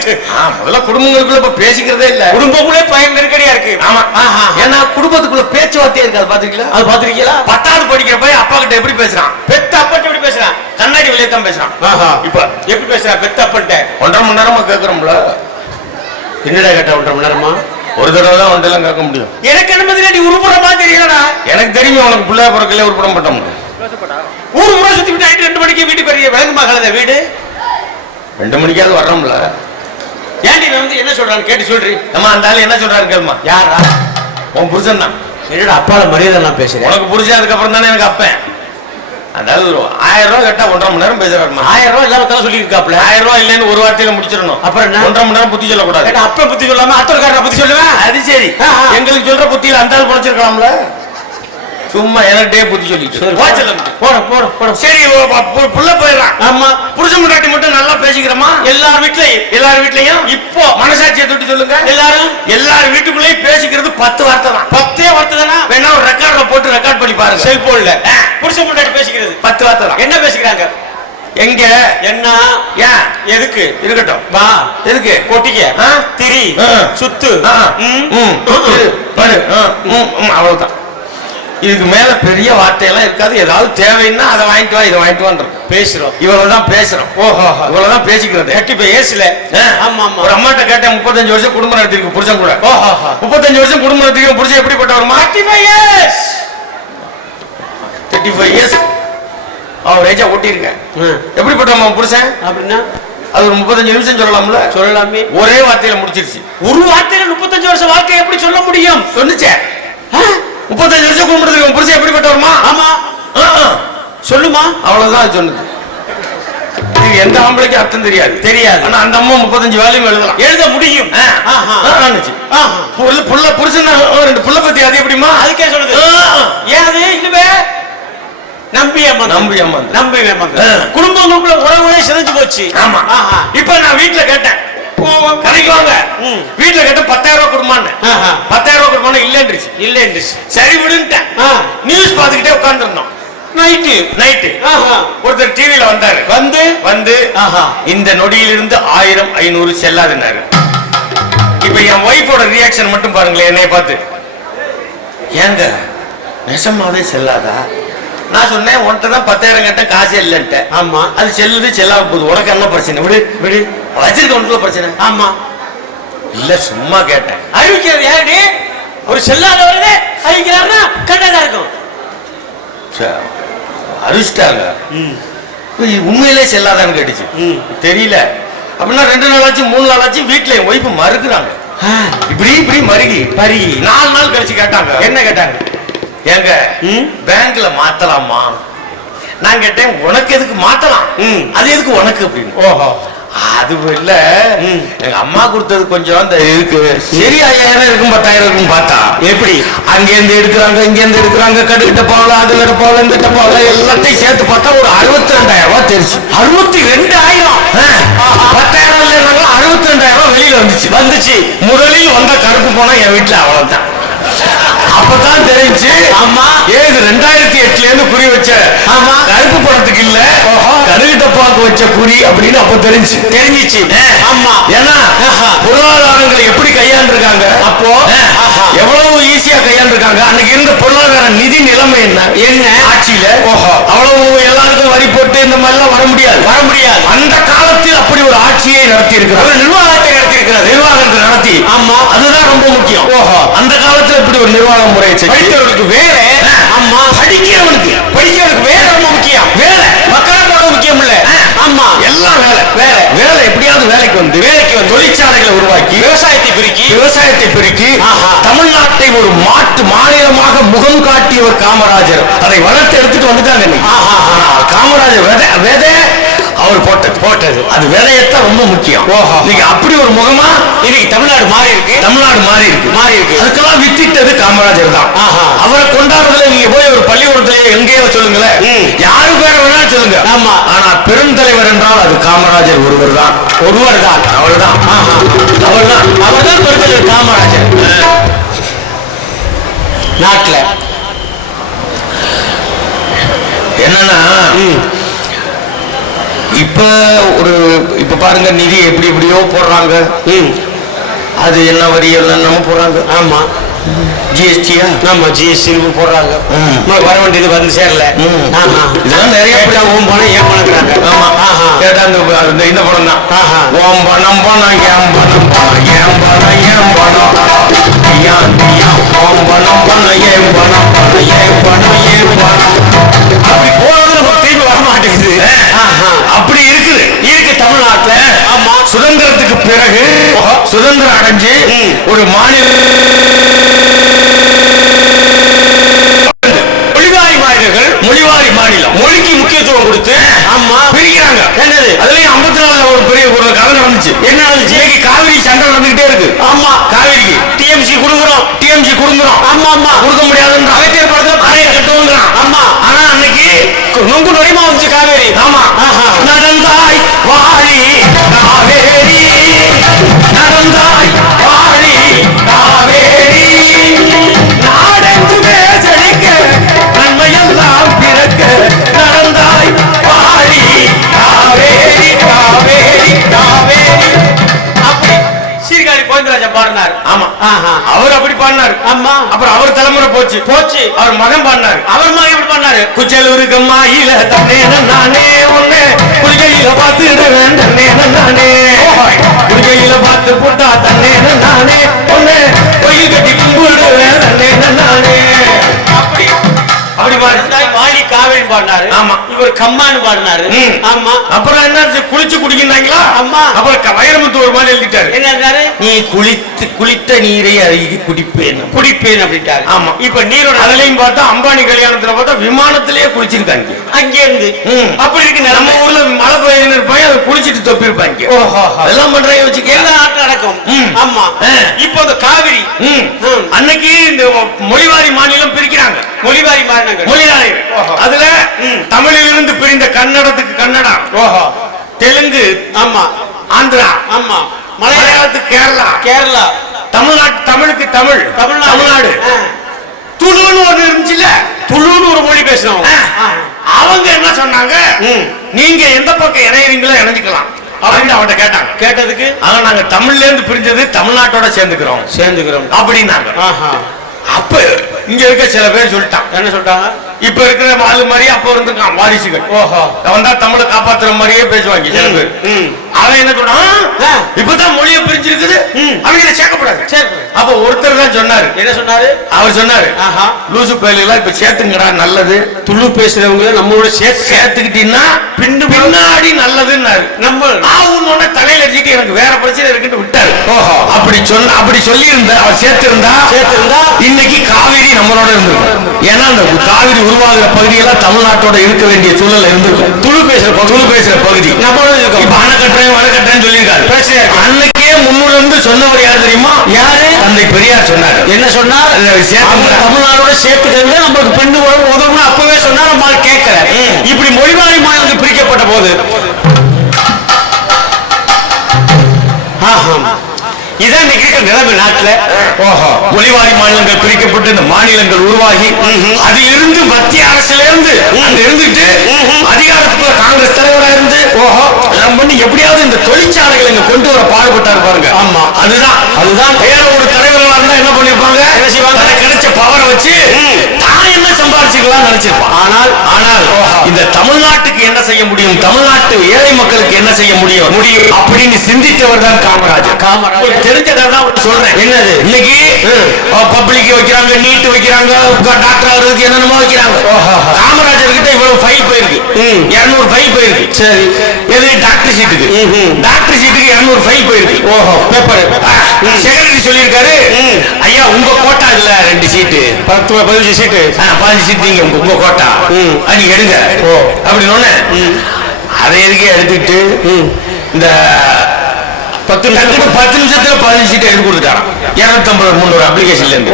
முதல்ல குடும்பங்களுக்குள்ள இப்ப பேசிக்கிறதே இல்ல. குடும்பங்களே பயன் நெருக்கடியா இருக்கு. ஆமா. ஏன்னா குடும்பத்துக்குள்ள பேச்சுவார்த்தையே இருக்காது. பாத்துருக்கீங்களா? அது பாத்துருக்கீங்களா? 10வது படிக்கிற பையன் அப்பா கிட்ட எப்படி பேசுறான்? பெத்த அப்பா எப்படி பேசுறான்? கண்ணாடி வெளியே தான் பேசுறான். இப்ப எப்படி பேசுறான் பெத்த அப்பன்ட்ட? 1.5 மணி நேரமா கேட்கறோம்ல. என்னடா கேட்டா 1.5 மணி நேரமா? ஒரு தடவை தான் ஒன்றெல்லாம் கேட்க முடியும். எனக்கு என்ன மாதிரி நீ உருப்படமா தெரியலடா. எனக்கு தெரியும் உனக்கு பிள்ளைய பிறக்கல உருப்பட மாட்டோம். ஊரு ஊரா சுத்தி விட்டு 2 மணிக்கு வீட்டுக்கு பெரிய விளங்குமா கலந்த வீடு? 2 மணிக்காவது வர்றோம்ல. ஏன்டி வந்து என்ன சொல்றான்னு கேட்டு சொல்றீ. அம்மா அந்த ஆளு என்ன சொல்றாரு கேளுமா. யாரா? உன் புருஷன் தான். என்னடா அப்பால மரியாதை எல்லாம் பேசுறேன். உனக்கு புருஷன் அதுக்கப்புறம் தானே எனக்கு அப்பேன். அதாவது 1000 ரூபாய் கேட்டா 1.5 மணி நேரம் பேசுறாருமா. 1000 ரூபாய் எல்லாரும் சொல்லி இருக்காப்ல. 1000 ரூபாய் இல்லைன்னு ஒரு வார்த்தையில முடிச்சிடணும். அப்புறம் 1.5 மணி நேரம் புத்தி சொல்லக்கூடாது. அப்ப புத்தி சொல்லாம அத்தொருக்காரரை புத்தி சொல்லுவேன். அது சரி. எங்களுக்கு சொல்ற புத்தியில அந்த ஆள் பழச்சிருக்கலாம்ல. சும்மா எனக்கிட்டே புத்தி சொல்லிட்டு போட சரி புள்ள போயிடலாம். ஆமா புருஷன் முன்னாடி மட்டும் நல்லா பேசிக்கிறோமா? எல்லார் வீட்லயும் இப்போ மனசாட்சியை தொட்டு சொல்லுங்க. எல்லார் வீட்டுக்குள்ளேயும் பேசிக்கிறது 10 வார்த்தை தான். 10 வார்த்தை தானா? வேணா ஒரு ரெக்கார்ட்ல போட்டு ரெக்கார்ட் பண்ணி பாருங்க. செல்போன்ல புருஷன் முன்னாடி பேசிக்கிறது 10 வார்த்தை தான். என்ன பேசிக்கிறாங்க? எங்க என்ன ஏன் எதுக்கு இருக்கட்டும் வா எதுக்கு கொட்டிக்க திரி சுத்து அவ்வளவுதான். இதுக்கு மேல பெரிய வார்த்தையெல்லாம் இருக்காது. ஏதாவது தேவைன்னா அதை வாங்கிட்டு வா இதை வாங்கிட்டு வான் பேசுறோம். இவ்வளவுதான் பேசுறோம். ஓஹோ இவ்வளவுதான் பேசிக்கிறது. ஏசுல ஆமா ஆமா. ஒரு அம்மாட்ட கேட்டேன் 35 வருஷம் குடும்பம் நடத்திருக்கு புருஷன் கூட. 35 வருஷம் குடும்பம் நடத்திருக்கு புருஷன் எப்படிப்பட்டவருமா? 35 இயர்ஸ் அவர் ஏஜா ஓட்டியிருக்கேன். எப்படிப்பட்டவமா புருஷன் அப்படின்னா அது ஒரு 35 நிமிஷம் சொல்லலாமே. ஒரே வார்த்தையில முடிச்சிருச்சு. ஒரு வார்த்தையில 35 வருஷம் வாழ்க்கை எப்படி சொல்ல முடியும்? சொன்னுச்சே 35 வருஷம் குடும்பத்துக்கு புருஷன் எப்படிப்பட்டவருமா? ஆமா சொல்லுமா. அவ்வளவுதான் சொன்னது. இது எந்த ஆம்பளைக்கு அர்த்தம் தெரியாது. ஆனா அந்த அம்மா 35 வேலையும் எழுத முடியும். புருஷன் 2 புள்ள பத்தி அது எப்படிமா? அதுக்கே சொல்லுது. ஏன் அது இன்னுமே நம்பி குடும்பங்களுக்குள்ள உறவுகளே சிதைஞ்சு போச்சு. ஆமா இப்ப நான் வீட்டுல கேட்டேன் கடைக்கு வாங்க. வீட்டுல கேட்ட 10,000 ரூபாய் கொடுமான்னு. 10,000 ரூபாய் கொடுமான்னு இல்லைன்னு சரி விடுன்ட்டேன். நியூஸ் பார்த்துக்கிட்டே உட்கார்ந்துருந்தோம். நைட்டு ஒருத்தர் டிவில வந்தாரு. வந்து இந்த நொடியிலிருந்து 1000 500 செல்லாதுன்னாரு. இப்ப என் ஒய்ஃபோட ரியாக்ஷன் மட்டும் பாருங்களேன். என்னைய பார்த்து ஏங்க நெசமாவே செல்லாதா? நான் சொன்னேன் உன்கிட்ட தான் 10,000 கேட்டேன் காசே இல்லைன்ட்டு. ஆமா அது செல்லாம போகுது. உனக்கு என்ன பிரச்சனை? விடு வச்சிருக்க உனக்கு பிரச்சனை. ஆமா இல்ல சும்மா கேட்டேன். அறிவிக்கிறது யாரு? ஒரு செல்லாதவரே அறிவிக்கிறாருன்னா கரெக்டா இருக்கும். அறிவிச்சிட்டாங்க. உண்மையிலே செல்லாதான்னு கேட்டுச்சு. தெரியல அப்படின்னா 2 நாள் ஆச்சு 3 நாள் ஆச்சு வீட்டுல என் ஒய்ஃபு மறுக்குறாங்க. இப்படி மருகி 4 நாள் கழிச்சு கேட்டாங்க. என்ன கேட்டாங்க? ஏங்க பேங்க்ல மாத்தலாமா? நான் கேட்டேன் உனக்கு எதுக்கு மாத்தலாம்? அது எதுக்கு உனக்கு அப்படின்னு. ஓஹோ அது இல்ல எங்க அம்மா கொடுத்தது கொஞ்சம் அந்த இருக்கு. சரி 5000 இருக்கும் 10,000 இருக்கும் பார்த்தா எப்படி அங்க இருந்து எடுக்கிறாங்க இங்க இருந்து எடுக்கிறாங்க. கடுகிட்ட போகல அது வேற போகல இந்த போகல எல்லாத்தையும் சேர்த்து பார்த்தா ஒரு 62,000 ரூபாய் தெரிச்சு. 62,000 10,000 இல்லைன்னாங்க 62,000 ரூபாய் வெளியில வந்துச்சு. முதலில் வந்த கருப்பு போனா என் வீட்டுல அவ்வளவுதான். அப்பதான் தெரிஞ்சு ஆமா ஏது 2008ல இருந்து குறி வச்ச ஆமா கருப்பு பணத்துக்கு இல்ல கடுகிட்ட பாக்கு வச்ச குறி அப்படின்னு அப்ப தெரிஞ்சிச்சு. ஆமா ஏன்னா பொருளாதாரங்களை எப்படி கையாண்டிருக்காங்க அப்போ எவ்வளவு ஈஸியா கையாண்டிருக்காங்க. அன்னைக்கு இருந்த பொருளாதார நிதி நிலைமை என்ன ஆட்சியில அவ்வளவு எல்லாருக்கும் வரி போட்டு இந்த மாதிரி எல்லாம் வர முடியாது. அந்த காலத்தில் அப்படி ஒரு ஆட்சியை நடத்தி இருக்கிறார். நிர்வாகத்தை நடத்தி ஆமா அதுதான் ரொம்ப முக்கியம். அந்த காலத்துல இப்படி ஒரு நிர்வாக முறையை படித்தவர்களுக்கு வேலை. ஆமா படிக்கிறவனுக்கு வேலை ரொம்ப முக்கியம். வேலை மக்களை போட முக்கியம் இல்ல. ஆமா எல்லாம் வேலை எப்படியாவது வேலைக்கு வந்து தொழிற்சாலைகளை உருவாக்கி விவசாயத்தை பெருக்கி தமிழ்நாட்டை ஒரு மாநிலமாக முகம் காட்டியவர் காமராஜர். அதை வளர்த்து எடுத்துட்டு வந்துட்டாங்க. காமராஜர் விதை அவர் போட்டது அது விதையத்தான் ரொம்ப முக்கியம். நீங்க அப்படி ஒரு முகமா இன்னைக்கு தமிழ்நாடு மாறி இருக்கு. அதுக்கெல்லாம் வித்திட்டது காமராஜர் தான். அவரை கொண்டாடுறதுல நீங்க போய் ஒரு பள்ளிக்கூடத்துல எங்கேயோ சொல்லுங்களேன். யாரு பேரை வேணா சொல்லுங்க. ஆமா ஆனா பெருந்தலைவர் என்றால் அது காமராஜர் ஒருவர் தான். அவர்தான் பெருந்தலைவர் காமராஜர். நாட்டுல என்னன்னா இப்ப பாருங்க நிதி எப்படியோ போடுறாங்க. அது என்ன வரி என்னமோ போடுறாங்க. ஆமா ஜிஎஸ்டியா ஆமா ஜிஎஸ்டி போடுறாங்க. வர வேண்டியது வந்து சேரல. இதெல்லாம் நிறைய ஓம் பணம் ஏன் பணக்குறாங்க. ஆமா கேட்டா இந்த படம் தான். ஓம் பணம் பணம் ஏன் பணம் பணம் ஏன் பணம் ஏன் பணம் ஓம் பணம் பணம் ஏன் பணம் பணம் ஏன் பணம் ஏன் பணம் அப்படி போறது நமக்கு திரும்பி வர மாட்டேங்குது. அப்படி இருக்கு தமிழ்நாட்டுல. ஆமா சுதந்திரத்துக்கு பிறகு சுதந்திரம் அடைஞ்சு ஒரு மொழிவாரி மாநிலம் மொழிக்கு முக்கியத்துவம் கொடுத்து ஆமா பிரிக்கிறாங்க. என்னது அதுலயும் 54 ஒரு பெரிய ஒரு கதை நடந்துச்சு. என்ன நடந்துச்சு? காவிரி சண்டை நடந்துகிட்டே இருக்கு. ஆமா காவிரிக்கு டிஎம்சி குடுங்குறோம். ஆமா கொடுக்க முடியாதுன்ற அகத்தியர் படத்துல போச்சு. அவர் மகன் பண்ணாரு. அவர் மகன் எப்படி பண்ணாரு? குச்சலூரு கம்மாயில தன்னே நானே ஒண்ணு குளிகையில பார்த்துடுவேன் தன்னே நானே குளிகையில பார்த்து போட்டா தன்னே நானே ஒண்ணு கோயில் கட்டி கும்பிடுவேன் தன்னே நானே. அப்படி அப்படி வாலி காவேரி பாடினாரு. ஆமா. இவர் கம்மான்னு பாடினாரு. ஆமா. அப்புறம் என்ன குளிச்சு குடிக்கிறாங்களா? ஆமா. அப்புறம் வைரமுத்து ஒரு மாதிரி எழுதிட்டாரு. என்ன இருந்தாரு? நீ குளித்த நீரை அருகி குடிப்பேன் அப்படின்ட்டாரு. ஆமா. இப்ப நீரோட அதுலயும் பார்த்தா அம்பானி கல்யாணத்துல பார்த்தா விமானத்திலேயே குளிச்சிருக்காங்க. அங்கே இருந்து அப்படி இருக்கு. நம்ம ஊர்ல மழை பெய்யுதுன்னு இருப்பாங்க, அதை குளிச்சிட்டு தொப்பிருப்பாங்க. அதெல்லாம் பண்றாங்க வச்சுக்க. எல்லா நாட்டும் நடக்கும். ஆமா. இப்போ அந்த காவிரி அன்னைக்கு இந்த மொழிவாரி மாநிலம் பிரிக்கிறாங்க. மொழிவாரி மாநிலங்கள். மொழிவாரி அதுல தமிழிலிருந்து பிரிந்த கன்னடத்துக்கு கன்னடா, தெலுங்கு, ஆமா, ஆந்திரா, ஆமா, மலையாளத்துக்கு கேரளா, கேரளா, தமிழ்நாட்டு தமிழுக்கு தமிழ், தமிழ்நாடு. துளுன்னு ஒண்ணு இருந்துச்சுல்ல, துளுன்னு ஒரு மொழி பேசணும். அவங்க என்ன சொன்னாங்க, நீங்க எந்த பக்கம் இணையறீங்களோ இணைஞ்சுக்கலாம் அப்படின்னு அவன்கிட்ட கேட்டாங்க. கேட்டதுக்கு நாங்க தமிழ்ல இருந்து பிரிஞ்சது தமிழ்நாட்டோட சேர்ந்துக்கிறோம் அப்படின்னாங்க. அப்ப இங்க இருக்க சில பேர் சொல்லிட்டான். என்ன சொல்லிட்டாங்க? இப்ப இருக்கிற ஆளு மாதிரி அப்ப இருந்திருக்கான் வாரிசுகள். அவன் தான் தமிழை காப்பாத்துற மாதிரியே பேசுவாங்க சில பேர். அவன் என்ன சொன்னான், இப்பதான் மொழியை பிரிஞ்சிருக்குது, அவங்க சேர்க்கப்படாது. அப்ப ஒருத்தர் தான் சொன்னாரு. என்ன சொன்னாரு? அவர் சொன்னாரு, லூசு பயலுகளா இப்ப சேர்த்துங்கடா, நல்லது. துளு பேசுறவங்க நம்மளோட சேர்த்துக்கிட்டீங்கன்னா பின்னாடி நல்லதுன்னாரு. நம்ம உன்னோட தலையில அடிச்சுட்டு எனக்கு வேற பிரச்சனை இருக்குன்னு விட்டாரு. அப்படி சொல்லி இருந்தா, அவர் சேர்த்திருந்தா இன்னைக்கு காவிரி நம்மளோட இருந்திருக்கும். ஏன்னா அந்த காவிரி உருவாகிற பகுதியெல்லாம் தமிழ்நாட்டோட இருக்க வேண்டிய சூழல் இருந்திருக்கும். துளு பேசுற பகுதி நம்மளோட இருக்கும். இப்ப அணைக்கட்டுறேன்னு சொல்லியிருக்காரு. அன்னைக்கே முன்னிருந்து சொன்னவர் யார் தெரியுமா? யாரு? தந்தை பெரியார் சொன்னார். என்ன சொன்னார்? தமிழ்நாடோட சேர்த்துக்கிறது நம்மளுக்கு பெண்ணு உதவும் அப்பவே சொன்னா நம்ம கேட்கல. இப்படி மொழிவாரி மாநிலங்கள் பிரிக்கப்பட்ட போது இதான் இன்னைக்கு இருக்கிற நிலைமை நாட்டுல. மொழிவாரி மாநிலங்கள் பிரிக்கப்பட்டு இந்த மாநிலங்கள் உருவாகி அதிலிருந்து மத்திய அரசுல இருந்து அங்க இருந்துட்டு அதிகாரத்துக்குள்ள காங்கிரஸ் தலைவரா இருந்து எல்லாம் பண்ணி எப்படியாவது இந்த தொழிற்சாலைகளை இங்க கொண்டு வர பாடுபட்டாரு பாருங்க. ஆமா, அதுதான் வேற ஒரு தலைவர்களா இருந்தா என்ன பண்ணிருப்பாங்க, என்ன செய்வாங்க, கிடைச்ச பவரை வச்சு தான் என்ன சம்பாதிச்சுக்கலாம் நினைச்சிருப்பான். ஆனால் இந்த தமிழ்நாட்டுக்கு என்ன செய்ய முடியும், தமிழ்நாட்டு ஏழை மக்களுக்கு என்ன செய்ய முடியும் அப்படின்னு சிந்தித்தவர் தான் காமராஜர். தெரிஞ்சதான் சொல்றேன். என்னது, இன்னைக்கு பப்ளிக் வைக்கிறாங்க, நீட் வைக்கிறாங்க, டாக்டர் ஆகுறதுக்கு என்னென்னமோ வைக்கிறாங்க. காமராஜர் கிட்ட இவ்வளவு ஃபைல் போயிருக்கு, 200 ஃபைல் போயிருக்கு. சரி, எது டாக்டர் சீட்டுக்கு 200 ஃபைல் போயிருக்கு. பேப்பர் செக்ரட்டரி சொல்லியிருக்காரு, ஐயா உங்க கோட்டா இல்ல 2 சீட்டு 15 சீட்டு 15 சீட்டு நீங்க உங்க கோட்டா நீங்க எடுங்க அப்படின்னு. அதை எதுக்கே எடுத்துக்கிட்டு இந்த 10 நிமிஷத்துல 15 சீட் எடுத்து கொடுத்துட்டாராம். 250-300 அப்ளிகேஷன்ல இருந்து.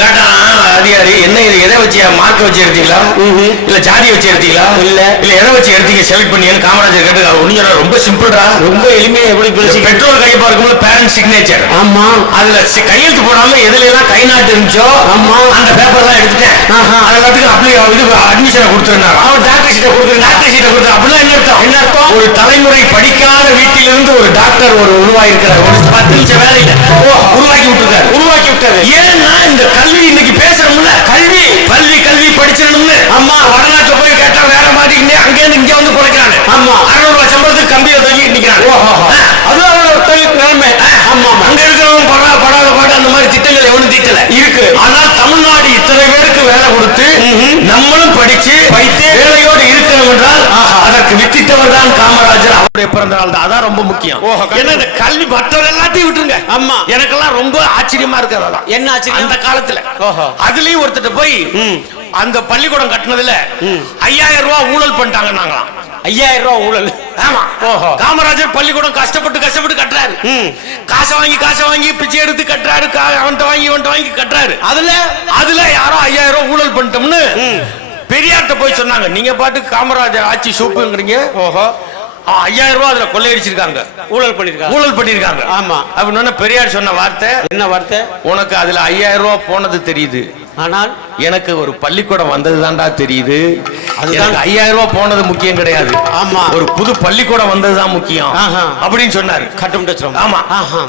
கேட்டான் அதிகாரி, என்ன இது எதை வச்சு மார்க் வச்சு எடுத்தீங்களா, இல்ல ஜாதி வச்சு எடுத்தீங்களா, இல்ல எதை வச்சு எடுத்தீங்க செலக்ட் பண்ணீங்கன்னு காமராஜர் கேட்டு ஒண்ணு சொன்னா, ரொம்ப சிம்பிள்டா, ரொம்ப எளிமையா. எப்படி பெட்ரோல் கைப்பா இருக்கும்போது பேரண்ட் சிக்னேச்சர், ஆமா, அதுல கையெழுத்து போடாம எதுல எல்லாம் கை நாட்டு இருந்துச்சோ ஆமா அந்த பேப்பர் எல்லாம் எடுத்துட்டேன், எல்லாத்துக்கும் அட்மிஷனை கொடுத்துருந்தாங்க. அவன் டாக்டர் சீட்டை கொடுத்து அப்படின்னா என்ன அர்த்தம், ஒரு தலைமுறை படிக்காத வீட்டிலிருந்து ஒரு டாக்டர் ஒரு உருவாயிருக்கிறார். ஒரு 10 நிமிஷம் வேலையில உருவாக்கி விட்டாரு. ஏன்னா இந்த கல்வி இன்னைக்கு பேசுறோம்ல, கல்வி படிச்சிடணும்னு. அம்மா வடநாட்டுல போய் கேட்டா வேற மாதிரி அங்கே இங்க வந்து குறைக்கிறாங்க. ஆமா, 600 ரூபாய் சம்பளத்துக்கு கம்பியை தூக்கி நிக்கிறாங்க. அது அவரோட தொழில் நிலைமை. ஆமா, அங்க இருக்கிறவங்க படாத பாடு அந்த மாதிரி திட்டங்கள் எவனும் திட்டல இருக்கு. ஆனால் தமிழ்நாடு இத்தனை பேருக்கு வேலை கொடுத்து நம்மளும் படித்து வேலையோடு இருக்கிறோம் என்றால் அதற்கு வித்திட்டவர் தான் காமராஜர். அவருடைய பிறந்த நாள் தான், அதான் ரொம்ப முக்கியம். ஏன்னா இந்த கல்வி மற்றவர் எல்லாத்தையும் விட்டுருங்க. ஆமா, எனக்கெல்லாம் ரொம்ப ஆச்சரியமா இருக்கு. அதெல்லாம் என்ன ஆச்சரியம், அந்த காலத்துல அதுலயும் ஒருத்தட்ட போய் அந்த பள்ளிக்கூடம் கட்டினதுல 5000 ரூபாய் ஊழல் பண்ணிட்டாங்க. நாங்களாம் 5000 ரூபாய் ஊழல். ஆமா, காமராஜர் பள்ளிக்கூடம் கஷ்டப்பட்டு கட்டுறாரு. காசை வாங்கி பிச்சை எடுத்து கட்டுறாரு. அவன்கிட்ட வாங்கி கட்டுறாரு. அதுல யாரோ 5000 ரூபாய் ஊழல் பண்ணிட்டோம்னு பெரியார்ட்ட போய் சொன்னாங்க. நீங்க பாட்டுக்கு காமராஜர் ஆட்சி சூப்புங்கிறீங்க, 5000 ரூபாய் அதுல கொள்ளையடிச்சிருக்காங்க, ஊழல் பண்ணிருக்காங்க. ஆமா, அப்படின்னு பெரியார் சொன்ன வார்த்தை என்ன வார்த்தை, உனக்கு அதுல 5000 ரூபாய் போனது தெரியுது, ஆனால் எனக்கு ஒரு பள்ளிக்கூடம் வந்ததுதான்டா தெரியுது. அதுதான் 5000 ரூபாய் போனது முக்கியம் கிடையாது. ஆமா, ஒரு புது பள்ளிக்கூடம் வந்ததுதான் முக்கியம் அப்படின்னு சொன்னாரு. ஆமா,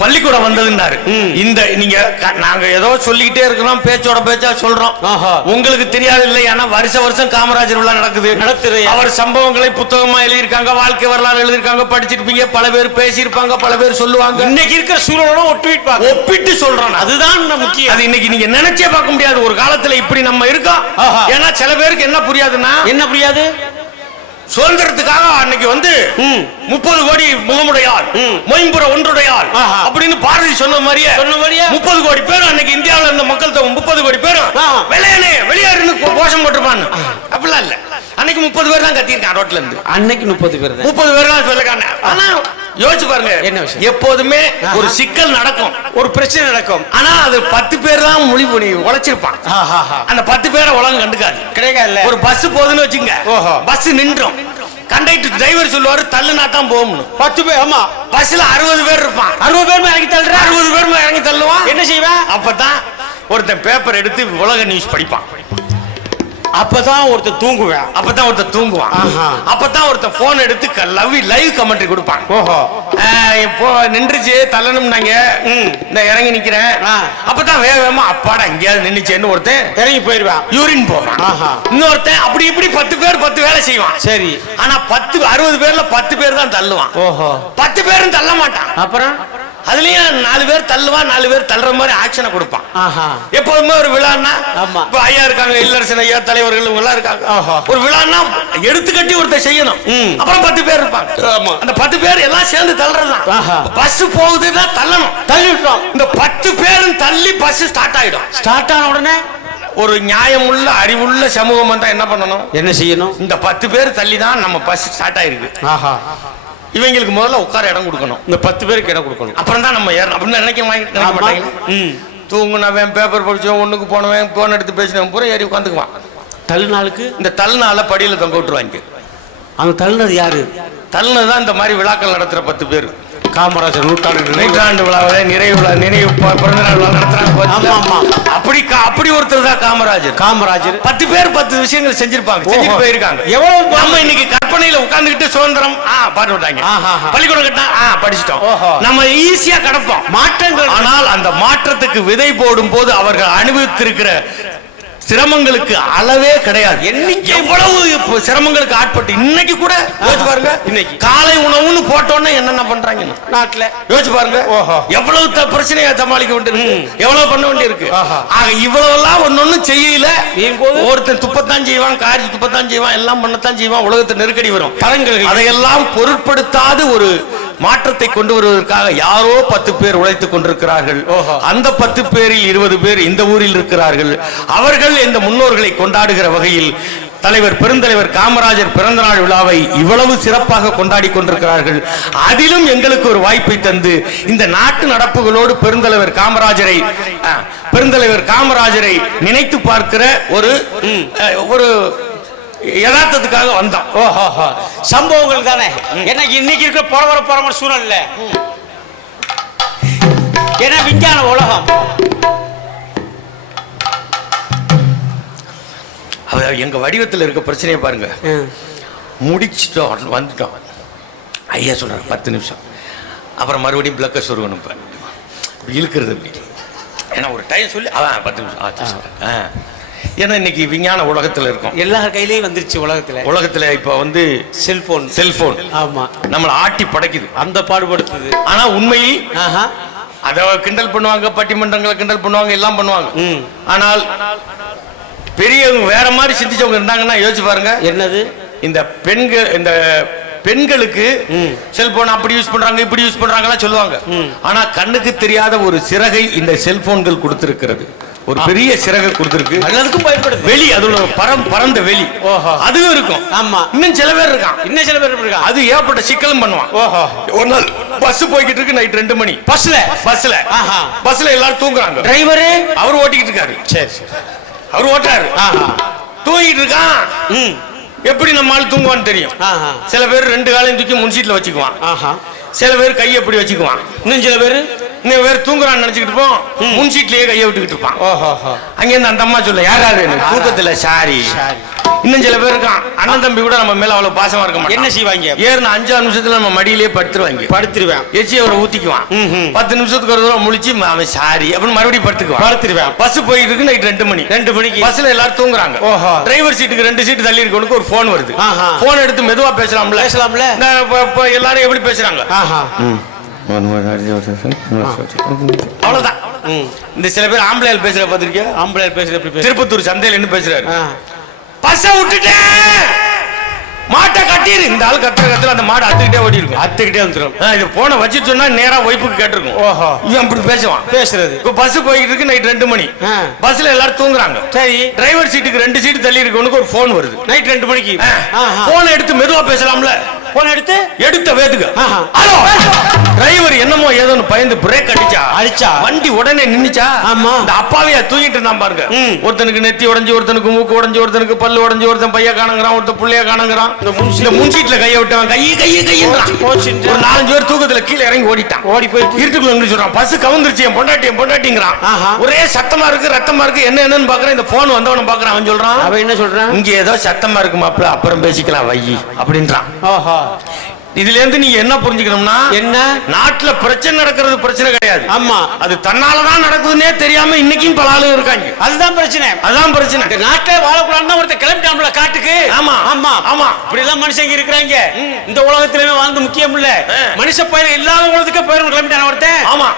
பள்ளிக்கூடம் வந்ததுன்னாரு. இந்த நீங்க நாங்க ஏதோ சொல்லிக்கிட்டே இருக்கிறோம், பேச்சோட பேச்சா சொல்றோம். உங்களுக்கு தெரியாது இல்லை, ஆனா வருஷம் காமராஜர் விழா நடக்குது. அவர் சம்பவங்களை புத்தகமா எழுதியிருக்காங்க, வாழ்க்கை வரலாறு எழுதியிருக்காங்க, படிச்சிருப்பீங்க. பல பேர் பேசியிருப்பாங்க, பல பேர் சொல்லுவாங்க. இன்னைக்கு இருக்கிற சூழலோட ஒப்பிட்டு சொல்றோம். அதுதான் முக்கியம். அது இன்னைக்கு நீங்க நினைச்சே பார்க்க முடியாது. ஒரு காலத்துல இப்படி நம்ம இருக்கோம். ஏன்னா சில பேருக்கு என்ன புரியாதுன்னா, என்ன புரியாது, சுதந்திரத்துக்காக அன்னைக்கு வந்து 30 கோடி முகமுடையாள், மொயம்புற ஒன்றுடையாள் அப்படின்னு பாரதி சொன்ன மாதிரியே 30 கோடி பேரும் அன்னைக்கு இந்தியாவில் இருந்த மக்கள் தொகை 30 கோடி பேரும் வெளியேனே வெளியேறுன்னு கோஷம் போட்டிருப்பாங்க. அப்படிலாம் இல்ல, அன்னைக்கு 30 பேர் தான் கத்திருக்கான் ரோட்ல இருந்து. அன்னைக்கு 30 பேர் தான் சொல்லிருக்காங்க. ஆனா யோசிச்சு பாருங்க, என்ன விஷயம், எப்போதுமே ஒரு சிக்கல் நடக்கும், ஒரு பிரச்சனை நடக்கும். ஆனா அது 10 பேர் தான் மொழி பண்ணி உழைச்சிருப்பான். அந்த 10 பேரை உலகம் கண்டுக்காது, கிடையாது. ஒரு பஸ் போகுதுன்னு வச்சுங்க, பஸ் நின்றோம். கண்டக்டர் டிரைவர் சொல்லுவாரு தள்ளுனா தான் போகணும். 10 பேர், ஆமா, பஸ்ல 60 பேர் இருப்பான். 60 பேர் இறங்கி தள்ளுற, 60 பேர் இறங்கி தள்ளுவான். என்ன செய்வேன்? அப்பதான் ஒருத்தன் பேப்பர் எடுத்து உலக நியூஸ் படிப்பான். அப்பதான் ஒருத்தர் தூங்குவான். அப்பதான் ஒருத்தர் போன் எடுத்து லைவ் கமெண்ட்ரி கொடுப்பான். இப்போ நின்றுச்சு தள்ளணும்னாங்க, இந்த இறங்கி நிக்கிறேன். அப்பதான் வேகமா அப்பாடா எங்கேயாவது நின்னுச்சேன்னு ஒருத்தன் இறங்கி போயிருவான், யூரின் போவான். இன்னொருத்தன் அப்படி இப்படி 10 பேர் 10 வேலை செய்வான். சரி, ஆனா 60 பேர்ல 10 பேர் தான் தள்ளுவான். 10 பேரும் தள்ள மாட்டான். அப்புறம் அதுலயும் 4 பேர் தள்ளுவான், 4 பேர் தள்ளுற மாதிரி ஆக்ஷனை கொடுப்பான். எப்போதுமே ஒரு விழான்னா, இப்ப ஐயா இருக்காங்க, இல்லரசன் ஐயா, தலைவர்கள் எல்லாம் இருக்காங்க. ஒரு விழான்னா எடுத்து கட்டி ஒருத்தர் செய்யணும். அப்புறம் 10 பேர் இருப்பாங்க. அந்த 10 பேர் எல்லாம் சேர்ந்து தள்ளுறதுதான். பஸ் போகுதுன்னா தள்ளணும், தள்ளி விட்டுரும். இந்த 10 பேரும் தள்ளி பஸ் ஸ்டார்ட் ஆயிடும். ஸ்டார்ட் ஆன உடனே ஒரு நியாயமுள்ள அறிவுள்ள சமூகம் வந்தா என்ன பண்ணணும், என்ன செய்யணும்? இந்த 10 பேர் தள்ளி தான் நம்ம பஸ் ஸ்டார்ட் ஆயிருக்கு. இவங்களுக்கு முதல்ல உட்கார இடம் கொடுக்கணும். இந்த 10 பேருக்கு இடம் கொடுக்கணும். அப்புறம் தான் நம்ம ஏறணும் அப்படின்னு நினைக்க மாட்டாங்க. தூங்குனவன், பேப்பர் படிச்சவன், ஒண்ணுக்கு போனவன், போன் எடுத்து பேசினவன் பூரா ஏறி உட்காந்துக்குவான். தள்ளுநாளுக்கு இந்த தள்ளுநாள படியில தொங்க விட்டுருவாங்க. அவங்க தள்ளுனது யாரு? தள்ளுனதுதான் இந்த மாதிரி விழாக்கள் நடத்துற 10 பேர். காமராஜர் நூற்றாண்டு விழாவை நினைவு பிறந்த நாள் விழா நடத்துறாங்க. அப்படி ஒருத்தர் தான் காமராஜர். 10 பேர் 10 விஷயங்கள் செஞ்சிருப்பாங்க, செஞ்சுட்டு போயிருக்காங்க. எவ்வளவு நம்ம இன்னைக்கு கற்பனையில உட்கார்ந்துகிட்டு சுதந்திரம் பாட்டு விட்டாங்க, பள்ளிக்கூடம் கட்டினா படிச்சுட்டோம், நம்ம ஈஸியா கடப்போம் மாற்றங்கள். ஆனால் அந்த மாற்றத்துக்கு விதை போடும் போது அவர்கள் அனுபவித்திருக்கிற சிரமங்களுக்கு அளவே கிடையாது. எவ்வளவு சிரமங்களுக்கு ஆட்பட்டு இன்னைக்கு கூட யோசிச்சு பாருங்க. இன்னைக்கு காலை உணவுன்னு போட்டோன்னே என்னென்ன பண்றாங்க நாட்டுல, யோசிச்சு பாருங்க. எவ்வளவு பிரச்சனையை சமாளிக்க வேண்டியிருக்கு, எவ்வளவு பண்ண வேண்டியிருக்கு. ஆக இவ்வளவு எல்லாம் ஒன்னொன்னு செய்யல. ஒருத்தன் துப்பத்தான் செய்வான், காரி துப்பத்தான் செய்வான், எல்லாம் பண்ணத்தான் செய்வான். உலகத்தை நெருக்கடி வரும், தரங்கள். அதையெல்லாம் பொருட்படுத்தாது ஒரு மாற்றத்தை கொண்டு வருவதற்காக யாரோ 10 பேர் உழைத்துக் கொண்டிருக்கிறார்கள். அந்த 10 பேரில் 20 பேர் இந்த ஊரில் இருக்கிறார்கள். அவர்கள் இந்த முன்னோர்களை கொண்டாடுகிற வகையில் தலைவர் பெருந்தலைவர் காமராஜர் பிறந்த நாள் விழாவை இவ்வளவு சிறப்பாக கொண்டாடி கொண்டிருக்கிறார்கள். அதிலும் எங்களுக்கு ஒரு வாய்ப்பை தந்து இந்த நாட்டு நடப்புகளோடு பெருந்தலைவர் காமராஜரை நினைத்து பார்க்கிற ஒரு யதார்த்தத்துக்காக வந்தோம். சம்பவங்கள் தானே. எனக்கு இன்னைக்கு இருக்க பரவர சூழல்ல, ஏன்னா விஞ்ஞான உலகம். எங்க வடிவத்தில் இருக்க பிரச்சனையை பாருங்க. முடிச்சிட்டோம், வந்துட்டோம். ஐயா சொல்றாங்க 10 நிமிஷம், அப்புறம் மறுபடியும் பிளக்க சொருகணும். இழுக்கிறது அப்படி, ஏன்னா ஒரு டைம் சொல்லி 10 நிமிஷம். ஏன்னா இன்னைக்கு விஞ்ஞான உலகத்துல இருக்கும், எல்லார் கையிலயும் வந்துருச்சு. உலகத்துல இப்ப வந்து செல்போன் ஆமா நம்மளை ஆட்டி படைக்குது, அந்த பாடுபடுத்துது. ஆனா உண்மையில் அதை கிண்டல் பண்ணுவாங்க, பட்டிமன்றங்களை கிண்டல் பண்ணுவாங்க, எல்லாம் பண்ணுவாங்க. ஆனால் பெரியவங்க வேற மாதிரி சிந்திச்சவங்க இருந்தாங்கன்னா யோசிச்சு பாருங்க. என்னது, இந்த பெண்களுக்கு செல்போன் அப்படி யூஸ் பண்றாங்க, இப்படி யூஸ் பண்றாங்க சொல்லுவாங்க. ஆனா கண்ணுக்கு தெரியாத ஒரு சிறகை இந்த செல்போன்கள் கொடுத்திருக்கிறது. ஒரு பெரிய சிறகை கொடுத்திருக்கு, எல்லாருக்கும் பயப்படுது. வெளி, அதோட பரந்த வெளி அதுவும் இருக்கும். ஆமா, இன்னும் சில பேர் இருக்கான், அது ஏற்பட்ட சிக்கலும் பண்ணுவான். ஒரு நாள் பஸ் போய்கிட்டு இருக்கு, நைட் 2 மணி, பஸ்ல எல்லாரும் தூங்குறாங்க. டிரைவரு அவர் ஓட்டிக்கிட்டு இருக்காரு. சரி, அவர் ஓட்டுறாரு, தூங்கிட்டு இருக்கான். எப்படி நம்மால் தூங்குவான்னு தெரியும். சில பேர் 2 காலையும் தூக்கி முன் சீட்ல வச்சுக்குவான், சில பேர் கையை எப்படி வச்சுக்குவான், இன்னும் சில பேர் இன்னும் வேற தூங்குறான்னு நினைச்சுக்கிட்டு இருப்போம், முன் சீட்லயே கையை விட்டுக்கிட்டு இருப்பான். அங்க இருந்து அந்த அம்மா சொல்ல யாராரு தூக்கத்துல சாரி. இன்னும் சில பேர் இருக்கான் அண்ணன் தம்பி கூட நம்ம மேல அவ்வளவு பாசமா இருக்க மாட்டான். என்ன செய்வாங்க? ஏறின 5 நிமிஷத்துல நம்ம மடியிலேயே படுத்துருவேன். எச்சி அவரை ஊத்திக்குவான். 10 நிமிஷத்துக்கு ஒரு தடவை முழிச்சு அவன் சாரி அப்படின்னு மறுபடியும் படுத்துருவேன். பஸ் போயிட்டு இருக்கு, நைட் 2 மணிக்கு பஸ்ல எல்லாரும் தூங்குறாங்க. டிரைவர் சீட்டுக்கு 2 சீட்டு தள்ளி இருக்கவனுக்கு ஒரு போன் வருது. போன் எடுத்து மெதுவா பேசலாம்ல. எல்லாரும் எப்படி பேசுறாங்க? அவ்வளவுதான். இந்த சில பேர் ஆம்பளையால் பேசுற பாத்திருக்கியா? ஆம்பளையார் பேசுற திருப்பத்தூர் சந்தையில என்ன பேசுறாரு? பஸ்ஸ விட்டுட்டேன், மாட்டை கட்டிரு. இந்த ஆள் கத்துல அந்த மாடு அத்துக்கிட்டே ஓடி இருக்கும், அத்துக்கிட்டே வந்துடும். இது போன வச்சு சொன்னா நேரா ஒய்ஃபுக்கு கேட்டிருக்கும். இவன் அப்படி பேசுறது. இப்ப பஸ் போயிட்டு இருக்கு, நைட் 2 மணி. பஸ்ல எல்லாரும் தூங்குறாங்க. சரி, டிரைவர் சீட்டுக்கு 2 சீட்டு தள்ளி இருக்கவனுக்கு ஒரு போன் வருது. நைட் 2 மணிக்கு. போன் எடுத்து மெதுவா பேசலாம்ல. போன் எடுத்த வேதுக்கு ஹலோ. டிரைவர் என்னமோ ஏதோ பயந்து பிரேக் அடிச்சா வண்டி உடனே நின்னுச்சா. இந்த அப்பாவியா தூங்கிட்டு இருந்தான் பாருங்க. ஒருத்தனுக்கு நெத்தி உடைஞ்சு, ஒருத்தனுக்கு மூக்கு உடைஞ்சு, ஒருத்தனுக்கு பல்லு உடைஞ்சு, ஒருத்தன் பைய காணுங்கிறான், ஒருத்தன் புள்ளைய காணுங்கிறான். இந்த முன்சீட்ல கையை விட்டவன் கையன்றான். ஒரு 4-5 பேர் தூக்கத்துல கீழே இறங்கி ஓடி போய் இருட்டுக்குள்ள சொல்றான், பஸ் கவுந்துருச்சு, என் பொண்டாட்டிங்கிறான். ஒரே சத்தமா இருக்கு, ரத்தமா இருக்கு. என்னன்னு பாக்குறேன், இந்த போன் வந்தவன பாக்குறான். அவன் சொல்றான், அவன் என்ன சொல்றான், இங்க ஏதோ சத்தமா இருக்கு மாப்பிள்ள, அப்புறம் பேசிக்கலாம் வை அப்படின்றான். இதுல இருந்து நீங்க என்ன புரிஞ்சுக்கணும்னா, என்ன நாட்டுல பிரச்சனை நடக்கிறது பிரச்சனை கிடையாது. ஆமா, அது தன்னாலதான் நடக்குதுன்னே தெரியாம இன்னைக்கும் பல ஆளு இருக்காங்க. அதுதான் பிரச்சனை. நாட்டை வாழக்கூடாதுன்னு ஒருத்தர் கிளம்பிட்டான்ல காட்டுக்கு. ஆமா இப்படி எல்லாம் மனுஷங்க இருக்கிறாங்க. இந்த உலகத்திலே வாழ்ந்து முக்கியம் இல்ல, மனுஷ பயிர் இல்லாத உலகத்துக்கு போயிரும். கிளம்பிட்டான ஒருத்தன். ஆமா,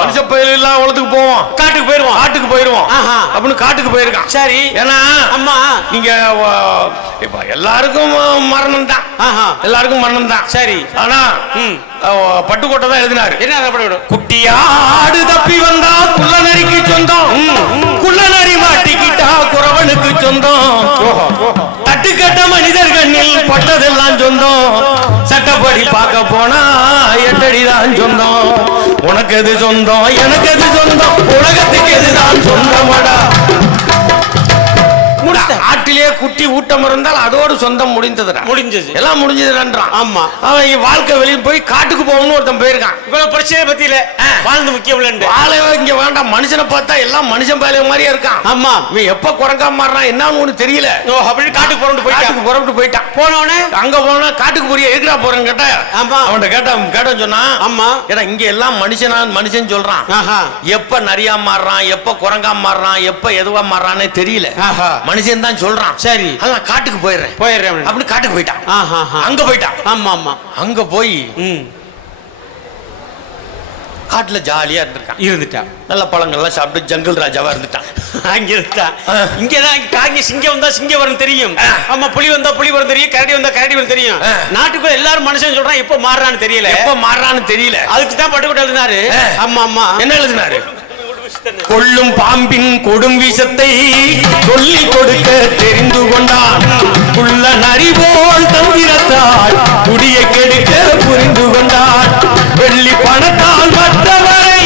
மனுஷ பயிர் இல்லாத உலகத்துக்கு போவோம், காட்டுக்கு போயிருவோம் அப்படின்னு காட்டுக்கு போயிருக்கான். சரி, ஏன்னா அம்மா நீங்க எல்லாருக்கும் மரணம் தான். சரி, ஆனா பட்டுக்கோட்டை தான் எழுதினாரு. என்ன குட்டியாடு தப்பி வந்தா குள்ள நரிக்கு சொந்தம், குள்ள நரி மாட்டிக்கிட்டா குறவனுக்கு சொந்தம், தட்டுக்கட்ட மனிதர் கண்ணில் பட்டதெல்லாம் சொந்தம், சட்டப்படி பார்க்க போனா 8 அடிதான் சொந்தம். உனக்கு எது சொந்தம், எனக்கு எது சொந்தம், உலகத்துக்கு எதுதான் சொந்தமாடா. ஆட்டிலே குட்டி ஊட்டம் இருந்தால் அதோடு சொந்தம் முடிஞ்சது. எல்லாம் முடிஞ்சதுன்றான். ஆமா, அவன் வாழ்க்கை வெளியே போய் காட்டுக்கு போகணும்னு ஒருத்தன் போயிருக்கான். இவ்வளவு பிரச்சனை பத்தியில வாழ்ந்து முக்கியம் இல்ல, வாழ இங்க வேண்டாம். மனுஷனை பார்த்தா எல்லாம் மனுஷன் பாலைய மாதிரியே இருக்கான். ஆமா, இவன் எப்ப குரங்கா மாறான் என்னன்னு ஒண்ணு தெரியல. அப்படின்னு காட்டுக்கு புறப்பட்டு போயிட்டான். போனவனே அங்க போனா காட்டுக்கு போறியா, எதுக்குடா போறேன்னு கேட்டா, அவன் கேட்டான் சொன்னா, ஆமா ஏன்னா இங்க எல்லாம் மனுஷன் சொல்றான். எப்ப நரியா மாறுறான், எப்ப குரங்கா மாறுறான், எப்ப எதுவா மாறுறான்னு தெரியல. மனுஷன் தான் சொல்றான். சரி, அதான் காட்டுக்கு போயிடுறேன் அப்படி காட்டுக்கு போயிட்டான். அங்க போயிட்டான். ஆமா, அங்க போய் காட்டுல ஜாலியா இருந்துட்டான். நல்ல பழங்கள்லாம் சாப்பிட்டு ஜங்கல் ராஜாவா இருந்துட்டான். இங்கதான் சிங்கம் வந்தா சிங்கம் வரும் தெரியும். ஆமா, புலி வந்தா புலி வரும் தெரியும், கரடி வந்தா கரடி வரும் தெரியும். நாட்டுக்குள்ள எல்லாரும் மனுஷன் சொல்றான், எப்ப மாறுறான்னு தெரியல. அதுக்கு தான் பட்டுக்கோட்டை எழுதினாரு. ஆமா, என்ன எழுதினாரு? கொள்ளும் பாம்பின் கொடும் விஷத்தை சொல்லிக் கொடுக்க தெரிந்து கொண்டான், குள்ள நரி போல் தந்திரத்தால் குடியை கெடுக்க புரிந்து கொண்டான், வெள்ளி பணத்தால் மற்றவரை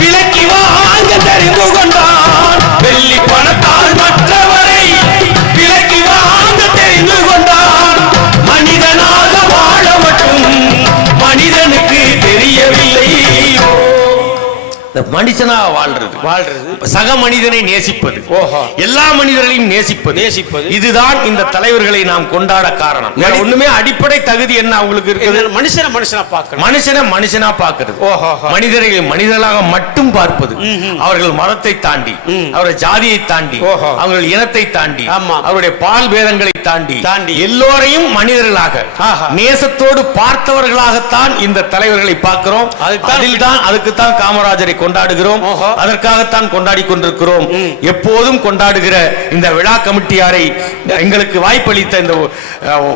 விலக்கி வாங்க தெரிந்து கொண்டான், வெள்ளி பணத்தால் மற்றவரை விலக்கி வாங்க தெரிந்து கொண்டான், மனிதனாக வாழ மட்டும் மனிதனுக்கு தெரியவில்லை. மனுஷனா வாழ்றது, சக மனிதனை நேசிப்பது, எல்லா மனிதர்களையும் நேசிப்பது, இதுதான் இந்த தலைவர்களை நாம் கொண்டாட காரணம். ஒண்ணுமே அடிப்படை தகுதி என்ன அவங்களுக்கு இருக்குது? மனுஷனா பார்க்கிறது, மனிதர்களை மனிதர்களாக மட்டும் பார்ப்பது, அவர்கள் மதத்தை தாண்டி, அவர்கள் ஜாதியை தாண்டி, அவர்கள் இனத்தை தாண்டி, அவருடைய பால் பேதங்களை தாண்டி எல்லோரையும் மனிதர்களாக நேசத்தோடு பார்த்தவர்களாகத்தான் இந்த தலைவர்களை பார்க்கிறோம். அதுக்குத்தான் காமராஜரை கொண்டாடுகிறோம், அதற்காகத்தான் கொண்டாடி கொண்டிருக்கிறோம். எப்போதும் கொண்டாடுகிற இந்த விழா கமிட்டியாரை, எங்களுக்கு வாய்ப்பளித்த இந்த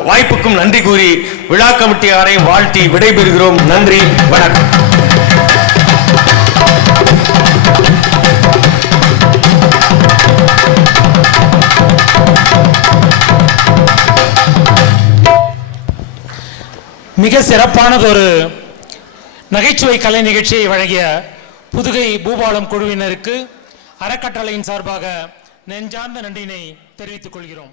வாய்ப்புக்கும் நன்றி கூறி விழா கமிட்டியாரையும் வாழ்த்தி விடைபெறுகிறோம். நன்றி, வணக்கம். மிக சிறப்பானதொரு நகைச்சுவை கலை நிகழ்ச்சியை வழங்கிய புதுகை பூபாலம் குழுவினருக்கு அறக்கட்டளையின் சார்பாக நெஞ்சார்ந்த நன்றியினை தெரிவித்துக் கொள்கிறோம்.